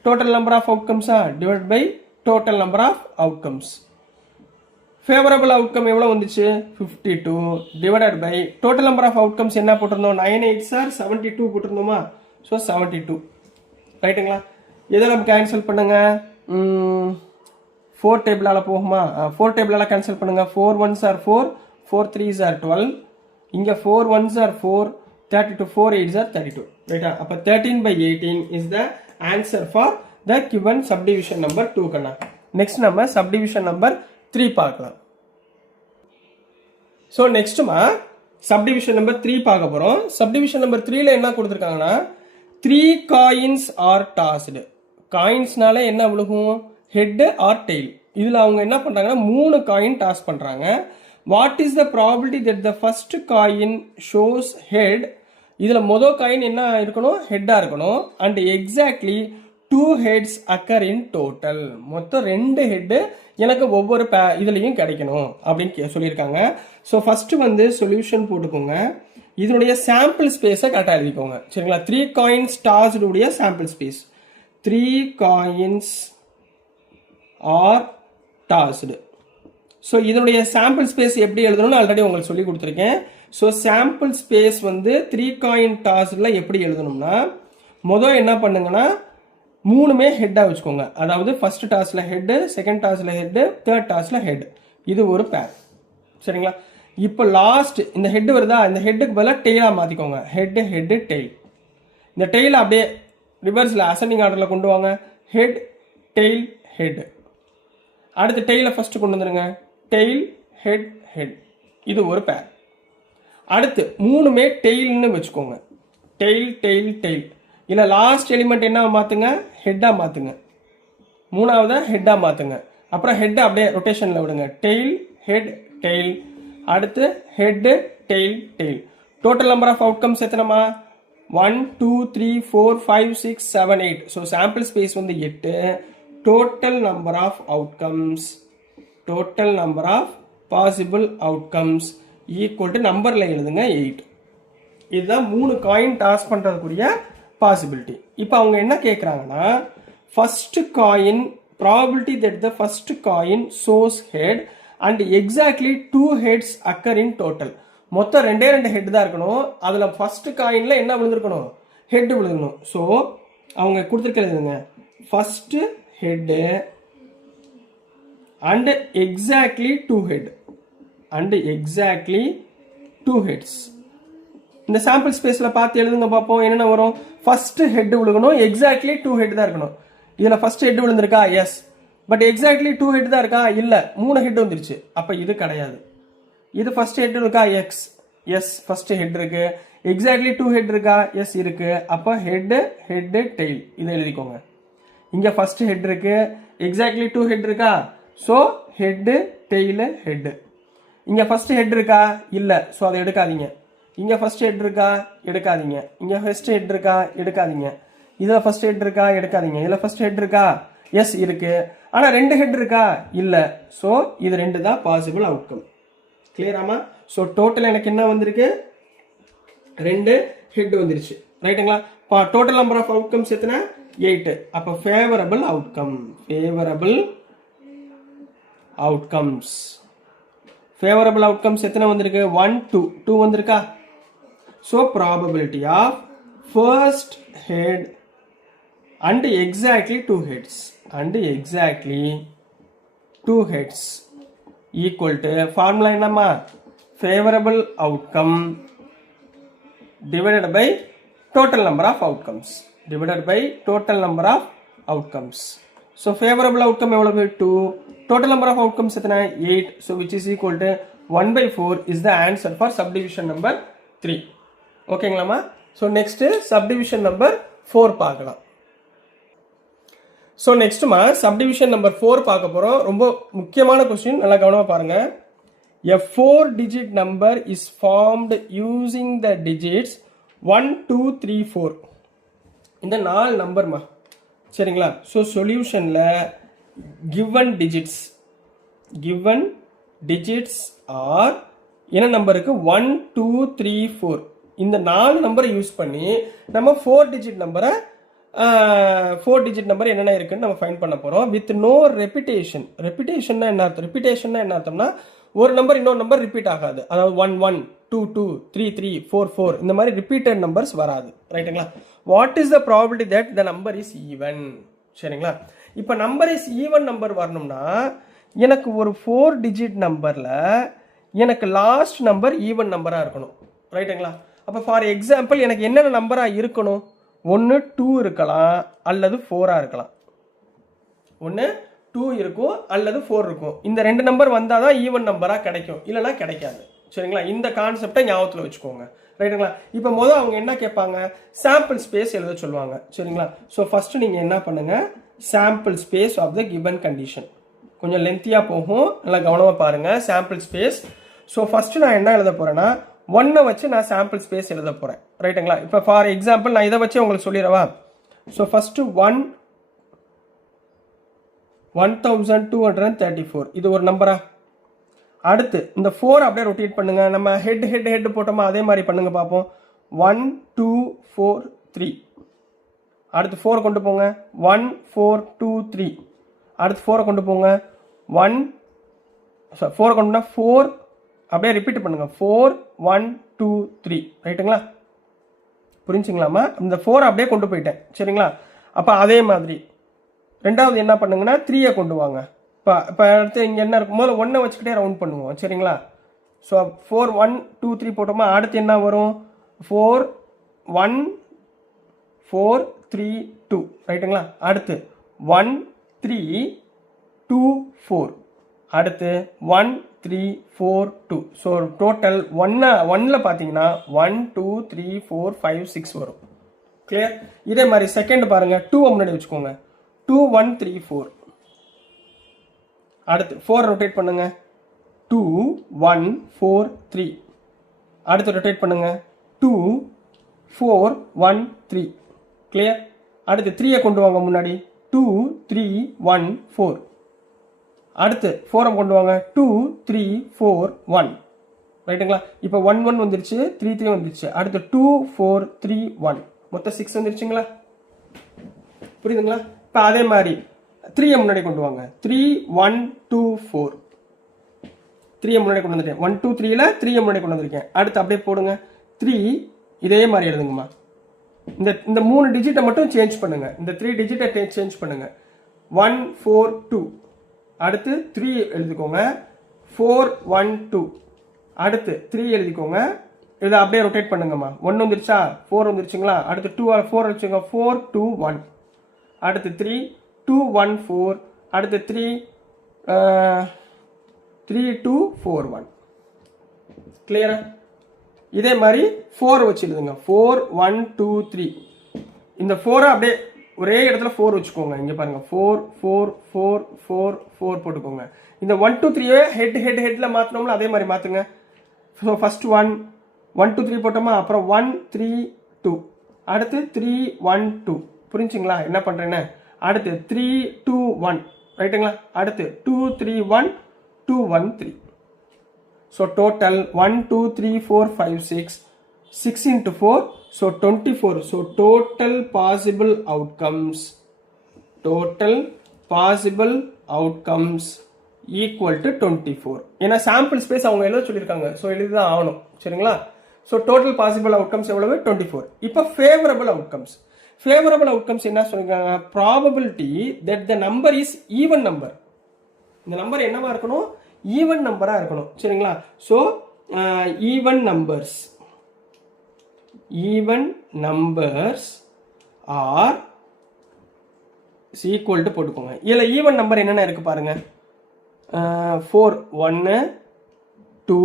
total number of outcomes divided by total number of outcomes. Favorable outcome எவ்வளோ வந்துச்சு? 52 divided by total number of outcomes என்ன போட்டிருந்தோம்? 9 8s are 72 போட்டிருந்தோமா? So 72. ரைட்டுங்களா? இதை நம்ம கேன்சல் பண்ணுங்க. 4 டேபிளால் போகுமா? 4 டேபிளால் கேன்சல் பண்ணுங்க. 4 1s are 4, 4 3s are 12. இங்கே 4 1s are 4, 32 4 8s are 32. ரைட்டா? அப்போ 13/18 is the answer for the given subdivision number 2 கண்ணா. நெக்ஸ்ட் நம்ம subdivision number 3 பார்க்கலாம். ஸோ நெக்ஸ்ட்டுமா subdivision number 3 பார்க்க போகிறோம். subdivision number 3ல என்ன கொடுத்துருக்காங்கன்னா 3 coins are tossed. காயின்ஸ்னால என்ன விழுகும்? Head or tail. இதில் அவங்க என்ன பண்ணுறாங்கன்னா 3 காயின் டாஸ் பண்ணுறாங்க. What is the probability that the first coin shows head? இதில் மொதல் காயின் என்ன இருக்கணும்? ஹெட்டாக இருக்கணும். And exactly 2 heads occur in total. மொத்தம் 2 ஹெட்டு எனக்கு ஒவ்வொரு இதுலையும் கிடைக்கணும் அப்படின்னு சொல்லியிருக்காங்க. ஸோ ஃபர்ஸ்ட் வந்து சொல்யூஷன் போட்டுக்கோங்க. இதனுடைய சாம்பிள் ஸ்பேஸை கரெக்டாக எழுதிக்கோங்க. சரிங்களா? 3 coins tossed உடைய sample space. 3 coins are tossed. So இதனுடைய சாம்பிள் ஸ்பேஸ் எப்படி எழுதணும்னு ஆல்ரெடி உங்களுக்கு சொல்லி கொடுத்துருக்கேன். ஸோ சாம்பிள் ஸ்பேஸ் வந்து 3 coin tossed எப்படி எழுதணும்னா மொதல் என்ன பண்ணுங்கன்னா 3மே ஹெட்டாக வச்சுக்கோங்க. அதாவது ஃபர்ஸ்ட் டாஸில் ஹெட்டு, செகண்ட் டாஸில் ஹெட்டு, தேர்ட் டாஸில் ஹெட். இது ஒரு பேர். சரிங்களா? இப்போ லாஸ்ட் இந்த ஹெட் வருதா? இந்த ஹெட்டுக்கு பதிலாக டெய்லாக மாற்றிக்கோங்க. Head head tail. இந்த டெய்லை அப்படியே ரிவர்ஸில் அசெண்டிங் ஆர்டரில் கொண்டு வாங்க. Head tail head. அடுத்து டெய்லை ஃபர்ஸ்ட் கொண்டு வந்துடுங்க. Tail head head. இது ஒரு பேர். அடுத்து 3மே டெய்ல்னு வச்சுக்கோங்க. Tail tail tail. இல்லை லாஸ்ட் எலிமெண்ட் என்ன மாற்றுங்க? ஹெட்டாக மாற்றுங்க. 3வது ஹெட்டாக மாற்றுங்க. அப்புறம் ஹெட்டை அப்படியே ரொட்டேஷனில் விடுங்க. Tail head tail. அடுத்து head tail tail. Total number of outcomes எத்தனைமா? 1 2 3 4 5 6 7 8. ஸோ சாம்பிள் ஸ்பேஸ் வந்து 8. Total number of outcomes, total number of possible outcomes equal to நம்பரில் எழுதுங்க 8. இதுதான் 3 காயின் டாஸ் பண்ணுறதுக்குரிய பாசிபிலிட்டி. இப்போ அவங்க என்ன கேட்குறாங்கன்னா first coin probability that the first coin shows head and exactly 2 heads occur in total. மொத்தம் 2 head தான் இருக்கணும். அதில் ஃபர்ஸ்ட் காயினில் என்ன விழுந்திருக்கணும்? ஹெட் விழுகணும். ஸோ அவங்க கொடுத்துருக்கிறதுங்க first head and exactly 2 head. and exactly 2 heads. இந்த சாம்பிள் ஸ்பேஸில் பார்த்து எழுதுங்க பார்ப்போம் என்னென்ன வரும். ஃபர்ஸ்ட் ஹெட் விழுகணும், எக்ஸாக்ட்லி 2 ஹெட் தான் இருக்கணும். இதில் ஃபர்ஸ்ட் ஹெட் விழுந்திருக்கா? எஸ். பட் எக்ஸாக்ட்லி 2 ஹெட் தான் இருக்கா? இல்லை, 3 ஹெட் வந்துருச்சு. அப்போ இது கிடையாது. இது ஃபர்ஸ்ட் ஹெட் இருக்கா? எக்ஸ். எஸ், ஃபர்ஸ்ட் ஹெட் இருக்கு. எக்ஸாக்ட்லி 2 ஹெட் இருக்கா? எஸ் இருக்கு. அப்போ ஹெட் ஹெட் டெய்ல் இதை எழுதிக்கோங்க. இங்கே ஃபர்ஸ்ட் ஹெட் இருக்கு, எக்ஸாக்ட்லி 2 ஹெட் இருக்கா? So head tail head. இங்கே ஃபர்ஸ்ட் ஹெட் இருக்கா? இல்லை, ஸோ அதை எடுக்காதீங்க. இங்கே ஃபர்ஸ்ட் ஹெட் இருக்கா? எடுக்காதீங்க. இங்கே ஃபர்ஸ்ட் ஹெட் இருக்கா? எடுக்காதீங்க. இதில் ஃபர்ஸ்ட் ஹெட் இருக்கா? எடுக்காதீங்க. இதில் ஃபர்ஸ்ட் ஹெட் இருக்கா? எஸ் இருக்கு. ஆனால் 2 ஹெட் இருக்கா? இல்லை. ஸோ இது 2 தான் பாசிபிள் அவுட்கம். கிளியராமா? ஸோ டோட்டல் எனக்கு என்ன வந்திருக்கு? 2 ஹெட் வந்துருச்சு. ரைட்டுங்களா? டோட்டல் நம்பர் ஆஃப் அவுட்கம்ஸ் எத்தனை? 8. அப்போ favourable outcome. Favourable outcomes. Favourable outcomes எத்தனை வந்திருக்கு? 1 2 2 வந்திருக்கா? So probability of first head and exactly 2 heads and exactly 2 heads equal to formula என்னமா? favorable outcome divided by total number of outcomes divided by total number of outcomes. So favorable outcome எவ்வளவு? 2. total number of outcomes எத்தனை? 8. so which is equal to 1/4 is the answer for subdivision number 3. ஓகேங்களாமா? so next subdivision number 4 பார்க்கலாம். So நெக்ஸ்ட்டுமா subdivision number 4 பார்க்க போகிறோம். ரொம்ப முக்கியமான question, நல்லா கவனமாக பாருங்க. A 4-digit number is formed using the digits 1 2 3 4. இந்த 4 நம்பர்மா, சரிங்களா? ஸோ சொல்யூஷனில் கிவன் டிஜிட்ஸ் ஆர் என்ன நம்பருக்கு? 1 2 3 4. இந்த 4 நம்பரை யூஸ் பண்ணி நம்ம 4 டிஜிட் நம்பரை 4 டிஜிட் நம்பர் என்னென்ன இருக்குன்னு நம்ம ஃபைண்ட் பண்ண போகிறோம். With no repetition. ரெப்பிட்டேஷன்னா என்ன அர்த்தம்? ரெப்பிட்டேஷன்னா என்ன அர்த்தம்னா ஒரு நம்பர் இன்னொரு நம்பர் ரிப்பீட் ஆகாது. அதாவது 1 1 2 2 3 3 4 4 இந்த மாதிரி ரிப்பீட்டட் நம்பர்ஸ் வராது. ரைட்டுங்களா? What is the probability that the number is even? சரிங்களா? இப்போ நம்பர் இஸ் ஈவன் நம்பர் வரணும்னா எனக்கு ஒரு 4 டிஜிட் நம்பரில் எனக்கு லாஸ்ட் நம்பர் ஈவன் நம்பராக இருக்கணும். ரைட்டுங்களா? அப்போ ஃபார் எக்ஸாம்பிள் எனக்கு என்னென்ன நம்பராக இருக்கணும்? ஒன்று 2 இருக்கலாம் அல்லது 4 இருக்கலாம். ஒன்று 2 இருக்கும் அல்லது 4 இருக்கும். இந்த 2 நம்பர் வந்தால் தான் ஈவன் நம்பராக கிடைக்கும், இல்லைனா கிடைக்காது. சரிங்களா? இந்த கான்செப்டை ஞாபகத்தில் வச்சுக்கோங்க. ரைட்டுங்களா? இப்போ முதல் அவங்க என்ன கேட்பாங்க? சாம்பிள் ஸ்பேஸ் எழுத சொல்லுவாங்க. சரிங்களா? ஸோ ஃபஸ்ட்டு நீங்கள் என்ன பண்ணுங்கள்? Sample space of the given condition. கொஞ்சம் லென்த்தியாக போகும், நல்லா கவனமாக பாருங்கள். Sample space. ஸோ ஃபஸ்ட்டு நான் என்ன எழுத போகிறேன்னா 1 வச்சு நான் சாம்பிள் ஸ்பேஸ் எழுத போகிறேன். ரைட்டுங்களா? இப்போ ஃபார் எக்ஸாம்பிள் நான் இதை வச்சு உங்களுக்கு சொல்லிடவா? ஸோ ஃபஸ்ட்டு 1234 இது ஒரு நம்பரா? அடுத்து இந்த 4 அப்படியே ரொட்டேட் பண்ணுங்க. நம்ம ஹெட் போட்டோமா அதே மாதிரி பண்ணுங்க பார்ப்போம். 1 2 4 3. அடுத்து 4 கொண்டு போங்க. 1 4 2 3. அடுத்து 4 கொண்டு போங்க. 4 கொண்டுனா 4 அப்படியே ரிப்பீட் பண்ணுங்க. 4 1 2 3. ரைட்டுங்களா? புரிஞ்சுங்களாமா? இந்த 4 அப்படியே கொண்டு போயிட்டேன். சரிங்களா? அப்போ அதே மாதிரி ரெண்டாவது என்ன பண்ணுங்கன்னா 3 கொண்டு வாங்க. இப்போ அடுத்து இங்கே என்ன இருக்கும்? போது 1 வச்சுக்கிட்டே ரவுண்ட் பண்ணுவோம். சரிங்களா? ஸோ 4 1 2 3 போட்டோமா அடுத்து என்ன வரும்? 4 1 4 3 2. ரைட்டுங்களா? அடுத்து 1 3 2 4. அடுத்து 1 3 4 2. ஸோ டோட்டல் 1ல் பார்த்தீங்கன்னா 1 2 3 4 5 6 வரும். கிளியர்? இதே மாதிரி செகண்ட் பாருங்க. 2 முன்னாடி வச்சுக்கோங்க. 2 1 3 4. அடுத்து 4 ரொட்டேட் பண்ணுங்க. 2 1 4 3. அடுத்து ரொட்டேட் பண்ணுங்க. 2 4 1 3. கிளியர்? அடுத்து 3 கொண்டு வாங்க முன்னாடி. 2 3 1 4. அடுத்து 4 கொண்டு வாங்க. 2 3 4 1. ரைட்டுங்களா? இப்போ 1 1 வந்துருச்சு, 3 3 வந்துருச்சு. அடுத்து 2 4 3 1. மொத்தம் 6 வந்துருச்சுங்களா? புரியுதுங்களா? இப்போ அதே மாதிரி 3 முன்னாடி கொண்டு வாங்க. 3 1 2 4. 3 முன்னாடி கொண்டு வந்துட்டேன். 1 2 3ல 3 முன்னாடி கொண்டு வந்திருக்கேன். அடுத்து அப்படியே போடுங்க. 3 இதே மாதிரி எழுதுங்கம்மா. இந்த 3 டிஜிட்டை மட்டும் சேஞ்ச் பண்ணுங்க. இந்த 3 டிஜிட்டை சேஞ்ச் பண்ணுங்க. 1 4 2. அடுத்து 3 எழுதிக்கோங்க. 4 1 2. அடுத்து 3 எழுதிக்கோங்க. இதை அப்படியே ரொட்டேட் பண்ணுங்கம்மா. 1 வந்துருச்சா, 4 வந்துருச்சுங்களா, அடுத்து 2 4 வச்சுங்க, 4 2 1. அடுத்து 3 2 1 4. அடுத்து 3 2 4 1. கிளியரா? இதே மாதிரி 4 வச்சு எழுதுங்க. 4 1 2 3. இந்த 4 அப்படியே ஒரே இடத்துல 4 வச்சுக்கோங்க. இங்க பாருங்க 4 4 4 4 4 போட்டுக்கோங்க. இந்த 1 2 3 ஹெட்ல மாத்தணும்ல, அதே மாதிரி மாத்துங்க. ஸோ ஃபர்ஸ்ட் 1 1 2 3 போட்டோமா, அப்புறம் 1 3 2, அடுத்து 3 1 2. புரிஞ்சுங்களா என்ன பண்றேன்னு? அடுத்து 3 2 1, ரைட்டுங்களா? அடுத்து 2 3 1 2 1 3. So total 1 2 3 4 5 6 6 into 4, so 24. So total possible outcomes equal to 24. ஏன்னா சாம்பிள் ஸ்பேஸ் அவங்க எழுத சொல்லியிருக்காங்க, ஸோ எழுதிதான் ஆகணும். சரிங்களா? ஸோ டோட்டல் பாசிபிள் அவுட்கம்ஸ் எவ்வளவு? 24. இப்போ ஃபேவரபிள் அவுட்கம்ஸ். ஃபேவரபிள் அவுட்கம்ஸ் என்ன சொல்லியிருக்காங்க? Probability that the number is even number. இந்த நம்பர் என்னவா இருக்கணும்? ஈவன் நம்பரா இருக்கணும். சரிங்களா? So even numbers are equal to போட்டுக்கோங்க. இதில் ஈவன் நம்பர் என்னென்ன இருக்கு பாருங்க. 4 1 2.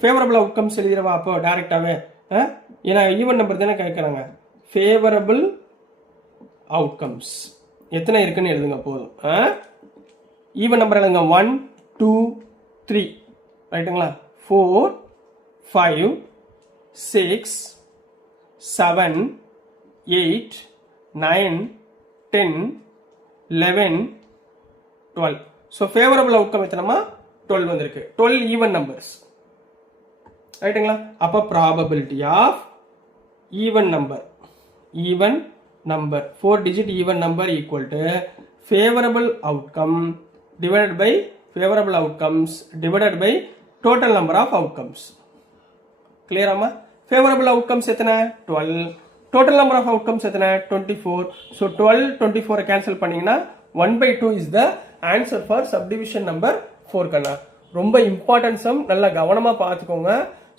ஃபேவரபிள் அவுட்கம்ஸ் எழுதிடவா அப்போ டைரக்டாகவே? ஏன்னா ஈவன் நம்பர் தானே கேட்குறாங்க. ஃபேவரபிள் அவுட்கம்ஸ் எத்தனை இருக்குன்னு எழுதுங்க போதும். ஈவன் நம்பர் எழுதுங்க. 1 2 3, ரைட்டுங்களா? 4 5 6 7 8 9 10 11 12. So favourable outcome எத்தனைமா? 12 வந்திருக்கு. 12 ஈவன் நம்பர்ஸ், ரைட்டுங்களா? அப்போ probability of even number 4 digit even number equal to favourable outcome divided by favorable outcomes divided by total number of outcomes. Clear amma? Favorable outcomes எத்தனை? 12. Total number of outcomes எத்தனை? 24. So 12 24 cancel பண்ணீங்கன்னா 1/2 is the answer for subdivision number 4 கண்ணா. ரொம்ப important some, நல்லா கவனமா பார்த்துக்கோங்க.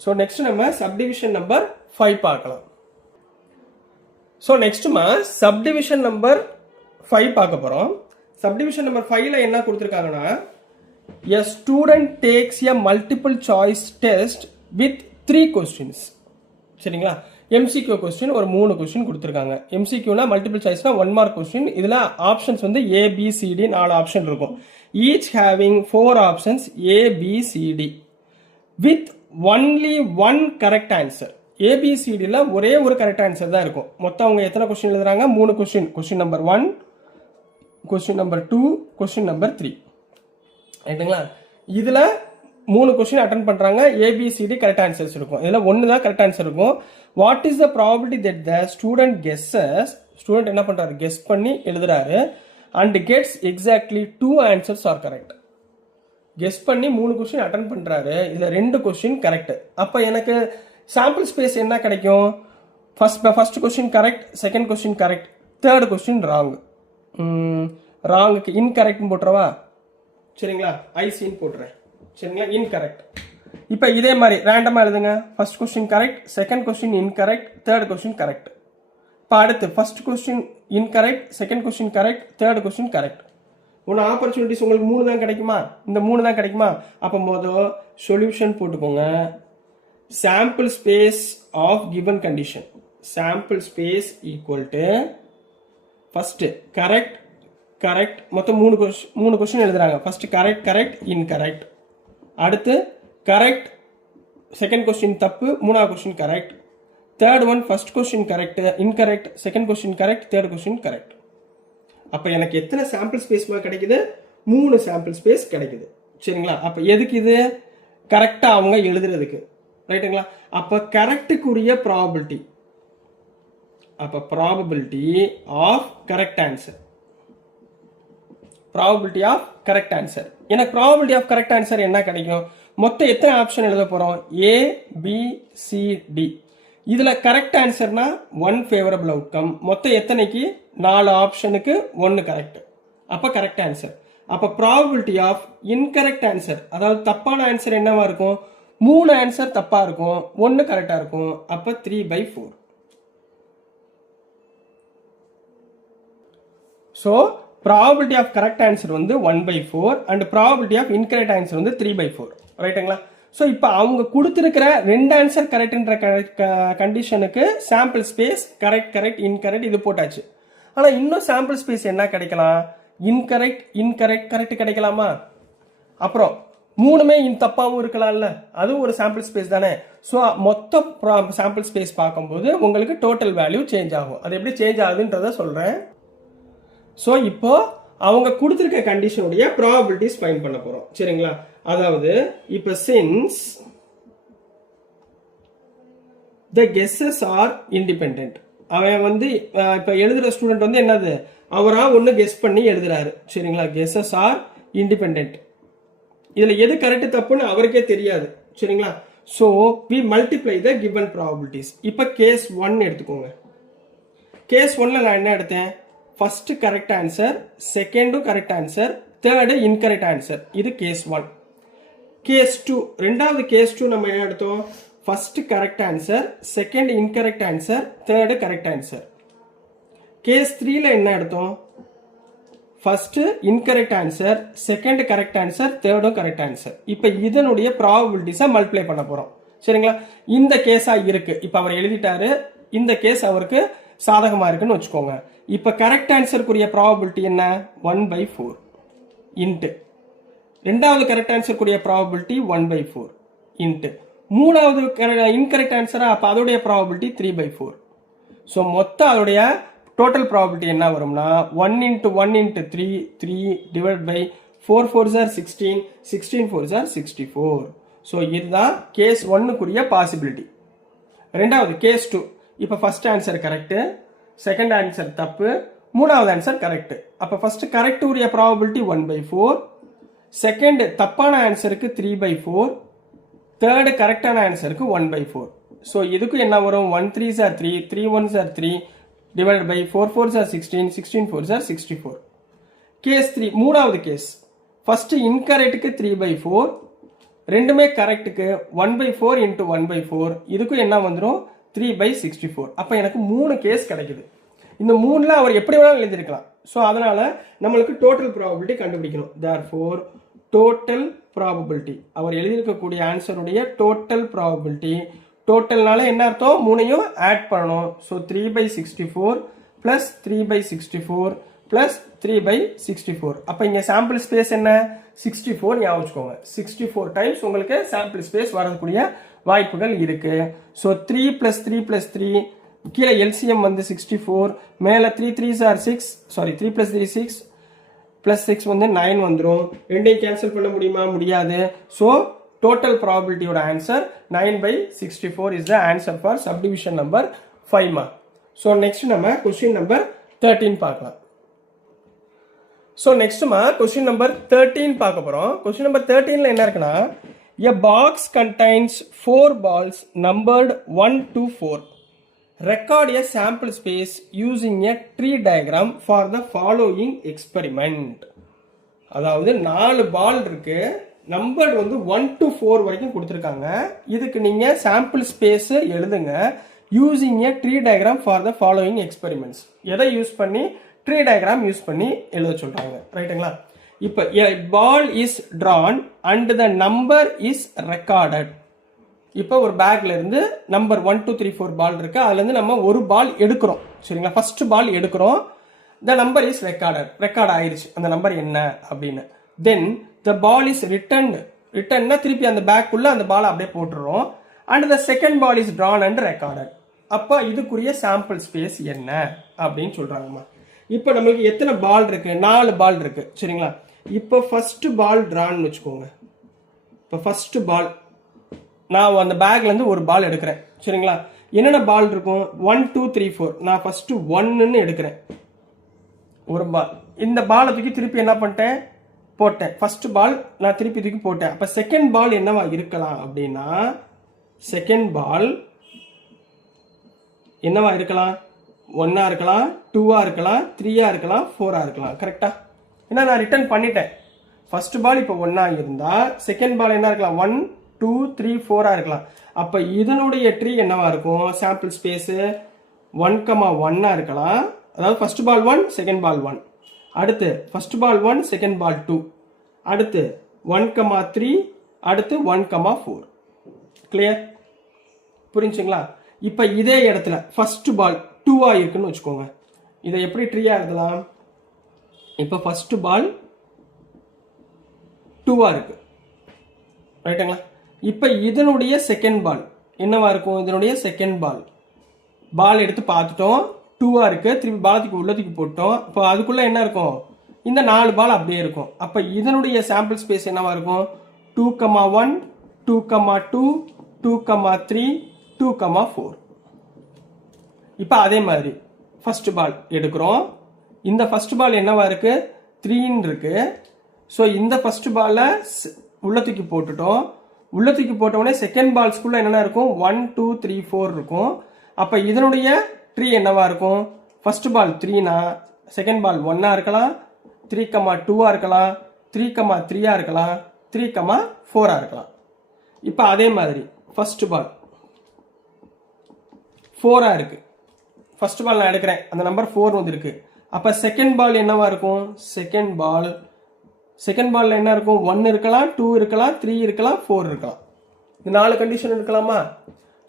So next நம்ம subdivision number 5 பார்க்கலாம். So நெக்ஸ்ட்மா சப்டிவிஷன் நம்பர் 5 பார்க்க போறோம். சப்டிவிஷன் நம்பர் 5ல என்ன கொடுத்துருக்காங்கன்னா, a student takes a multiple choice test with 3 questions. சரிங்களா? MCQ கொஸ்டின் ஒரு 3 கொஸ்டின் கொடுத்துருக்காங்க. MCQனா மல்டிபிள் சாய்ஸ்னா 1 மார்க் கொஸ்டின். இதில் ஆப்ஷன்ஸ் வந்து ABCD 4 ஆப்ஷன் இருக்கும். Each having 4 options ABCD with only 1 correct answer. ABCDல ஒரே ஒரு கரெக்ட் ஆன்சர் தான் இருக்கும். மொத்தம் அவங்க எத்தனை கொஸ்டின் எழுதுறாங்க? 3 question. Question number 1, question number 2, question number 3, ரைட்டுங்களா? இதுல 3 கொஸ்டின் அட்டன் பண்றாங்க. ABCD கரெக்ட் ஆன்சர்ஸ் இருக்கும். இதுல 1 தான் கரெக்ட் ஆன்சர் இருக்கும். What is the probability that the student guesses? Student என்ன பண்றாரு? கெஸ் பண்ணி எழுதுறாரு. And gets exactly 2 answers are correct. Guess பண்ணி 3 கொஸ்டின் அட்டன் பண்றாரு. இதுல 2 கொஸ்டின் கரெக்ட். அப்ப எனக்கு சாம்பிள் ஸ்பேஸ் என்ன கிடைக்கும்? First question correct, second question correct, third question wrong. ராங்குக்கு இன்கரெக்ட்னு போட்டுறவா? சரிங்களா? ஐசின்னு போட்டுறேன். சரிங்களா? இன்கரெக்ட். இப்போ இதே மாதிரி ரேண்டமா எழுதுங்க. First question correct, second question incorrect, third question correct. இப்போ அடுத்து first question incorrect, second question correct, third question correct. ஒன்று ஆப்பர்ச்சுனிட்டிஸ் உங்களுக்கு 3 தான் கிடைக்குமா? இந்த 3 தான் கிடைக்குமா? அப்போ மொதல் சொல்யூஷன் போட்டுக்கோங்க. Sample space of given condition. Sample space equal to first correct correct. மொத்தம் 3 கொஸ்டின் எழுதுறாங்க. First correct correct incorrect. அடுத்து கரெக்ட், செகண்ட் கொஸ்டின் தப்பு, 3ஆவது question correct. Third one first question correct, incorrect, second question correct, third question correct. அப்போ எனக்கு எத்தனை sample space கிடைக்குது? 3 sample space கிடைக்குது. சரிங்களா? அப்போ எதுக்கு இது? கரெக்டா அவங்க எழுதுறதுக்கு, ரைட்டுங்களா? அப்போ கரெக்டுக்குரிய ப்ராபபிலிட்டி, அப்போ probability of correct answer, probability of correct answer. எனக்கு ப்ராபபிலிட்டி ஆஃப் கரெக்ட் ஆன்சர் என்ன கிடைக்கும்? மொத்தம் எத்தனை ஆப்ஷன் எழுத போறோம்? ABCD. இதுல கரெக்ட் ஆன்சர்னா 1 ஃபேவரபிள் அவுட்கம். மொத்தம் எத்தனைக்கு? 4 ஆப்ஷனுக்கு 1 கரெக்ட். அப்ப கரெக்ட் ஆன்சர். அப்போ ப்ராபபிலிட்டி ஆஃப் இன்கரெக்ட் ஆன்சர், அதாவது தப்பான ஆன்சர் என்னவா இருக்கும்? 3 ஆன்சர் தப்பா இருக்கும், 1 கரெக்டா இருக்கும். அப்போ 3/4. So probability of correct answer வந்து 1/4 and probability of incorrect answer வந்து 3/4. ரைட்டுங்களா? ஸோ இப்போ அவங்க கொடுத்துருக்கிற 2 ஆன்சர் கரெக்ட்ன்ற கண்டிஷனுக்கு sample space correct correct incorrect இது போட்டாச்சு. ஆனால் இன்னும் சாம்பிள் ஸ்பேஸ் என்ன கிடைக்கலாம்? இன்கரெக்ட் இன்கரெக்ட் கரெக்ட் கிடைக்கலாமா? அப்புறம் 3மே தப்பாகவும் இருக்கலாம்ல, அது ஒரு சாம்பிள் ஸ்பேஸ் தானே. ஸோ மொத்த சாம்பிள் ஸ்பேஸ் பார்க்கும்போது உங்களுக்கு டோட்டல் வேல்யூ சேஞ்ச் ஆகும். அது எப்படி சேஞ்ச் ஆகுதுன்றத சொல்கிறேன். ஸோ இப்போ அவங்க கொடுத்துருக்க கண்டிஷனுடைய ப்ராபபிலிட்டிஸ் ஃபைண்ட் பண்ண போகிறோம். சரிங்களா? அதாவது இப்போ since the guesses are independent, அவன் வந்து இப்போ எழுதுகிற ஸ்டூடெண்ட் வந்து என்னது, அவரா ஒன்று கெஸ் பண்ணி எழுதுறாரு. சரிங்களா? Guesses are independent. இதில் எது கரெக்ட் தப்புன்னு அவருக்கே தெரியாது. சரிங்களா? So we multiply the given probabilities. இப்போ கேஸ் 1 எடுத்துக்கோங்க. கேஸ் 1ல் நான் என்ன எடுத்தேன்? ஃபர்ஸ்ட் கரெக்ட் ஆன்சர், செகண்டும் correct answer, third incorrect answer. இது கேஸ் 1. கேஸ் 2, ரெண்டாவது கேஸ் 2 நம்ம என்ன எடுத்தோம்? First correct answer, second incorrect answer, third correct answer. Case 3ல என்ன எடுத்தோம்? First incorrect answer, second correct answer, தேர்டும் கரெக்ட் ஆன்சர். இப்போ இதனுடைய ப்ராபபிலிட்டிஸை மல்டிப்ளை பண்ண போறோம். சரிங்களா? இந்த கேஸா இருக்கு. இப்போ அவர் எழுதிட்டாரு, இந்த கேஸ் அவருக்கு சாதகமா இருக்குன்னு வச்சுக்கோங்க. இப்போ கரெக்ட் ஆன்சருக்குரிய ப்ராபபிலிட்டி என்ன? 1/4 இன்ட்டு ரெண்டாவது கரெக்ட் ஆன்சருக்குரிய ப்ராபபிலிட்டி 1/4 இன்ட்டு மூணாவது இன்கரெக்ட் ஆன்சரா, அப்போ அதோடைய ப்ராபபிலிட்டி 3/4. ஸோ மொத்தம் அதோடைய டோட்டல் ப்ராபபிலிட்டி என்ன வரும்னா 1 × 1 × 3 3 divide by 4 4s are 16 16 4s are 64. ஸோ இதுதான் கேஸ் 1க்குரிய பாசிபிலிட்டி. ரெண்டாவது கேஸ் 2, இப்போ first answer correct, second answer தப்பு, மூணாவது ஆன்சர் கரெக்ட். அப்போ ஃபர்ஸ்ட் கரெக்ட் உரிய ப்ராபபிலிட்டி 1/4, செகண்ட் தப்பான ஆன்சருக்கு 3/4, தேர்டு கரெக்டான ஆன்சருக்கு 1/4. ஸோ இதுக்கு என்ன வரும்? 1 3s are 3 3 1s are 3 divide by 4 4s are 16 16 4s are 64. Case 3, மூணாவது கேஸ், ஃபர்ஸ்ட் இன்கரெக்டுக்கு 3/4, ரெண்டுமே கரெக்டுக்கு 1/4 × 1/4, இதுக்கும் என்ன வந்துடும்? 3/64. அப்போ எனக்கு 3 கேஸ் கிடைக்குது. இந்த 3ல அவர் எப்படி வேணாலும் எழுதிருக்கலாம். ஸோ அதனால நம்மளுக்கு டோட்டல் ப்ராபபிலிட்டி கண்டுபிடிக்கணும். தேர்ஃபோர் டோட்டல் ப்ராபபிலிட்டி, அவர் எழுதியிருக்கக்கூடிய ஆன்சருடைய டோட்டல் ப்ராபபிலிட்டி, டோட்டல்னால என்ன அர்த்தம்? 3ஐயும் ஆட் பண்ணணும். ஸோ 3/64 + 3/64 + 3/64. அப்போ இங்கே சாம்பிள் ஸ்பேஸ் என்ன? 64 ஞாபகம் வச்சுக்கோங்க. 64 டைம்ஸ் உங்களுக்கு சாம்பிள் ஸ்பேஸ் வரக்கூடிய வாய்ப்புகள் இருக்கு. ஸோ 3 + 3 + 3, கீழே எல்சிஎம் வந்து 64, மேலே 3 3s are 6, சாரி 3 + 3 6 + 6 வந்து 9 வந்துடும். ரெண்டையும் கேன்சல் பண்ண முடியுமா? முடியாது. ஸோ டோட்டல் ப்ராபபிலிட்டியோட answer 9/64 is the answer for subdivision number 5 mark. So next நம்ம கொஸ்டின் நம்பர் 13 பார்க்கலாம். ஸோ நெக்ஸ்ட்மா கொஸ்டின் நம்பர் 13 பார்க்க போகிறோம். கொஸ்டின் நம்பர் 13ல என்ன இருக்குன்னா, a box contains 4 balls numbered 1 to 4. Record a sample space using a tree diagram for the following experiment. அதாவது 4 பால் இருக்கு, number வந்து 1 to 4 வரைக்கும் கொடுத்துருக்காங்க. இதுக்கு நீங்க சாம்பிள் ஸ்பேஸ் எழுதுங்க using a tree diagram for the following experiments. எதை யூஸ் பண்ணி? ட்ரீ டயக்ராம் யூஸ் பண்ணி எழுத சொல்றாங்க. ரைட்டுங்களா? இப்போ a ball is drawn and the number is recorded. இப்போ ஒரு பேக்ல இருந்து நம்பர் 1 2 3 4 பால் இருக்கு, அதுல இருந்து நம்ம ஒரு பால் எடுக்கிறோம். சரிங்களா? ஃபர்ஸ்ட் பால் எடுக்கிறோம். the number is recorded, record ஆயிருச்சு அந்த நம்பர் என்ன அப்படின்னு. then the ball is returned திருப்பி அந்த பேக்குள்ள அந்த பால் அப்படியே போட்டுறோம். and the second ball is drawn and recorded. அப்போ இதுக்குரிய சாம்பிள் ஸ்பேஸ் என்ன அப்படின்னு சொல்றாங்கம்மா. இப்போ நம்மளுக்கு எத்தனை பால் இருக்கு? 4 பால் இருக்கு. சரிங்களா? இப்போ ஃபர்ஸ்ட் பால் டிரான்னு வச்சுக்கோங்க. இப்போ ஃபர்ஸ்ட் பால் நான் அந்த பேக்ல இருந்து ஒரு பால் எடுக்கிறேன். சரிங்களா? என்னென்ன பால் இருக்கும்? 1 2 3 4. நான் ஃபர்ஸ்ட் 1ன்னு எடுக்கிறேன், ஒரு பால். இந்த பாலை தூக்கி திருப்பி என்ன பண்ணிட்டேன்? போட்டேன். ஃபர்ஸ்ட் பால் நான் திருப்பி தூக்கி போட்டேன். அப்போ செகண்ட் பால் என்னவா இருக்கலாம் அப்படின்னா, செகண்ட் பால் என்னவா இருக்கலாம்? 1ஆ இருக்கலாம், 2ஆ இருக்கலாம், 3ஆ இருக்கலாம், 4ஆ இருக்கலாம். கரெக்டா? ஏன்னா நான் ரிட்டர்ன் பண்ணிட்டேன். ஃபர்ஸ்ட் பால் இப்போ 1 இருந்தால் செகண்ட் பால் என்ன இருக்கலாம் 1 2 3 4 இருக்கலாம். அப்போ இதனுடைய ட்ரீ என்னவா இருக்கும்? சாம்பிள் ஸ்பேஸு 1,1 இருக்கலாம். அதாவது ஃபர்ஸ்ட் பால் 1 செகண்ட் பால் 1, அடுத்து ஃபர்ஸ்ட் பால் 1 செகண்ட் பால் 2, அடுத்து 1,3, அடுத்து 1,4. கிளியர்? புரிஞ்சுங்களா? இப்போ இதே இடத்துல ஃபர்ஸ்ட் பால் 2 இருக்குன்னு வச்சுக்கோங்க. இதை எப்படி ட்ரீயா எழுதலாம்? இப்போ ஃபர்ஸ்ட் பால் 2 இருக்கு, ரைட்டுங்களா? இப்போ இதனுடைய செகண்ட் பால் என்னவா இருக்கும்? இதனுடைய செகண்ட் பால் எடுத்து பார்த்துட்டோம், 2 இருக்கு. திருப்பி பாலத்துக்கு உள்ளத்துக்கு போட்டோம். இப்போ அதுக்குள்ள என்ன இருக்கும்? இந்த 4 பால் அப்படியே இருக்கும். அப்போ இதனுடைய சாம்பிள் ஸ்பேஸ் என்னவா இருக்கும்? 2,1 2,2 2,3 2,4. இப்போ அதே மாதிரி ஃபர்ஸ்ட் பால் எடுக்கிறோம். இந்த ஃபர்ஸ்ட் பால் என்னவா இருக்கு? 3 இருக்கு. ஸோ இந்த ஃபர்ஸ்ட் பாலை உள்ளத்துக்கு போட்டுட்டோம். உள்ளத்துக்கு போட்டோடனே செகண்ட் பால்ஸ்குள்ள என்னென்ன இருக்கும்? 1 2 3 4 இருக்கும். அப்போ இதனுடைய ட்ரீ என்னவா இருக்கும்? ஃபர்ஸ்ட் பால் 3னா செகண்ட் பால் 1 இருக்கலாம், 3,2 இருக்கலாம், 3,3 இருக்கலாம், 3,4 இருக்கலாம். இப்போ அதே மாதிரி ஃபர்ஸ்ட் பால் 4 இருக்கு. ஃபர்ஸ்ட் பால் நான் எடுக்கிறேன், அந்த நம்பர் 4 வந்துருக்கு. அப்போ செகண்ட் பால் என்னவா இருக்கும்? செகண்ட் பால்ல என்ன இருக்கும்? 1 இருக்கலாம், 2 இருக்கலாம், 3 இருக்கலாம், 4 இருக்கலாம். இந்த 4 கண்டிஷன் இருக்கலாமா?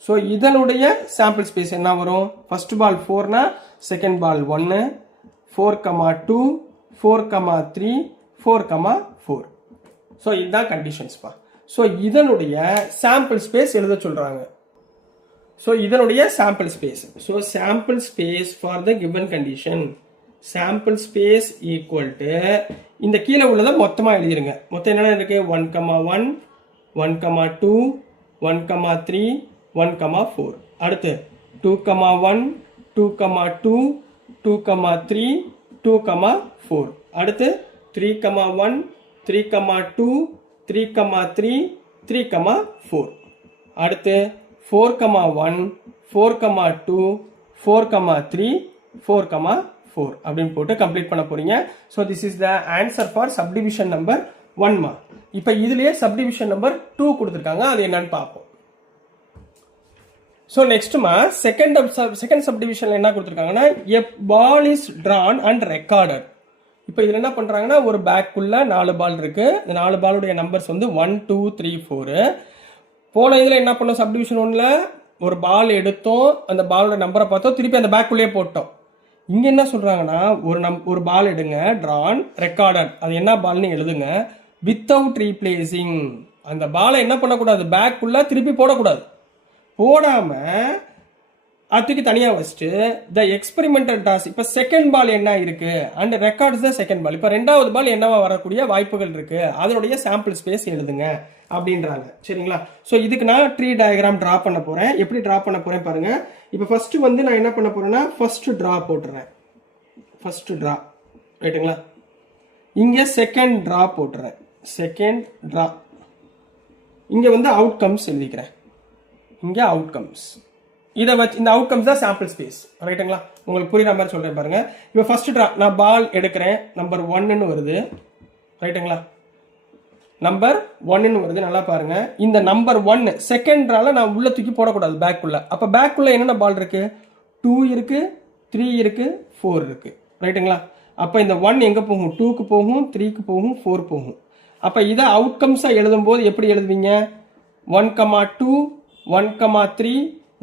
ஸோ இதனுடைய சாம்பிள் ஸ்பேஸ் என்ன வரும்? ஃபர்ஸ்ட் பால் 4னா செகண்ட் பால் 1, 4,2 4,3 4,4. ஸோ இதுதான் கண்டிஷன்ஸ்பா. ஸோ இதனுடைய சாம்பிள் ஸ்பேஸ் எழுத சொல்றாங்க. ஸோ இதனுடைய sample space. So sample space for the given condition, sample space equal to இந்த கீழே உள்ளதை மொத்தமாக எழுதிருங்க. மொத்தம் என்னென்ன இருக்கு? 1,1 1,2 1,3 1,4. அடுத்து 2,1 2,2 2,3 2,4. அடுத்து 3,1 3,2 3,3 3,4. அடுத்து 4,1 4,2 4,3 4,4 அப்படின்னு போட்டு கம்ப்ளீட் பண்ண போறீங்க. So this is the answer for subdivision number 1. இப்போ இதுலயே சப்டிவிஷன் நம்பர் 2 கொடுத்துருக்காங்க, அது என்னன்னு பார்ப்போம். ஸோ நெக்ஸ்ட்மா செகண்ட் சப்டிவிஷன்ல என்ன கொடுத்துருக்காங்கன்னா, எ ball is drone and recorded. இப்போ இதில் என்ன பண்ணுறாங்கன்னா, ஒரு பேக்குள்ள 4 பால் இருக்கு. இந்த 4 பாலுடைய நம்பர்ஸ் வந்து 1 2 3 4. போன இதில் என்ன பண்ணோம்? சப்டிவிஷன் 1ல ஒரு பால் எடுத்தோம், அந்த பாலோட நம்பரை பார்த்தோம், திருப்பி அந்த பேக்குள்ளேயே போட்டோம். இங்க என்ன சொல்றாங்கன்னா, ஒரு பால் எடுங்க, டிரான் ரெக்கார்டட், அது என்ன பால்னு எழுதுங்க, வித்தவுட் ரீப்ளேசிங். அந்த பாலை என்ன பண்ணக்கூடாது? பேக்குள்ள திருப்பி போடக்கூடாது. போடாம அதுக்கு தனியா வச்சுட்டு த எக்ஸ்பெரிமெண்டல் டாஸ். இப்ப செகண்ட் பால் என்ன இருக்கு and records the second ball. இப்ப ரெண்டாவது பால் என்னவா வரக்கூடிய வாய்ப்புகள் இருக்கு, அதனுடைய சாம்பிள் ஸ்பேஸ் எழுதுங்க அப்படின்றாங்க. சரிங்களா? ஸோ இதுக்கு நான் ட்ரீ டயக்ராம் டிரா பண்ண போறேன். எப்படி டிரா பண்ண போறேன் பாருங்க. இப்போ ஃபர்ஸ்ட் வந்து நான் என்ன பண்ண போறேன்னா, ஃபர்ஸ்ட் டிரா போட்டுறேன். ஃபர்ஸ்ட் டிரா, ரைட்டுங்களா? இங்க செகண்ட் டிரா போட்டுறேன். Second draw. இங்க வந்து அவுட்கம்ஸ் எழுதிக்கிறேன். இங்க அவுட்கம்ஸ். இதை வச்சு இந்த அவுட்கம்ஸ் தான் சாம்பிள் ஸ்பேஸ், ரைட்டுங்களா? உங்களுக்கு புரியுற மாதிரி சொல்றேன் பாருங்க. இப்போ ஃபர்ஸ்ட் டிரா நான் பால் எடுக்கிறேன், நம்பர் 1ன்னு வருது, ரைட்டுங்களா? நம்பர் 1ன்னு வருது, நல்லா பாருங்க. இந்த நம்பர் 1 செகண்ட் டிரால நான் உள்ள தூக்கி போடக்கூடாது பேக்குள்ள. அப்ப பேக்குள்ள என்னென்ன பால் இருக்கு? 2 இருக்கு, 3 இருக்கு, 4 இருக்கு, ரைட்டுங்களா? அப்ப இந்த 1 எங்க போகும்? 2க்கு போகும், 3க்கு போகும், 4 போகும். அப்ப இதை அவுட்கம்ஸா எழுதும் போது எப்படி எழுதுவீங்க? 1,2 1,3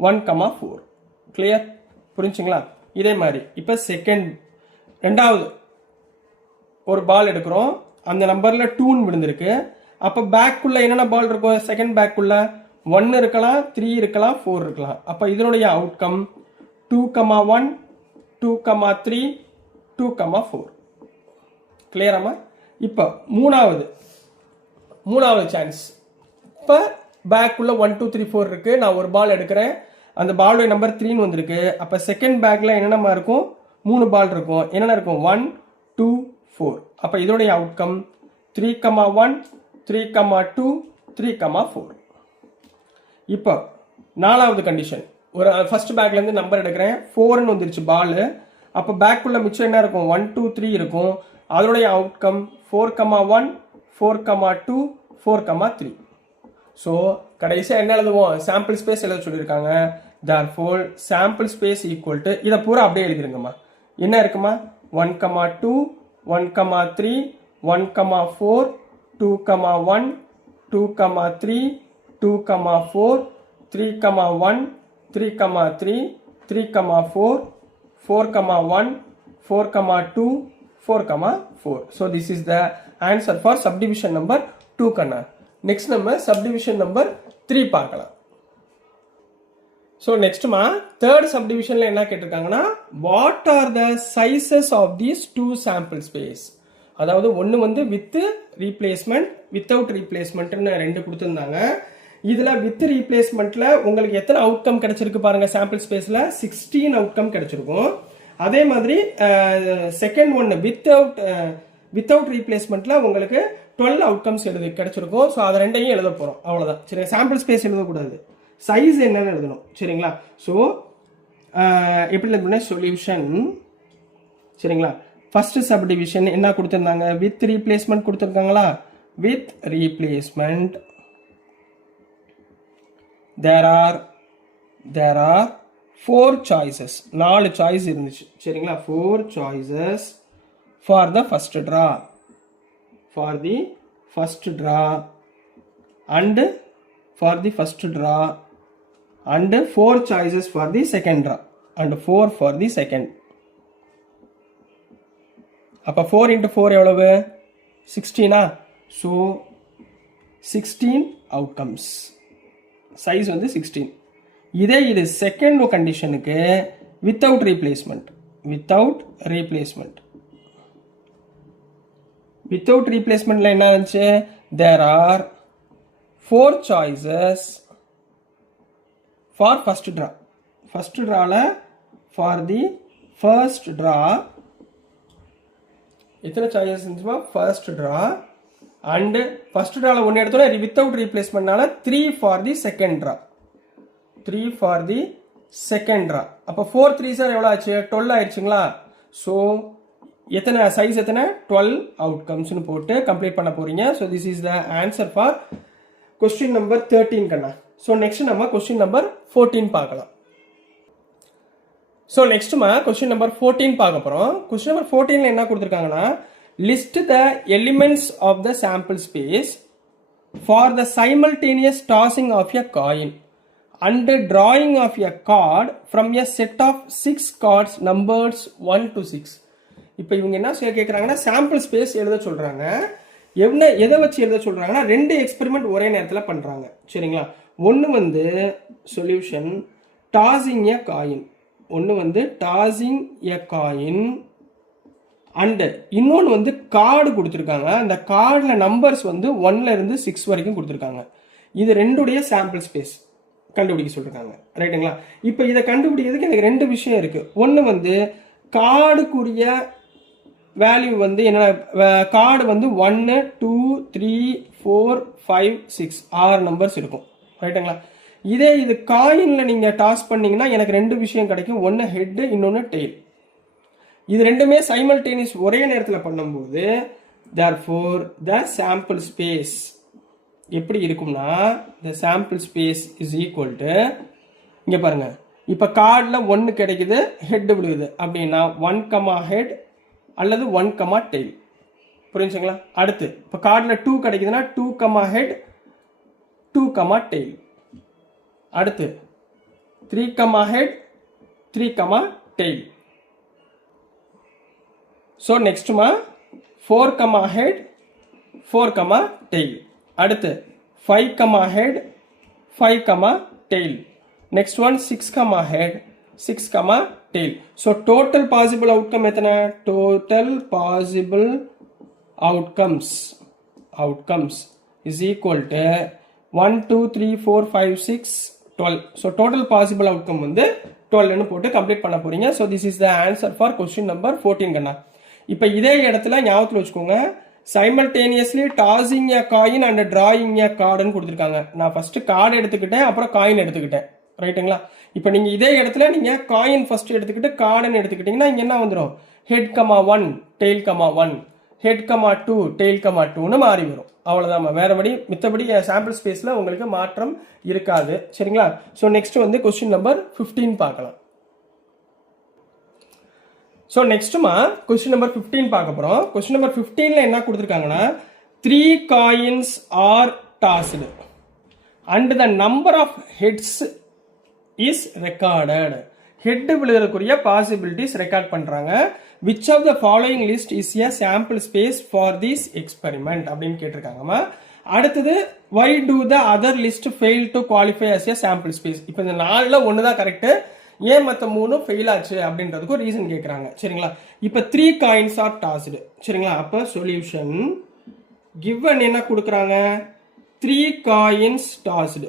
1,4. கிளியர்? புரிஞ்சுங்களா? இதே மாதிரி இப்ப செகண்ட் ரெண்டாவது ஒரு பால் எடுக்கிறோம், அந்த நம்பர்ல 2 விழுந்திருக்கு. அப்ப பேக்குள்ள என்னென்ன பால் இருக்கும்? செகண்ட் பேக்குள்ள 1 இருக்கலாம், 3 இருக்கலாம், 4 இருக்கலாம். அப்ப இதனுடைய அவுட்கம் 2,1 2,3 2,4. கிளியராமா? இப்ப மூணாவது சான்ஸ். இப்ப பேக்குள்ள 1 2 3 4 இருக்கு. நான் ஒரு பால் எடுக்கிறேன், அந்த பாலுடைய நம்பர் 3 வந்திருக்கு. அப்ப செகண்ட் பேக்ல என்னென்ன இருக்கும்? 3 பால் இருக்கும். என்னென்ன இருக்கும்? 1 2 4. அப்ப இதோடைய அவுட்கம் 3,1 3,2 3,4. இப்போ நாலாவது கண்டிஷன், ஒரு ஃபர்ஸ்ட் பேக்ல இருந்து நம்பர் எடுக்கிறேன், 4ன்னு வந்துருச்சு பால். அப்ப பேக்குள்ள மிச்சம் என்ன இருக்கும்? 1 2 3 இருக்கும். அதனுடைய அவுட்கம் 4,1 4,2 4,3. ஸோ கடைசியாக என்ன எழுதுவோம், சாம்பிள் ஸ்பேஸ் எழுத சொல்லியிருக்காங்க. therefore sample space equal to இதை பூரா அப்படியே எழுதிருங்கம்மா. என்ன இருக்குமா 1,2 1,3 1,4 2,1 2,3 2,4 3,1 3,3 3,4 4,1 4,2 4,4. so this is the answer for subdivision number 2 Kanna. next நம்ம subdivision number 3 பார்க்கலாம். ஸோ நெக்ஸ்ட்மா தேர்ட் சப்டிவிஷன்ல என்ன கேட்டிருக்காங்கன்னா, what are the sizes of these two sample space. அதாவது ஒன்று வந்து வித் ரீப்ளேஸ்மெண்ட் வித்தவுட் ரீப்ளேஸ்மெண்ட்னு ரெண்டு கொடுத்துருந்தாங்க. இதில் வித் ரீப்ளேஸ்மெண்ட்ல உங்களுக்கு எத்தனை அவுட்கம் கிடைச்சிருக்கு பாருங்க, சாம்பிள் ஸ்பேஸில் 16 அவுட்கம் கிடைச்சிருக்கும். அதே மாதிரி செகண்ட் ஒன்று வித்தவுட் ரீப்ளேஸ்மெண்ட்ல உங்களுக்கு 12 அவுட்கம்ஸ் கிடைச்சிருக்கும். ஸோ அதை ரெண்டையும் எழுத போகிறோம், அவ்வளோதான். சரி, சாம்பிள் ஸ்பேஸ் எழுதக்கூடாது, சைஸ் என்னன்னு எழுதணும். சரிங்களா? ஸோ எப்படி எழுதணும்னா சொல்யூஷன். சரிங்களா? ஃபர்ஸ்ட் சப்டிவிஷன் என்ன கொடுத்துருந்தாங்க, வித் ரீப்ளேஸ்மெண்ட் கொடுத்துருக்காங்களா. With replacement there are 4 choices, 4 choice இருந்துச்சு. சரிங்களா? 4 choices for the first draw, and for the first draw and 4 choices for the second draw and 4 for the second. அப்ப 4 into 4 எவ்வளவு 16. so 16 outcomes, size வந்து 16. இது second கண்டிஷனுக்கு without replacement என்ன இருந்துச்சு, there are 4 choices for first draw. First draw for the first draw எத்தனை choices இருந்துச்சுமா, first draw and first draw ஒன்று எடுத்தோன்னா without replacementனால 3 for the second draw. அப்போ 4 3s எவ்வளோ ஆச்சு, 12 ஆயிடுச்சுங்களா. ஸோ எத்தனை சைஸ், எத்தனை 12 அவுட்கம்ஸ்னு போட்டு கம்ப்ளீட் பண்ண போறீங்க. So this is the answer for question number 13 கண்ணா. ஸோ நெக்ஸ்ட் நம்ம question number 14 பார்க்கலாம். ஸோ நெக்ஸ்ட்மா question number 14 பார்க்க போகிறோம். question number 14ல என்ன கொடுத்துருக்காங்கன்னா, list the elements of the sample space for the simultaneous tossing of a coin and drawing of a card from a set of 6 cards numbers 1 to 6. இப்போ இவங்க என்ன கேட்குறாங்கன்னா, sample space எழுத சொல்கிறாங்க. எதை வச்சு எழுத சொல்றாங்கன்னா, 2 எக்ஸ்பெரிமெண்ட் ஒரே நேரத்தில் பண்றாங்க. சரிங்களா? ஒன்று வந்து solution tossing a coin, and இன்னொன்று வந்து கார்டு கொடுத்துருக்காங்க. அந்த கார்டில் நம்பர்ஸ் வந்து 1ல இருந்து 6 வரைக்கும் கொடுத்துருக்காங்க. இது ரெண்டுடைய சாம்பிள் ஸ்பேஸ் கண்டுபிடிக்க சொல்லிருக்காங்க. ரைட்டுங்களா? இப்போ இதை கண்டுபிடிக்கிறதுக்கு எனக்கு 2 விஷயம் இருக்கு. ஒன்று வந்து கார்டுக்குரிய வேல்யூ வந்து என்ன, கார்டு வந்து 1 2 3 4 5 6 6 நம்பர்ஸ் இருக்கும். ரைட்டுங்களா? இது காயினில் நீங்கள் டாஸ் பண்ணீங்கன்னா எனக்கு 2 விஷயம் கிடைக்கும். ஒன்று ஹெட், இன்னொன்று டெயில். இது ரெண்டுமே சைமல்டேனியஸ் ஒரே நேரத்தில் பண்ணும்போது therefore the sample space எப்படி இருக்கும்னா, the sample space is equal to, இங்கே பாருங்க, இப்போ கார்டில் 1 கிடைக்குது, ஹெட் விழுகுது அப்படின்னா 1, ஹெட் அல்லது 1, டெயில். புரிஞ்சுங்களா? அடுத்து இப்போ கார்டில் 2 கிடைக்குதுன்னா 2, ஹெட் 2, டெயில். அடுத்து 3, ஹெட் 3, டெயில். ஸோ நெக்ஸ்ட்மா 4, ஹெட் 4, டெயில். அடுத்து 5, head 5, tail. Next one 6, head 6, tail. So total possible outcome எத்தனை? Total possible outcomes is equal to 1 2 3 4 5 6 12. So total possible outcome வந்து 12 னு போட்டு கம்ப்ளீட் பண்ண போறீங்க. So this is the answer for question number 14 கண்ணா. இப்போ இதே இடத்துல ஞாபகத்தில் வச்சுக்கோங்க, simultaneously tossing a coin and drawing a card னு கொடுத்துருக்காங்க. நான் ஃபர்ஸ்ட் கார்டு எடுத்துக்கிட்டேன், அப்புறம் காயின் எடுத்துக்கிட்டேன். ரைட்டுங்களா? இப்போ நீங்கள் இதே இடத்துல நீங்கள் காயின் ஃபர்ஸ்ட் எடுத்துக்கிட்டு கார்டுன்னு எடுத்துக்கிட்டீங்கன்னா இங்கே என்ன வந்துடும், head 1 tail 1. Head comma 2 tail comma 2ன்னு மாறி வரும். அவ்வளோதான். வேறபடி மித்தபடி சாம்பிள் ஸ்பேஸில் உங்களுக்கு மாற்றம் இருக்காது. சரிங்களா? ஸோ நெக்ஸ்ட் வந்து கொஸ்டின் நம்பர் 15 பார்க்கலாம். ஸோ நெக்ஸ்ட்டுமா கொஸ்டின் நம்பர் 15 பார்க்க போகிறோம். கொஸ்டின் நம்பர் 15ல என்ன கொடுத்துருக்காங்கன்னா 3 coins are tossed and the number of heads is recorded. ஹெட் விழுகிறக்குரிய பாசிபிலிட்டிஸ் ரெக்கார்ட் பண்ணுறாங்க. Which of the following list is a sample space for this experiment அப்படின்னு கேட்டிருக்காங்கம்மா. அடுத்தது why do the other list fail to qualify as a sample space. இப்போ இந்த 4ல் 1 தான் correct, ஏன் மற்ற 3 ஃபெயில் ஆச்சு அப்படின்றதுக்கு ரீசன் கேட்குறாங்க. சரிங்களா? இப்போ 3 coins are tossed. சரிங்களா? அப்போ சொல்யூஷன் கிவன் என்ன கொடுக்குறாங்க? 3 coins tossed.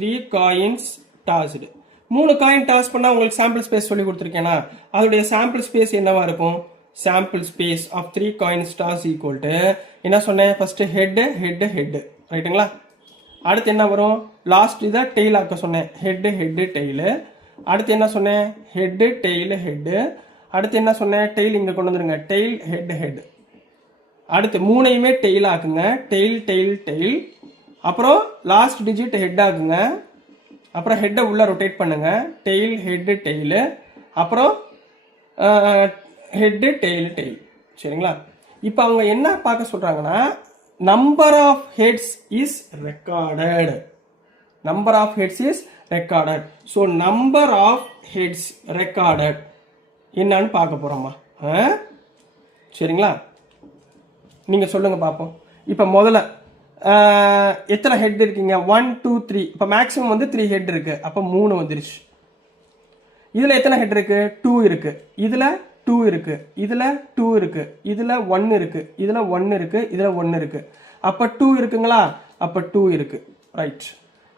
3 coins tossed. 3 coin toss பண்ணால் உங்களுக்கு சாம்பிள் ஸ்பேஸ் சொல்லி கொடுத்துருக்கேன்னா அதோடைய சாம்பிள் ஸ்பேஸ் என்னவா இருக்கும்? Sample space of 3 coins toss equal to என்ன சொன்னேன்? ஃபர்ஸ்ட் ஹெட் ஹெட் ஹெட், ரைட்டுங்களா? அடுத்து என்ன வரும்? லாஸ்ட் இதை டெய்ல் ஆக்க சொன்னேன். Head head tail. அடுத்து என்ன சொன்னேன்? Head tail head. அடுத்து என்ன சொன்னேன்? டெய்ல் இங்கே கொண்டு வந்துருங்க. Tail head head. அடுத்து 3ஐயுமே டெய்ல் ஆக்குங்க. Tail tail tail. அப்புறம் லாஸ்ட் டிஜிட் ஹெட் ஆக்குங்க. அப்புறம் ஹெட்டை உள்ள ரொட்டேட் பண்ணுங்க. Tail head tail. அப்புறம் ஹெட்டு டெய்ல் டெய்ல். சரிங்களா? இப்போ அவங்க என்ன பார்க்க சொல்றாங்கன்னா number of heads is recorded. Number of heads is recorded. So number of heads recorded என்னன்னு பார்க்க போறோமா? சரிங்களா? நீங்க சொல்லுங்க பார்ப்போம். இப்போ முதல்ல எத்தனை ஹெட் இருக்கீங்க? 1 2 3. இப்போ மேக்ஸிமம் வந்து 3 ஹெட் இருக்கு. அப்போ 3 வந்துருச்சு. இதுல எத்தனை ஹெட் இருக்கு? 2 இருக்கு. இதுல 2 இருக்கு. இதுல 2 இருக்கு. இதுல 1 இருக்கு. இதுல 1 இருக்கு. இதுல 1 இருக்கு. அப்ப 2 இருக்குங்களா? அப்ப 2 இருக்கு. ரைட்.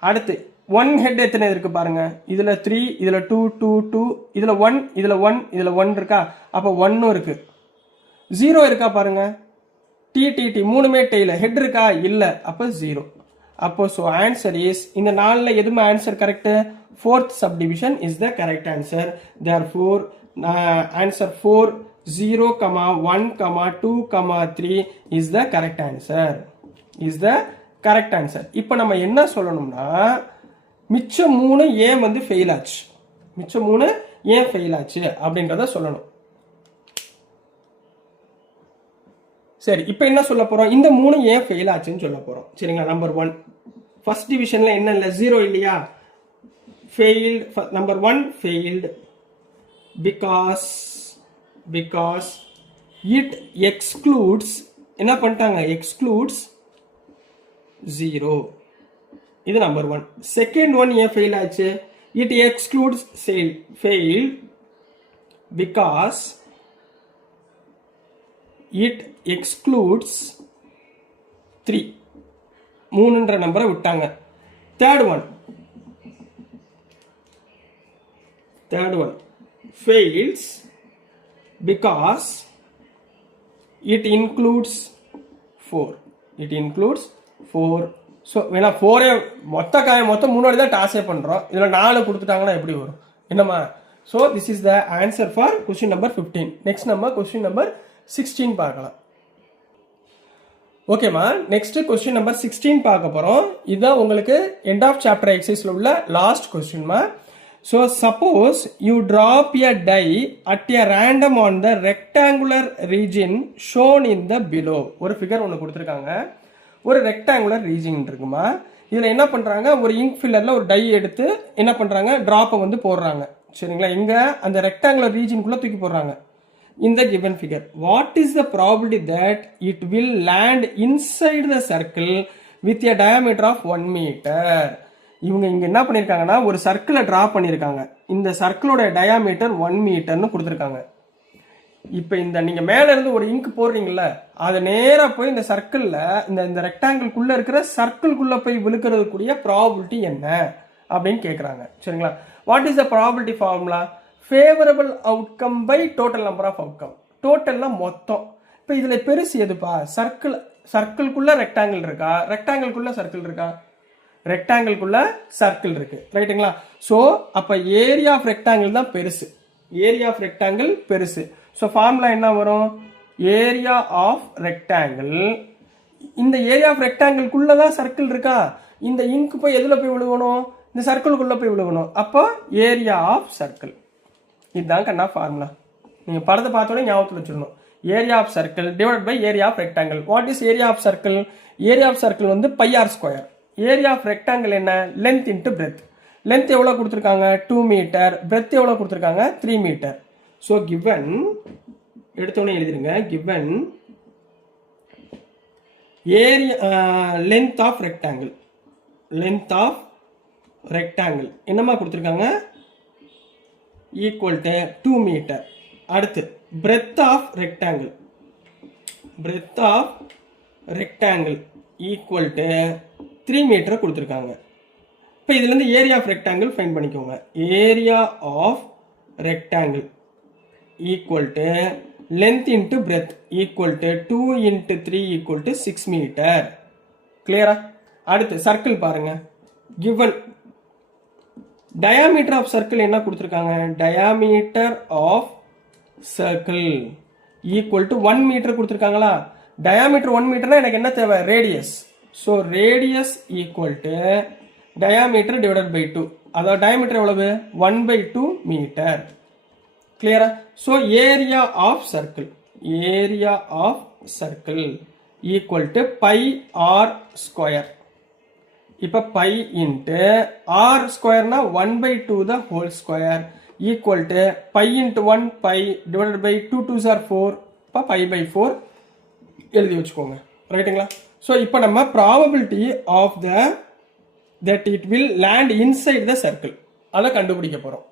அடுத்து 1 ஹெட் எத்தனை இருக்கு பாருங்க. இதுல 3, இதுல 2 2 2, இதுல 1, இதுல 1, இதுல 1 இருக்கா? அப்ப 1 இருக்கு. 0 இருக்கா பாருங்க. D D D 3மே டெய்ல. ஹெட் இருக்கா? இல்ல. அப்ப 0. அப்போ ஸோ ஆன்சர் இஸ் இந்த 4ல் எதுவுமே answer correct? 4th subdivision is the correct answer. Therefore answer 4 0, 1, 2, 3 is the correct answer. Is the correct answer. இப்போ நம்ம என்ன சொல்லணும்னா மிச்சம் 3 ஏன் வந்து ஃபெயில் ஆச்சு, மிச்சம் 3 ஏன் ஃபெயில் ஆச்சு அப்படின்றத சொல்லணும். சரி, இப்போ என்ன சொல்ல போறோம்? இந்த 3 ஏன் ஃபெயில் ஆச்சுன்னு சொல்ல போறோம். சரிங்களா? நம்பர் 1 ஃபர்ஸ்ட் டிவிஷன்ல என்ன இல்லை? 0 இல்லையா? Failed. Number 1 failed because it excludes. என்ன பண்ணிட்டாங்க? எக்ஸ்க்ளூட்ஸ் 0. இது நம்பர் 1. செகண்ட் ஒன் ஏன் ஃபெயில் ஆச்சு? It excludes fail because it excludes 3. 3ன்ற நம்பரை விட்டாங்க. Third one fails because it includes 4. It includes 4. So வேணா 4 மொத்தம் 3 தான் டாஸே பண்ணுறோம். இதில் 4 கொடுத்துட்டாங்கன்னா எப்படி வரும்? என்னம்மா? So this is the answer for question number 15. Next நம்ம கொஸ்டின் நம்பர் 16 பார்க்கலாம். ஓகேம்மா, நெக்ஸ்ட் கொஸ்டின் நம்பர் 16 பார்க்க போகிறோம். இதுதான் உங்களுக்கு எண்ட் ஆஃப் சாப்டர் எக்ஸசைஸில் உள்ள லாஸ்ட் கொஸ்டின்மா. So suppose you drop a die at a random on the rectangular region shown in the below. ஒரு ஃபிகர் ஒன்று கொடுத்துருக்காங்க. ஒரு ரெக்டாங்குலர் ரீஜன் இருக்குமா. இதில் என்ன பண்ணுறாங்க? ஒரு இங்க் ஃபில்லரில் ஒரு டை எடுத்து என்ன பண்ணுறாங்க? ட்ராப்பை வந்து போடுறாங்க. சரிங்களா? எங்கே? அந்த ரெக்டாங்குலர் ரீஜனுக்குள்ளே தூக்கி போடுறாங்க. In the given figure, what is the probability that it will land inside the circle with a diameter of 1 meter? இவங்க இங்க என்ன பண்ணிருக்காங்கன்னா ஒரு சர்க்கிளை டிரா பண்ணிருக்காங்க. இந்த சர்க்கிளோட டயாமீட்டர் 1 மீட்டர்னு கொடுத்துருக்காங்க. இப்போ இந்த நீங்க மேல இருந்து ஒரு இங்க் போடுறீங்கல்ல, அது நேரா போய் இந்த சர்க்கிள்ல இந்த ரெக்டாங்கிள்குள்ள இருக்கிற சர்க்கிள்குள்ள போய் விழுக்கிறதுக்குரிய ப்ராபபிலிட்டி என்ன அப்படின்னு கேட்குறாங்க. சரிங்களா? What is the probability formula? Favourable outcome by total number of outcome. டோட்டல்னா மொத்தம். இப்போ இதுல பெருசு எதுப்பா? சர்க்கிள்குள்ள ரெக்டாங்கிள் இருக்கா? ரெக்டாங்கிள்குள்ள சர்க்கிள் இருக்கா? ரெக்டாங்கிள்குள்ள சர்க்கிள் இருக்கு. ரைட்டுங்களா? ஸோ அப்போ ஏரியா ஆஃப் ரெக்டாங்கிள் தான் பெருசு. ஏரியா ஆஃப் ரெக்டாங்கிள் பெருசு. ஸோ ஃபார்முலா என்ன வரும்? Area of rectangle. இந்த ஏரியா ஆஃப் ரெக்டாங்கிள்குள்ள தான் சர்க்கிள் இருக்கா, இந்த இங்க் போய் எதில் போய் விழுகணும், இந்த சர்க்கிள்குள்ளே போய் விழுகணும். அப்போ ஏரியா ஆஃப் சர்க்கிள். இதுதான் கண்ணா ஃபார்முலா. நீங்கள் படத்தை பார்த்தோன்னே ஞாபகத்தில் வச்சுக்கணும். Area of circle divide by area of rectangle. What is area of circle? Area of circle வந்து πr square. Area of rectangle என்ன? Length into breadth. லென்த் எவ்வளோ கொடுத்துருக்காங்க? 2 மீட்டர். பிரெத் எவ்வளோ கொடுத்துருக்காங்க? 3 மீட்டர். ஸோ கிவன், எடுத்தோடனே எழுதிருங்க, given area length of rectangle. Length of rectangle என்னமா கொடுத்துருக்காங்க? Equal to 2 metre. அடுத்து breadth of rectangle. Breadth of rectangle equal to 3 metre கொடுத்துருக்காங்க. இப்போ இதுலேருந்து ஏரியா ஆஃப் ரெக்டாங்கிள் ஃபைண்ட் பண்ணிக்கோங்க. Area of rectangle equal to length into breadth equal to 2 into 3 equal to 6 metre. கிளியரா? அடுத்து circle பாருங்க. Given diameter of circle என்ன கொடுத்துருக்காங்க? Diameter of circle equal to 1 metre கொடுத்துருக்காங்களா? டயாமீட்டர் 1 மீட்டர்னா எனக்கு என்ன தேவை? Radius. So radius equal to diameter divided by 2. அதாவது டயாமீட்டர் எவ்வளவு? 1/2 மீட்டர். கிளியரா? So area of circle, area of circle equal to πr square. இப்போ பை இன்ட்டு ஆர் ஸ்கொயர்னா 1/2 the whole square equal to pi into 1 pi divided by 2 2s are 4. இப்போ π/4 எழுதி வச்சுக்கோங்க. ரைட்டுங்களா? So இப்போ நம்ம probability of that it will land inside the circle அதை கண்டுபிடிக்க போகிறோம்.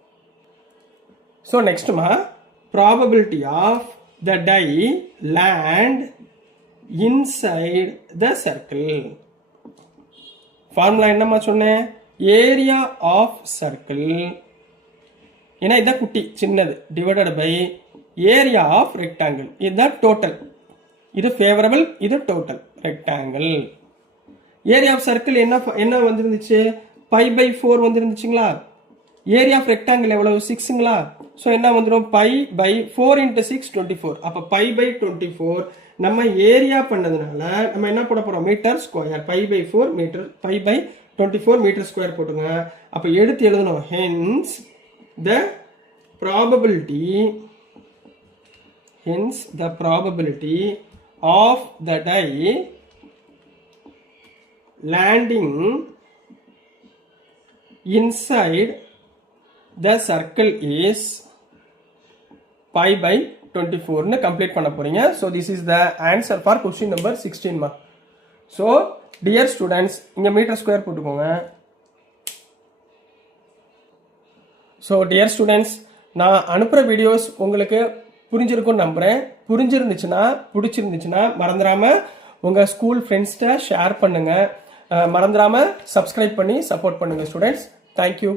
ஸோ நெக்ஸ்ட்மா probability of the die land inside the circle. Formula என்னம்மா சொன்னேன்? ஏரியா ஆஃப் சர்க்கிள், ஏன்னா இதுதான் குட்டி சின்னது, divided by area of rectangle. இதுதான் டோட்டல். இது ஃபேவரபிள், இது total rectangle. Area of circle என்ன வந்துருந்துச்சு? π/4 வந்துருந்துச்சுங்களா? ஏரியா ஆஃப் ரெக்டாங்கிள் எவ்வளவு? 6ங்களா? ஸோ என்ன வந்துடும்? π/4 × 6 24. அப்போ π/24 நம்ம ஏரியா பண்ணதுனால நம்ம என்ன போட போறோம்? Metre square. π/4 metre, π/24 metre square போட்டுங்க. அப்போ எடுத்து எழுதணும். Hence the probability of the die landing inside the circle is π/24 ன்னு கம்ப்ளீட் பண்ண போறீங்க. So this is the answer for question number 16 ma. So dear students, இங்க மீட்டர் ஸ்கொயர் போட்டுக்கோங்க. So dear students, நான் அனுப்புற வீடியோஸ் உங்களுக்கு புரிஞ்சிருக்கும்னு நம்புறேன். புரிஞ்சிருந்துச்சுன்னா, பிடிச்சிருந்துச்சுன்னா மறந்துடாம உங்க ஸ்கூல் ஃப்ரெண்ட்ஸ்கிட்ட ஷேர் பண்ணுங்க. மறந்துடாம சப்ஸ்கிரைப் பண்ணி சப்போர்ட் பண்ணுங்க ஸ்டூடெண்ட்ஸ். தேங்க்யூ.